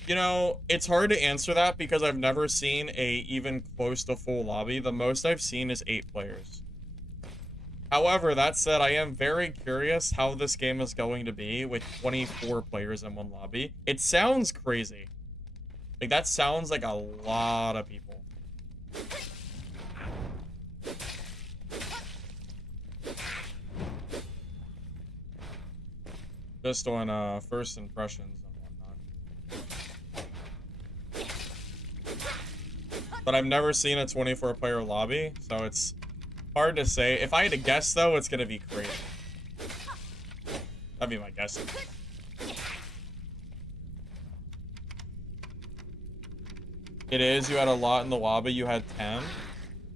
You know, it's hard to answer that because I've never seen a even close to full lobby. The most I've seen is 8 players. However, that said, I am very curious how this game is going to be with 24 players in one lobby. It sounds crazy. Like, that sounds like a lot of people. Just on first impressions and whatnot. But I've never seen a 24-player lobby, so it's hard to say. If I had to guess, though, it's gonna be crazy. That'd be my guess. It is. You had a lot in the lobby. You had 10.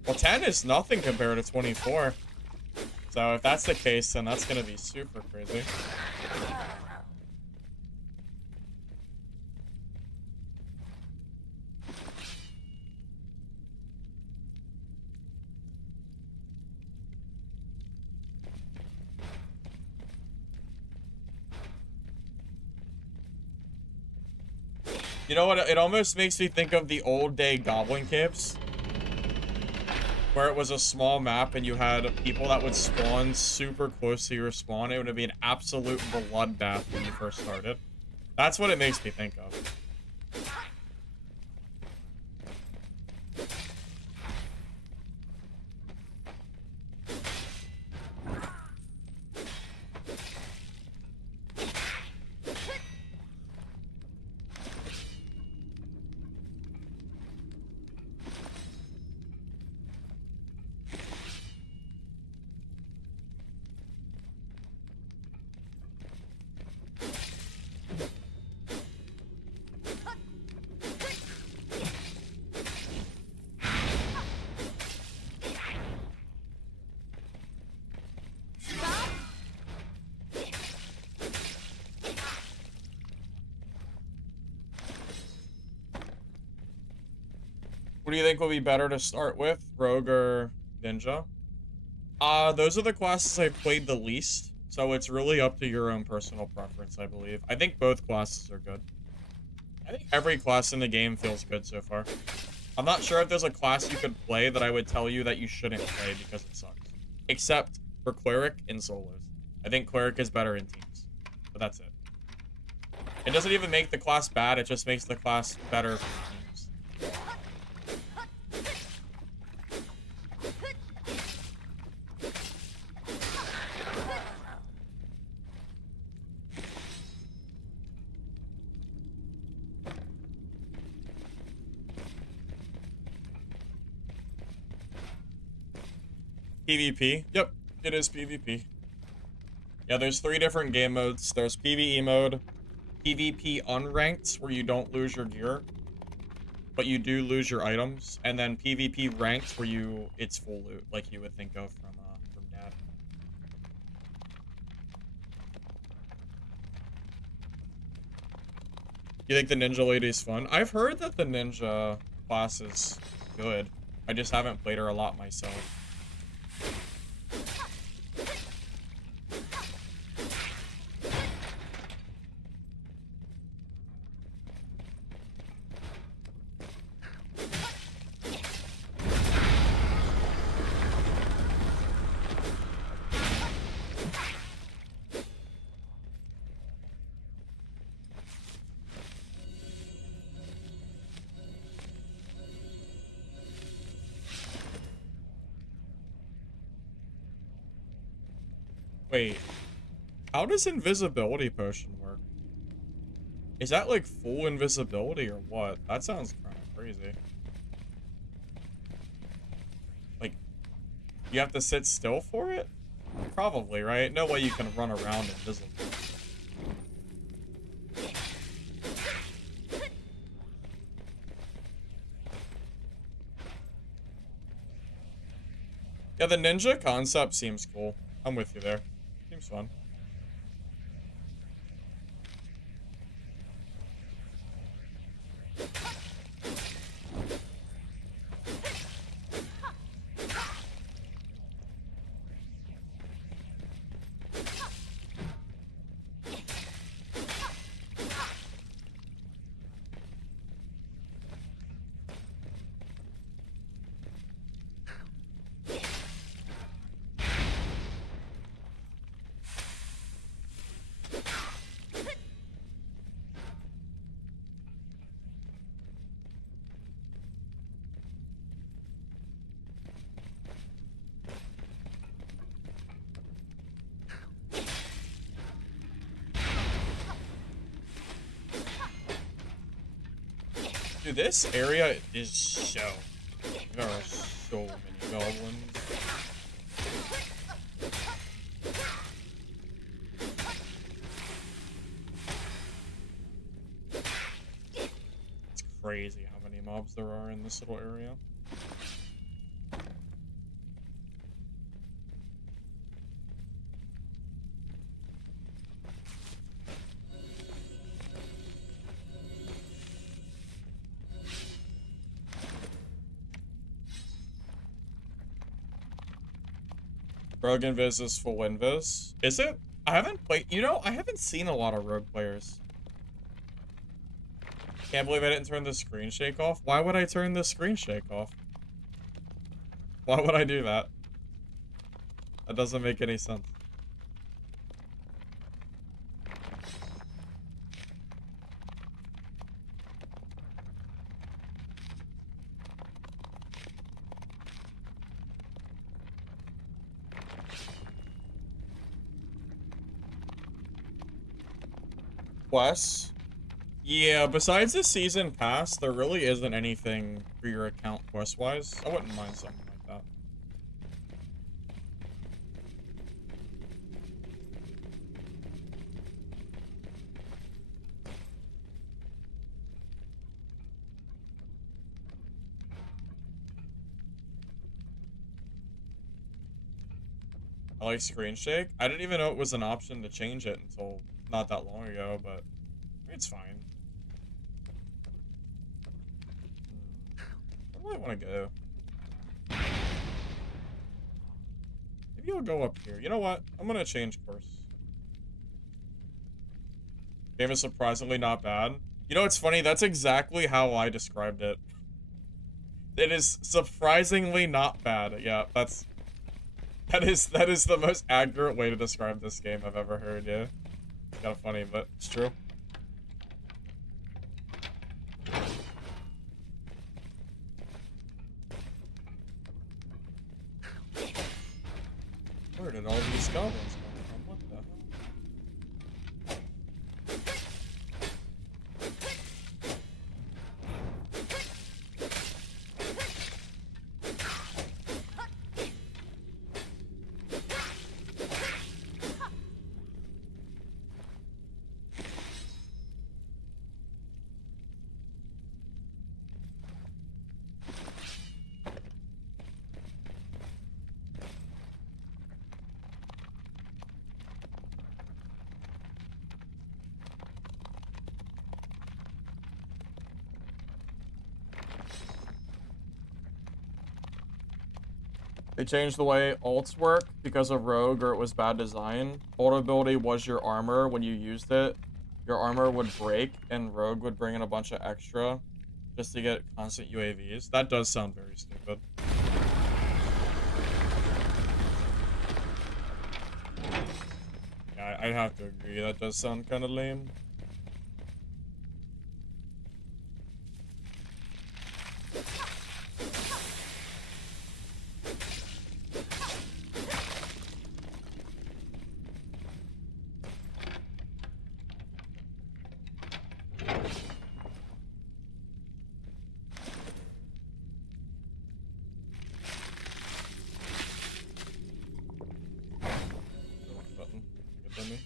Well, 10 is nothing compared to 24. So if that's the case, then that's gonna be super crazy. You know what? It almost makes me think of the old day goblin camps, where it was a small map and you had people that would spawn super close to your spawn. It would be an absolute bloodbath when you first started. That's what it makes me think of. What do you think will be better to start with, Rogue or Ninja? Those are the classes I've played the least, so it's really up to your own personal preference, I believe. I think both classes are good. I think every class in the game feels good so far. I'm not sure if there's a class you could play that I would tell you that you shouldn't play because it sucks. Except for Cleric in solos. I think Cleric is better in teams. But that's it. It doesn't even make the class bad, it just makes the class better for teams. PvP? Yep, it is PvP. Yeah, there's 3 different game modes. There's PvE mode, PvP unranked, where you don't lose your gear, but you do lose your items, and then PvP ranked, where it's full loot, like you would think of from Dad. You think the Ninja Lady is fun? I've heard that the Ninja class is good. I just haven't played her a lot myself. Wait, how does invisibility potion work? Is that like full invisibility or what? That sounds kind of crazy. Like, you have to sit still for it? Probably, right? No way you can run around invisible. Yeah, the ninja concept seems cool. I'm with you there. Seems fun. Dude, this area is so... There are so many goblins. It's crazy how many mobs there are in this little area. Rogue Invis is full Invis. Is it? I haven't played... You know, I haven't seen a lot of Rogue players. Can't believe I didn't turn the screen shake off. Why would I turn the screen shake off? Why would I do that? That doesn't make any sense. Quests? Yeah, besides the season pass, there really isn't anything for your account quest-wise. I wouldn't mind something like that. I like screen shake. I didn't even know it was an option to change it until not that long ago, but it's fine. Where do I want to go? Maybe I'll go up here. You know what? I'm gonna change course. Game is surprisingly not bad. You know, it's funny. That's exactly how I described it. It is surprisingly not bad. Yeah, that is the most accurate way to describe this game I've ever heard. Yeah, it's kind of funny, but it's true. Where did all these goblins come from? What the hell? They changed the way ults work because of Rogue, or it was bad design. Ult ability was your armor. When you used it, your armor would break, and Rogue would bring in a bunch of extra just to get constant UAVs. That does sound very stupid. Yeah, I'd have to agree. That does sound kind of lame. Button. Good on me.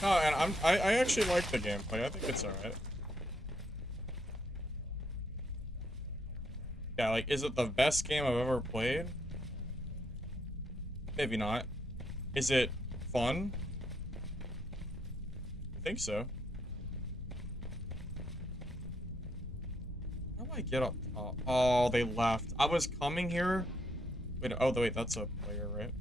No, and I actually like the gameplay. I think it's alright. Yeah, like, is it the best game I've ever played? Maybe not. Is it fun? I think so. How do I get up top? Oh, they left. I was coming here. Wait, oh, wait, that's a player, right?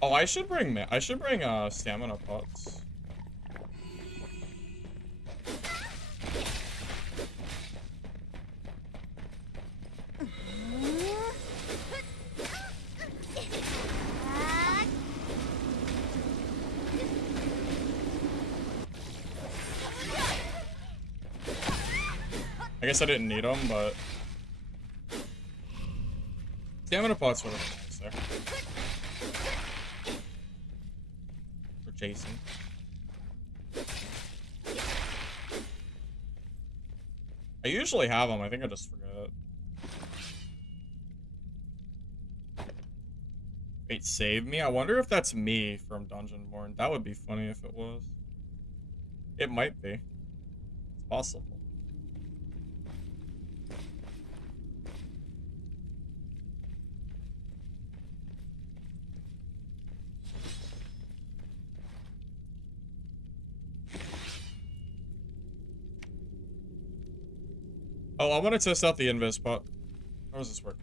Oh, I should bring stamina pots. I guess I didn't need them, but stamina pots would have been nice there. For Jason. I usually have them. I think I just forgot. Wait, save me? I wonder if that's me from Dungeonborn. That would be funny if it was. It might be. It's possible. Oh, I want to test out the invis pot. How does this work?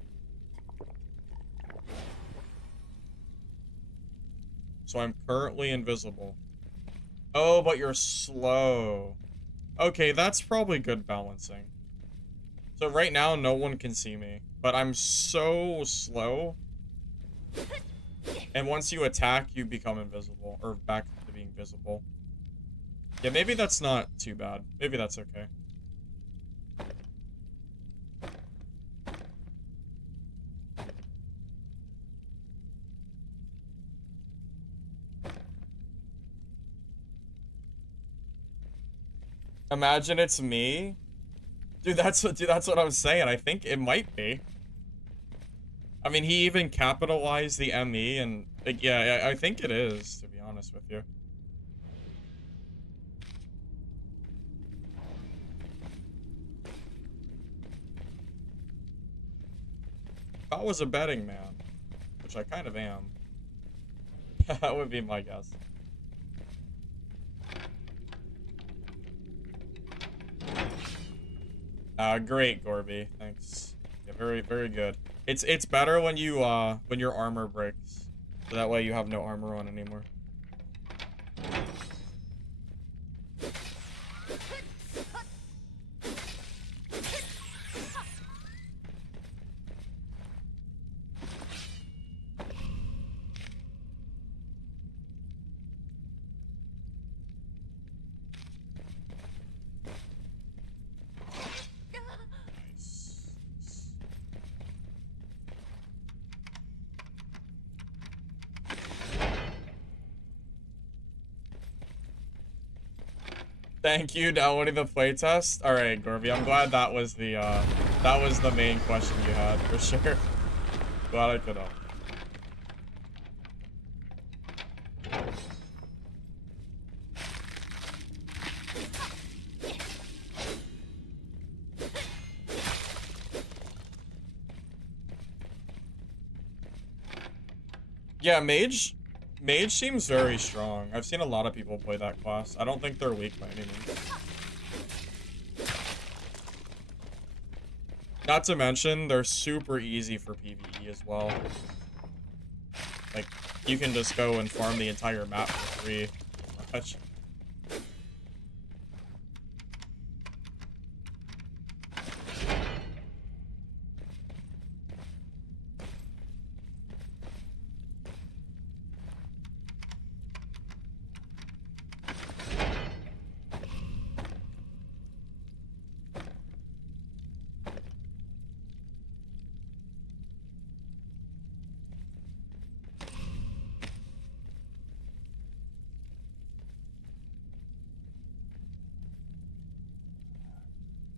So I'm currently invisible. Oh, but you're slow. Okay, that's probably good balancing. So right now, no one can see me. But I'm so slow. And once you attack, you become invisible. Or back to being visible. Yeah, maybe that's not too bad. Maybe that's okay. Imagine it's me. Dude, that's what I'm saying. I think it might be. I mean, he even capitalized the ME, and like, yeah, I think it is, to be honest with you. If I was a betting man, which I kind of am, that would be my guess. Great, Gorby. Thanks. Yeah, very, very good. It's better when you when your armor breaks. So that way you have no armor on anymore. Thank you, downloading the playtest. All right, Gorby, I'm glad that was the main question you had for sure. Glad I could help. Yeah, Mage seems very strong. I've seen a lot of people play that class. I don't think they're weak by any means. Not to mention, they're super easy for PvE as well. Like, you can just go and farm the entire map for free. Pretty much.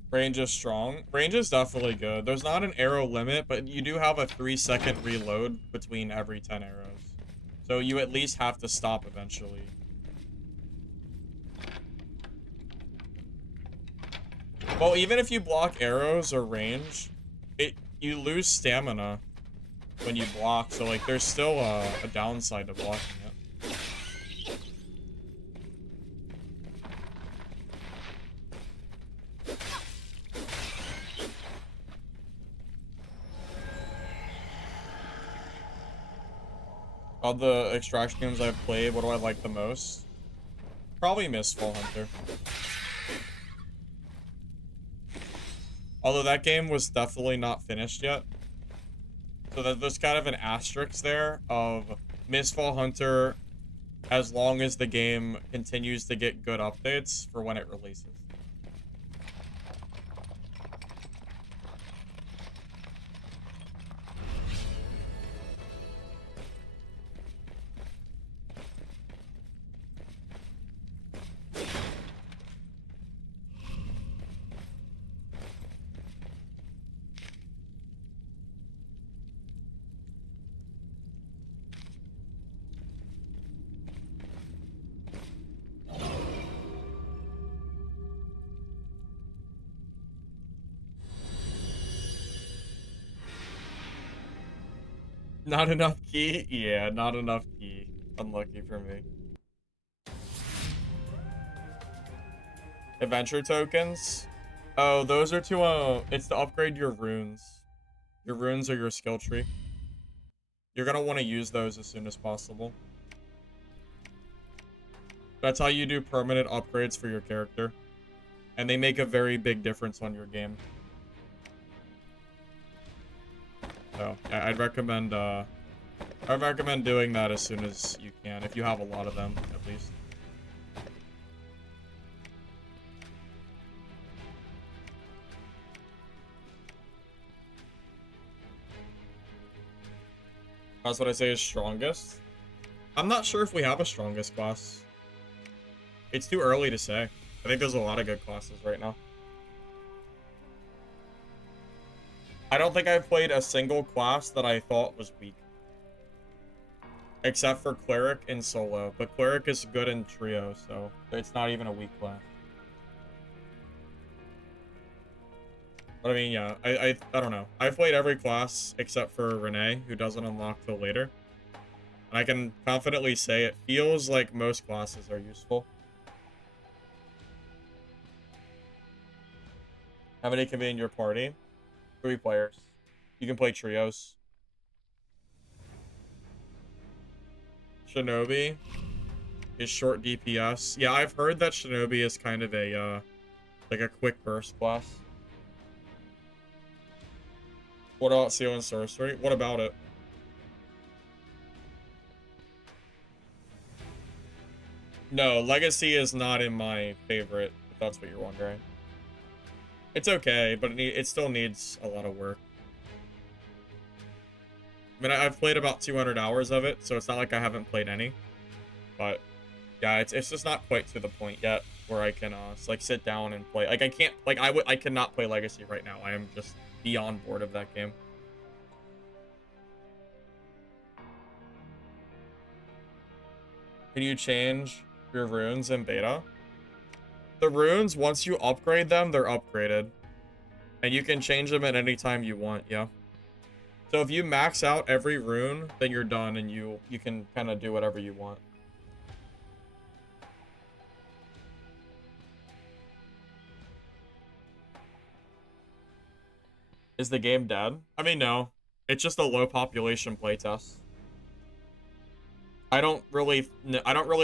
Range is strong. Range is definitely good. There's not an arrow limit, but you do have a 3-second reload between every 10 arrows. So you at least have to stop eventually. Well, even if you block arrows or range, you lose stamina when you block. So like there's still a downside to blocking it. All the extraction games I've played, what do I like the most? Probably Mistfall Hunter. Although that game was definitely not finished yet. So there's kind of an asterisk there of Mistfall Hunter as long as the game continues to get good updates for when it releases. Not enough key? Yeah, not enough key. Unlucky for me. Adventure tokens? Oh, those are to, it's to upgrade your runes. Your runes are your skill tree. You're gonna want to use those as soon as possible. That's how you do permanent upgrades for your character. And they make a very big difference on your game. So, I'd recommend doing that as soon as you can, if you have a lot of them, at least. That's what I say is strongest. I'm not sure if we have a strongest class. It's too early to say, I think there's a lot of good classes right now. I don't think I've played a single class that I thought was weak. Except for Cleric in solo. But Cleric is good in trio, so it's not even a weak class. But I mean, yeah, I don't know. I've played every class except for Renee, who doesn't unlock till later. And I can confidently say it feels like most classes are useful. How many can be in your party? 3 players. You can play trios. Shinobi is short DPS. Yeah, I've heard that Shinobi is kind of a, like a quick burst class. What about Seal and Sorcery? What about it? No, Legacy is not in my favorite, if that's what you're wondering. It's okay, but it still needs a lot of work. I mean, I've played about 200 hours of it, so it's not like I haven't played any. But, yeah, it's just not quite to the point yet where I can, like, sit down and play. Like, I can't, like, I cannot play Legacy right now. I am just beyond bored of that game. Can you change your runes in beta? The runes, once you upgrade them, they're upgraded. And you can change them at any time you want, yeah. So if you max out every rune, then you're done and you can kind of do whatever you want. Is the game dead? I mean, no. It's just a low population playtest. I don't really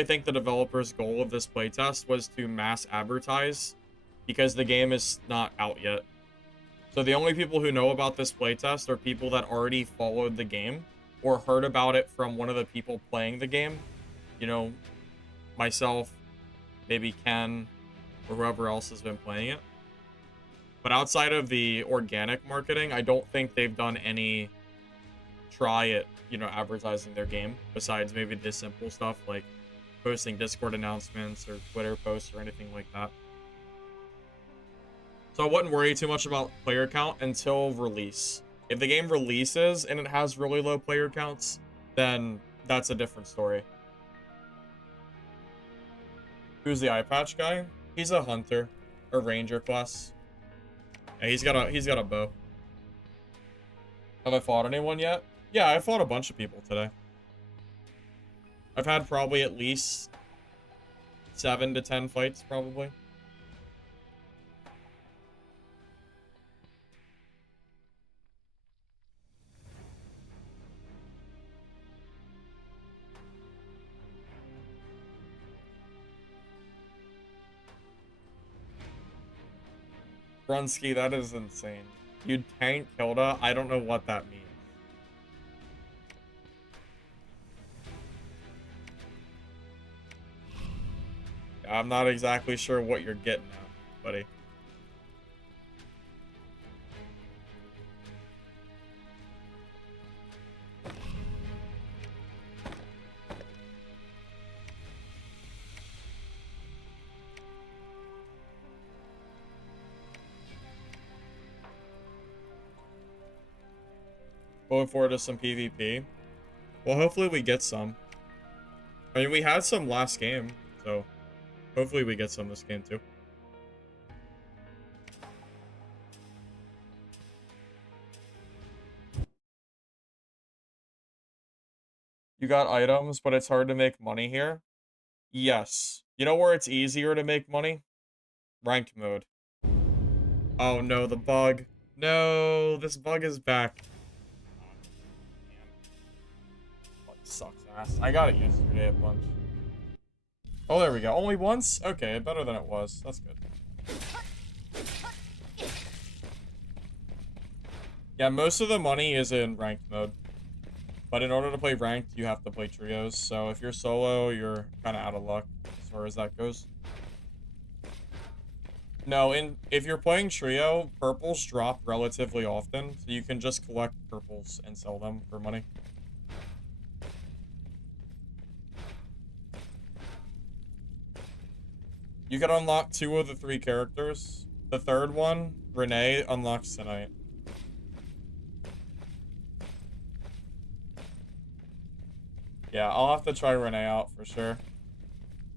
think the developer's goal of this playtest was to mass advertise because the game is not out yet. So the only people who know about this playtest are people that already followed the game or heard about it from one of the people playing the game. You know, myself, maybe Ken, or whoever else has been playing it. But outside of the organic marketing, I don't think they've done any try it, you know, advertising their game besides maybe the simple stuff like posting Discord announcements or Twitter posts or anything like that. So I wouldn't worry too much about player count until release. If the game releases and it has really low player counts, then that's a different story. Who's the eye patch guy? He's a hunter, a ranger class. Yeah, he's got a bow. Have I fought anyone yet? Yeah, I fought a bunch of people today. I've had probably at least 7 to 10 fights, probably. Brunsky, that is insane. You tank Hilda? I don't know what that means. I'm not exactly sure what you're getting at, buddy. Going forward to some PvP. Well, hopefully we get some. I mean, we had some last game, so hopefully we get some this game too. You got items, but it's hard to make money here? Yes. You know where it's easier to make money? Ranked mode. Oh no, the bug. No, this bug is back. Bug sucks ass. I got it yesterday a bunch. Oh, there we go. Only once? Okay, better than it was. That's good. Yeah, most of the money is in ranked mode. But in order to play ranked, you have to play trios. So if you're solo, you're kind of out of luck as far as that goes. No, if you're playing trio, purples drop relatively often. So you can just collect purples and sell them for money. You can unlock 2 of the 3 characters. The third one, Renee, unlocks tonight. Yeah, I'll have to try Renee out for sure.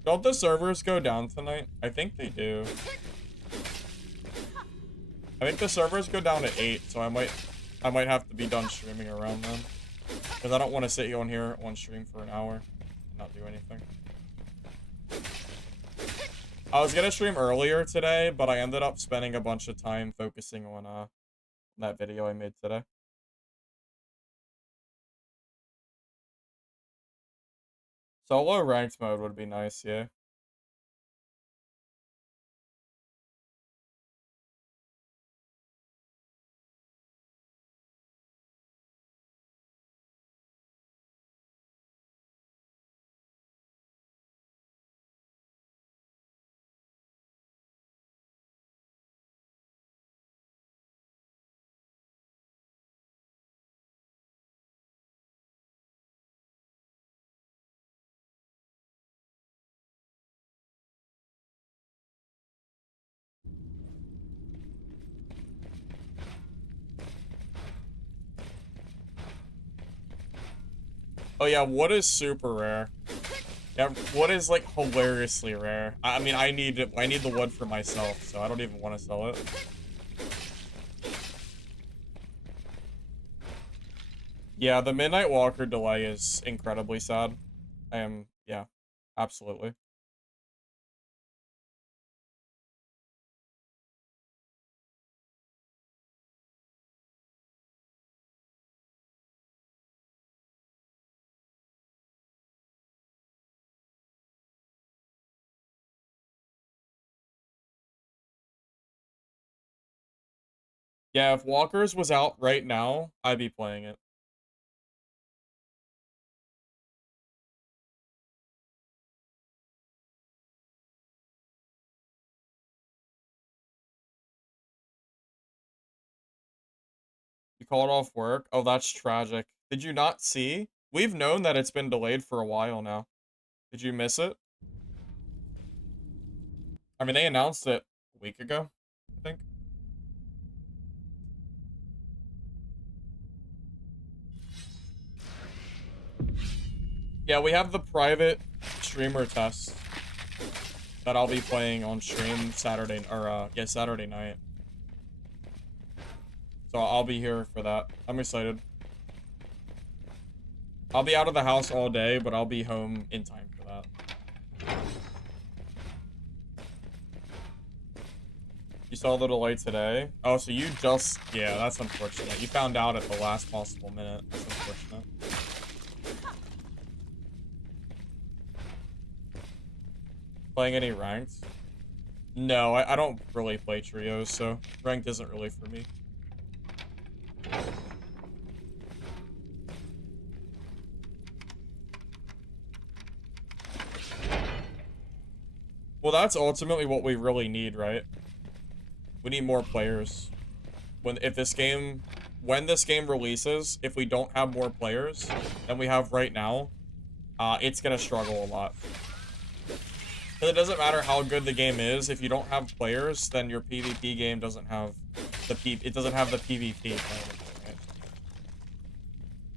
Don't the servers go down tonight? I think they do. I think the servers go down at 8, so I might have to be done streaming around then. Because I don't want to sit on here on stream for an hour and not do anything. I was gonna stream earlier today, but I ended up spending a bunch of time focusing on that video I made today. Solo ranked mode would be nice, yeah. Oh yeah, wood is super rare. Yeah, wood is like hilariously rare. I mean, I need the wood for myself, so I don't even want to sell it. Yeah, the Midnight Walker delay is incredibly sad. Yeah, absolutely. Yeah, if Walkers was out right now, I'd be playing it. You called off work? Oh, that's tragic. Did you not see? We've known that it's been delayed for a while now. Did you miss it? I mean, they announced it a week ago, I think. Yeah, we have the private streamer test that I'll be playing on stream Saturday, or, yeah, Saturday night. So I'll be here for that. I'm excited. I'll be out of the house all day, but I'll be home in time for that. You saw the delay today? Oh, so you just... Yeah, that's unfortunate. You found out at the last possible minute. That's unfortunate. Playing any ranked? No, I don't really play trios, so ranked isn't really for me. Well, that's ultimately what we really need, right? We need more players. When this game releases, if we don't have more players than we have right now, it's gonna struggle a lot. Because it doesn't matter how good the game is, if you don't have players, then your PvP game doesn't have the PvP kind of, right?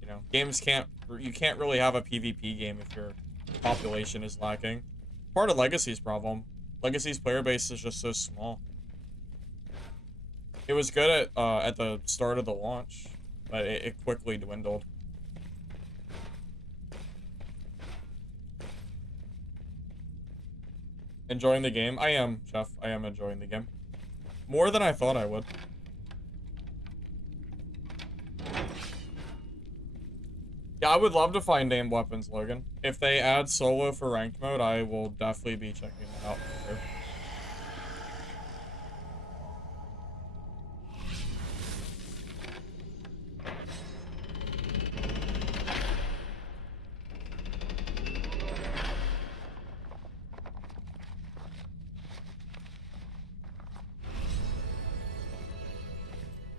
You know, you can't really have a PvP game if your population is lacking. Part of Legacy's problem. Legacy's player base is just so small. It was good at the start of the launch, but it quickly dwindled. Enjoying the game? I am, Jeff. I am enjoying the game. More than I thought I would. Yeah, I would love to find named weapons, Logan. If they add solo for ranked mode, I will definitely be checking that out for sure.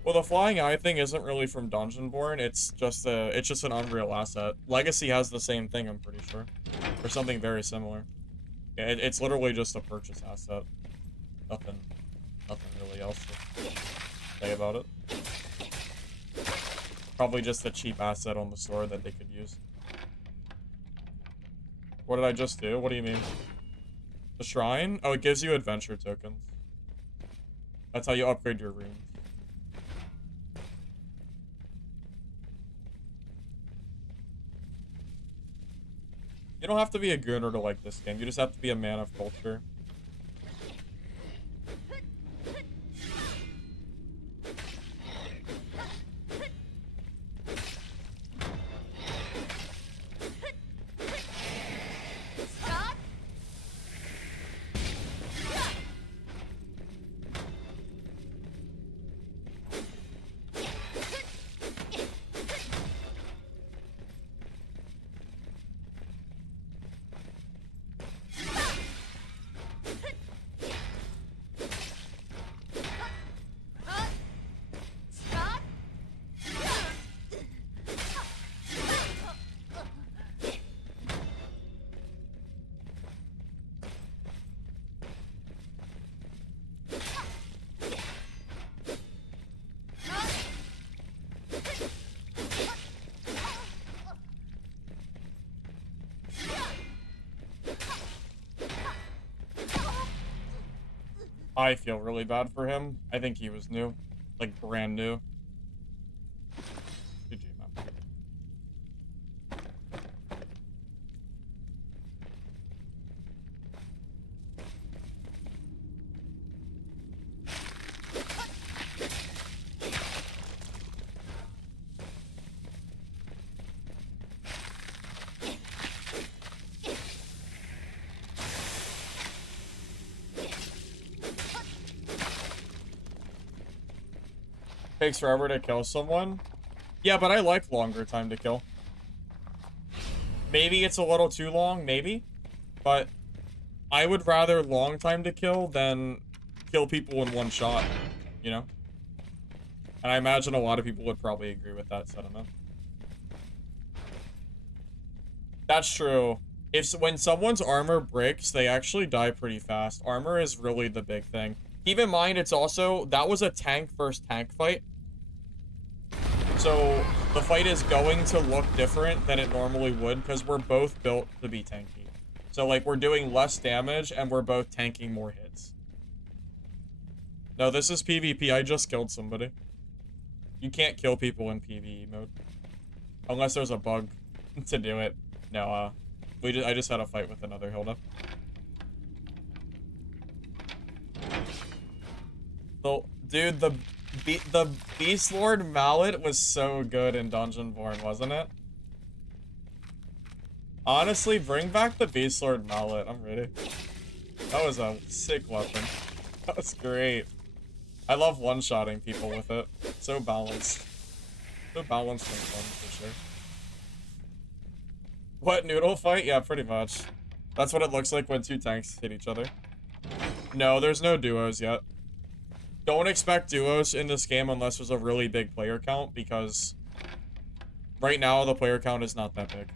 Well, the flying eye thing isn't really from Dungeonborn. It's just an Unreal asset. Legacy has the same thing, I'm pretty sure, or something very similar. Yeah, it's literally just a purchase asset. Nothing really else to say about it. Probably just a cheap asset on the store that they could use. What did I just do? What do you mean? The shrine? Oh, it gives you adventure tokens. That's how you upgrade your runes. You don't have to be a gooner to like this game. You just have to be a man of culture. I feel really bad for him. I think he was new. Like, brand new. GG, man. Takes forever to kill someone. Yeah, but I like longer time to kill. Maybe it's a little too long, maybe. But I would rather long time to kill than kill people in one shot, you know? And I imagine a lot of people would probably agree with that sentiment. That's true. When someone's armor breaks, they actually die pretty fast. Armor is really the big thing. Keep in mind, it's also, that was a tank versus tank fight. So, the fight is going to look different than it normally would, because we're both built to be tanky. So, like, we're doing less damage, and we're both tanking more hits. No, this is PvP. I just killed somebody. You can't kill people in PvE mode. Unless there's a bug to do it. No, I just had a fight with another Hilda. So, dude, the Beast Lord Mallet was so good in Dungeonborn, wasn't it? Honestly, bring back the Beast Lord Mallet. I'm ready. That was a sick weapon. That was great. I love one-shotting people with it. So balanced. So balanced and fun, for sure. What, noodle fight? Yeah, pretty much. That's what it looks like when two tanks hit each other. No, there's no duos yet. Don't expect duos in this game unless there's a really big player count, because right now the player count is not that big.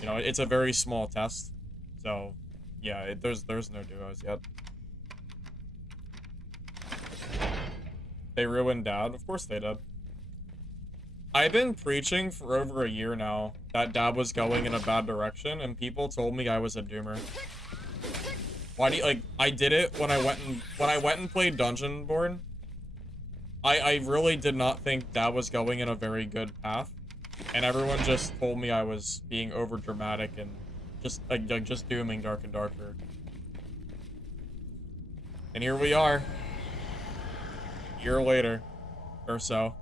You know, it's a very small test. So, yeah, there's no duos yet. They ruined Dad? Of course they did. I've been preaching for over a year now that Dad was going in a bad direction, and people told me I was a doomer. Why do you, like, I did it when I went and played Dungeonborn. I really did not think Dad was going in a very good path, and everyone just told me I was being over dramatic and just like just dooming Dark and Darker. And here we are. A year later or so.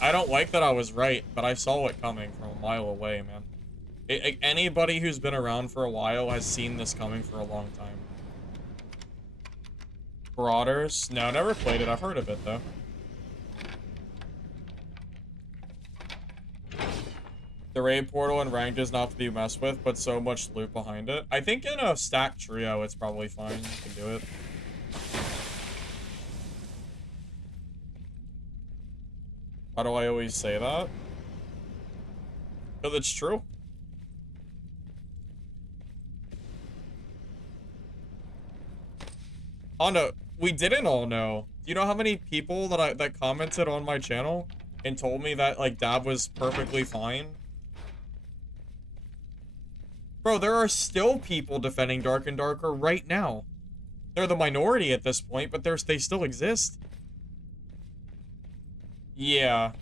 I don't like that I was right, but I saw it coming from a mile away, man. Anybody who's been around for a while has seen this coming for a long time. Marauders? No, never played it. I've heard of it, though. The raid portal and ranked is not to be messed with, but so much loot behind it. I think in a stacked trio, it's probably fine. You can do it. Why do I always say that? Because it's true. Oh no, we didn't all know. Do you know how many people that commented on my channel and told me that like Dab was perfectly fine? Bro, there are still people defending Dark and Darker right now. They're the minority at this point, but they still exist. Yeah.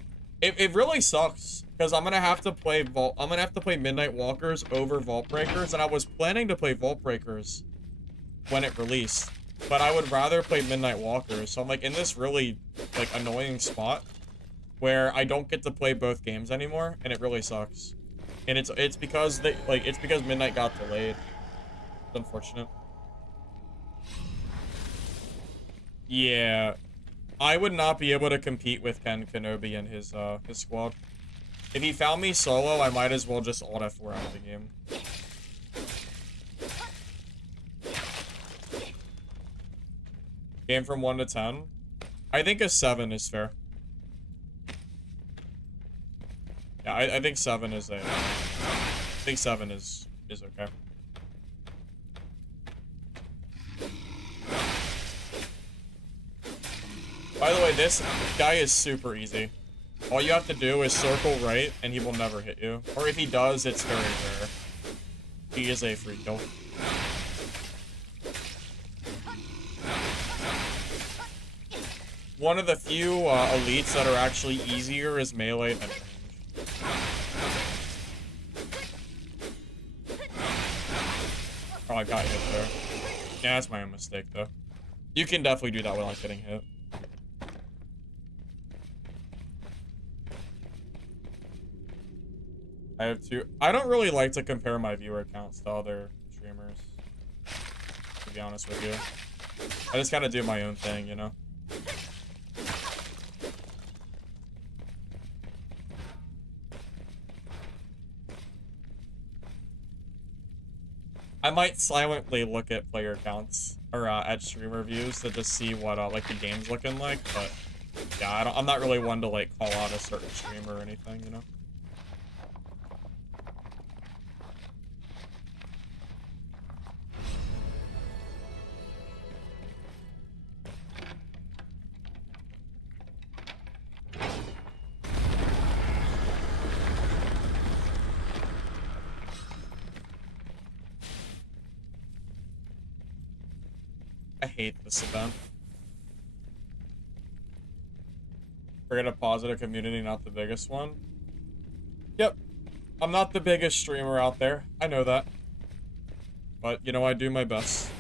It really sucks because I'm gonna have to play Midnight Walkers over Vault Breakers, and I was planning to play Vault Breakers when it released, but I would rather play Midnight Walkers. So I'm like in this really like annoying spot where I don't get to play both games anymore, and it really sucks. And it's because it's because Midnight got delayed. It's unfortunate. Yeah. I would not be able to compete with Ken Kenobi and his squad. If he found me solo, I might as well just alt F4 out of the game. Game from 1 to 10? I think a 7 is fair. Yeah, I think 7 is I think 7 is okay. By the way, this guy is super easy. All you have to do is circle right, and he will never hit you. Or if he does, it's very rare. He is a free kill. One of the few elites that are actually easier is melee than range. Oh, I got hit there. Yeah, that's my own mistake, though. You can definitely do that without getting hit. I have two. I don't really like to compare my viewer counts to other streamers, to be honest with you. I just kind of do my own thing, you know? I might silently look at player counts, or at streamer views to just see what like the game's looking like, but yeah, I'm not really one to like call out a certain streamer or anything, you know? I hate this event. Forget a positive community, not the biggest one. Yep. I'm not the biggest streamer out there. I know that. But, you know, I do my best.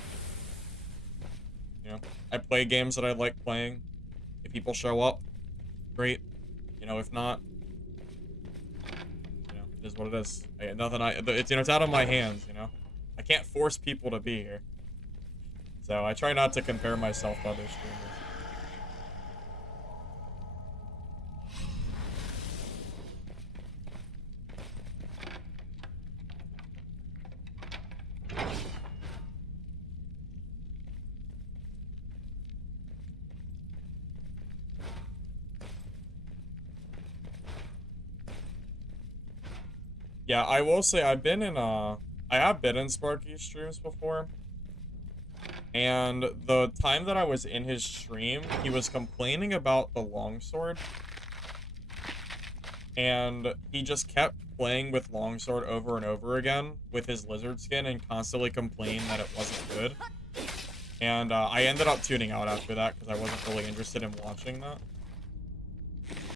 You know, I play games that I like playing. If people show up, great. You know, if not, you know, it is what it is. It's, you know, it's out of my hands, you know? I can't force people to be here. So I try not to compare myself to other streamers. Yeah, I will say I have been in Sparky's streams before. And the time that I was in his stream, he was complaining about the longsword. And he just kept playing with longsword over and over again with his lizard skin and constantly complained that it wasn't good. And I ended up tuning out after that because I wasn't really interested in watching that.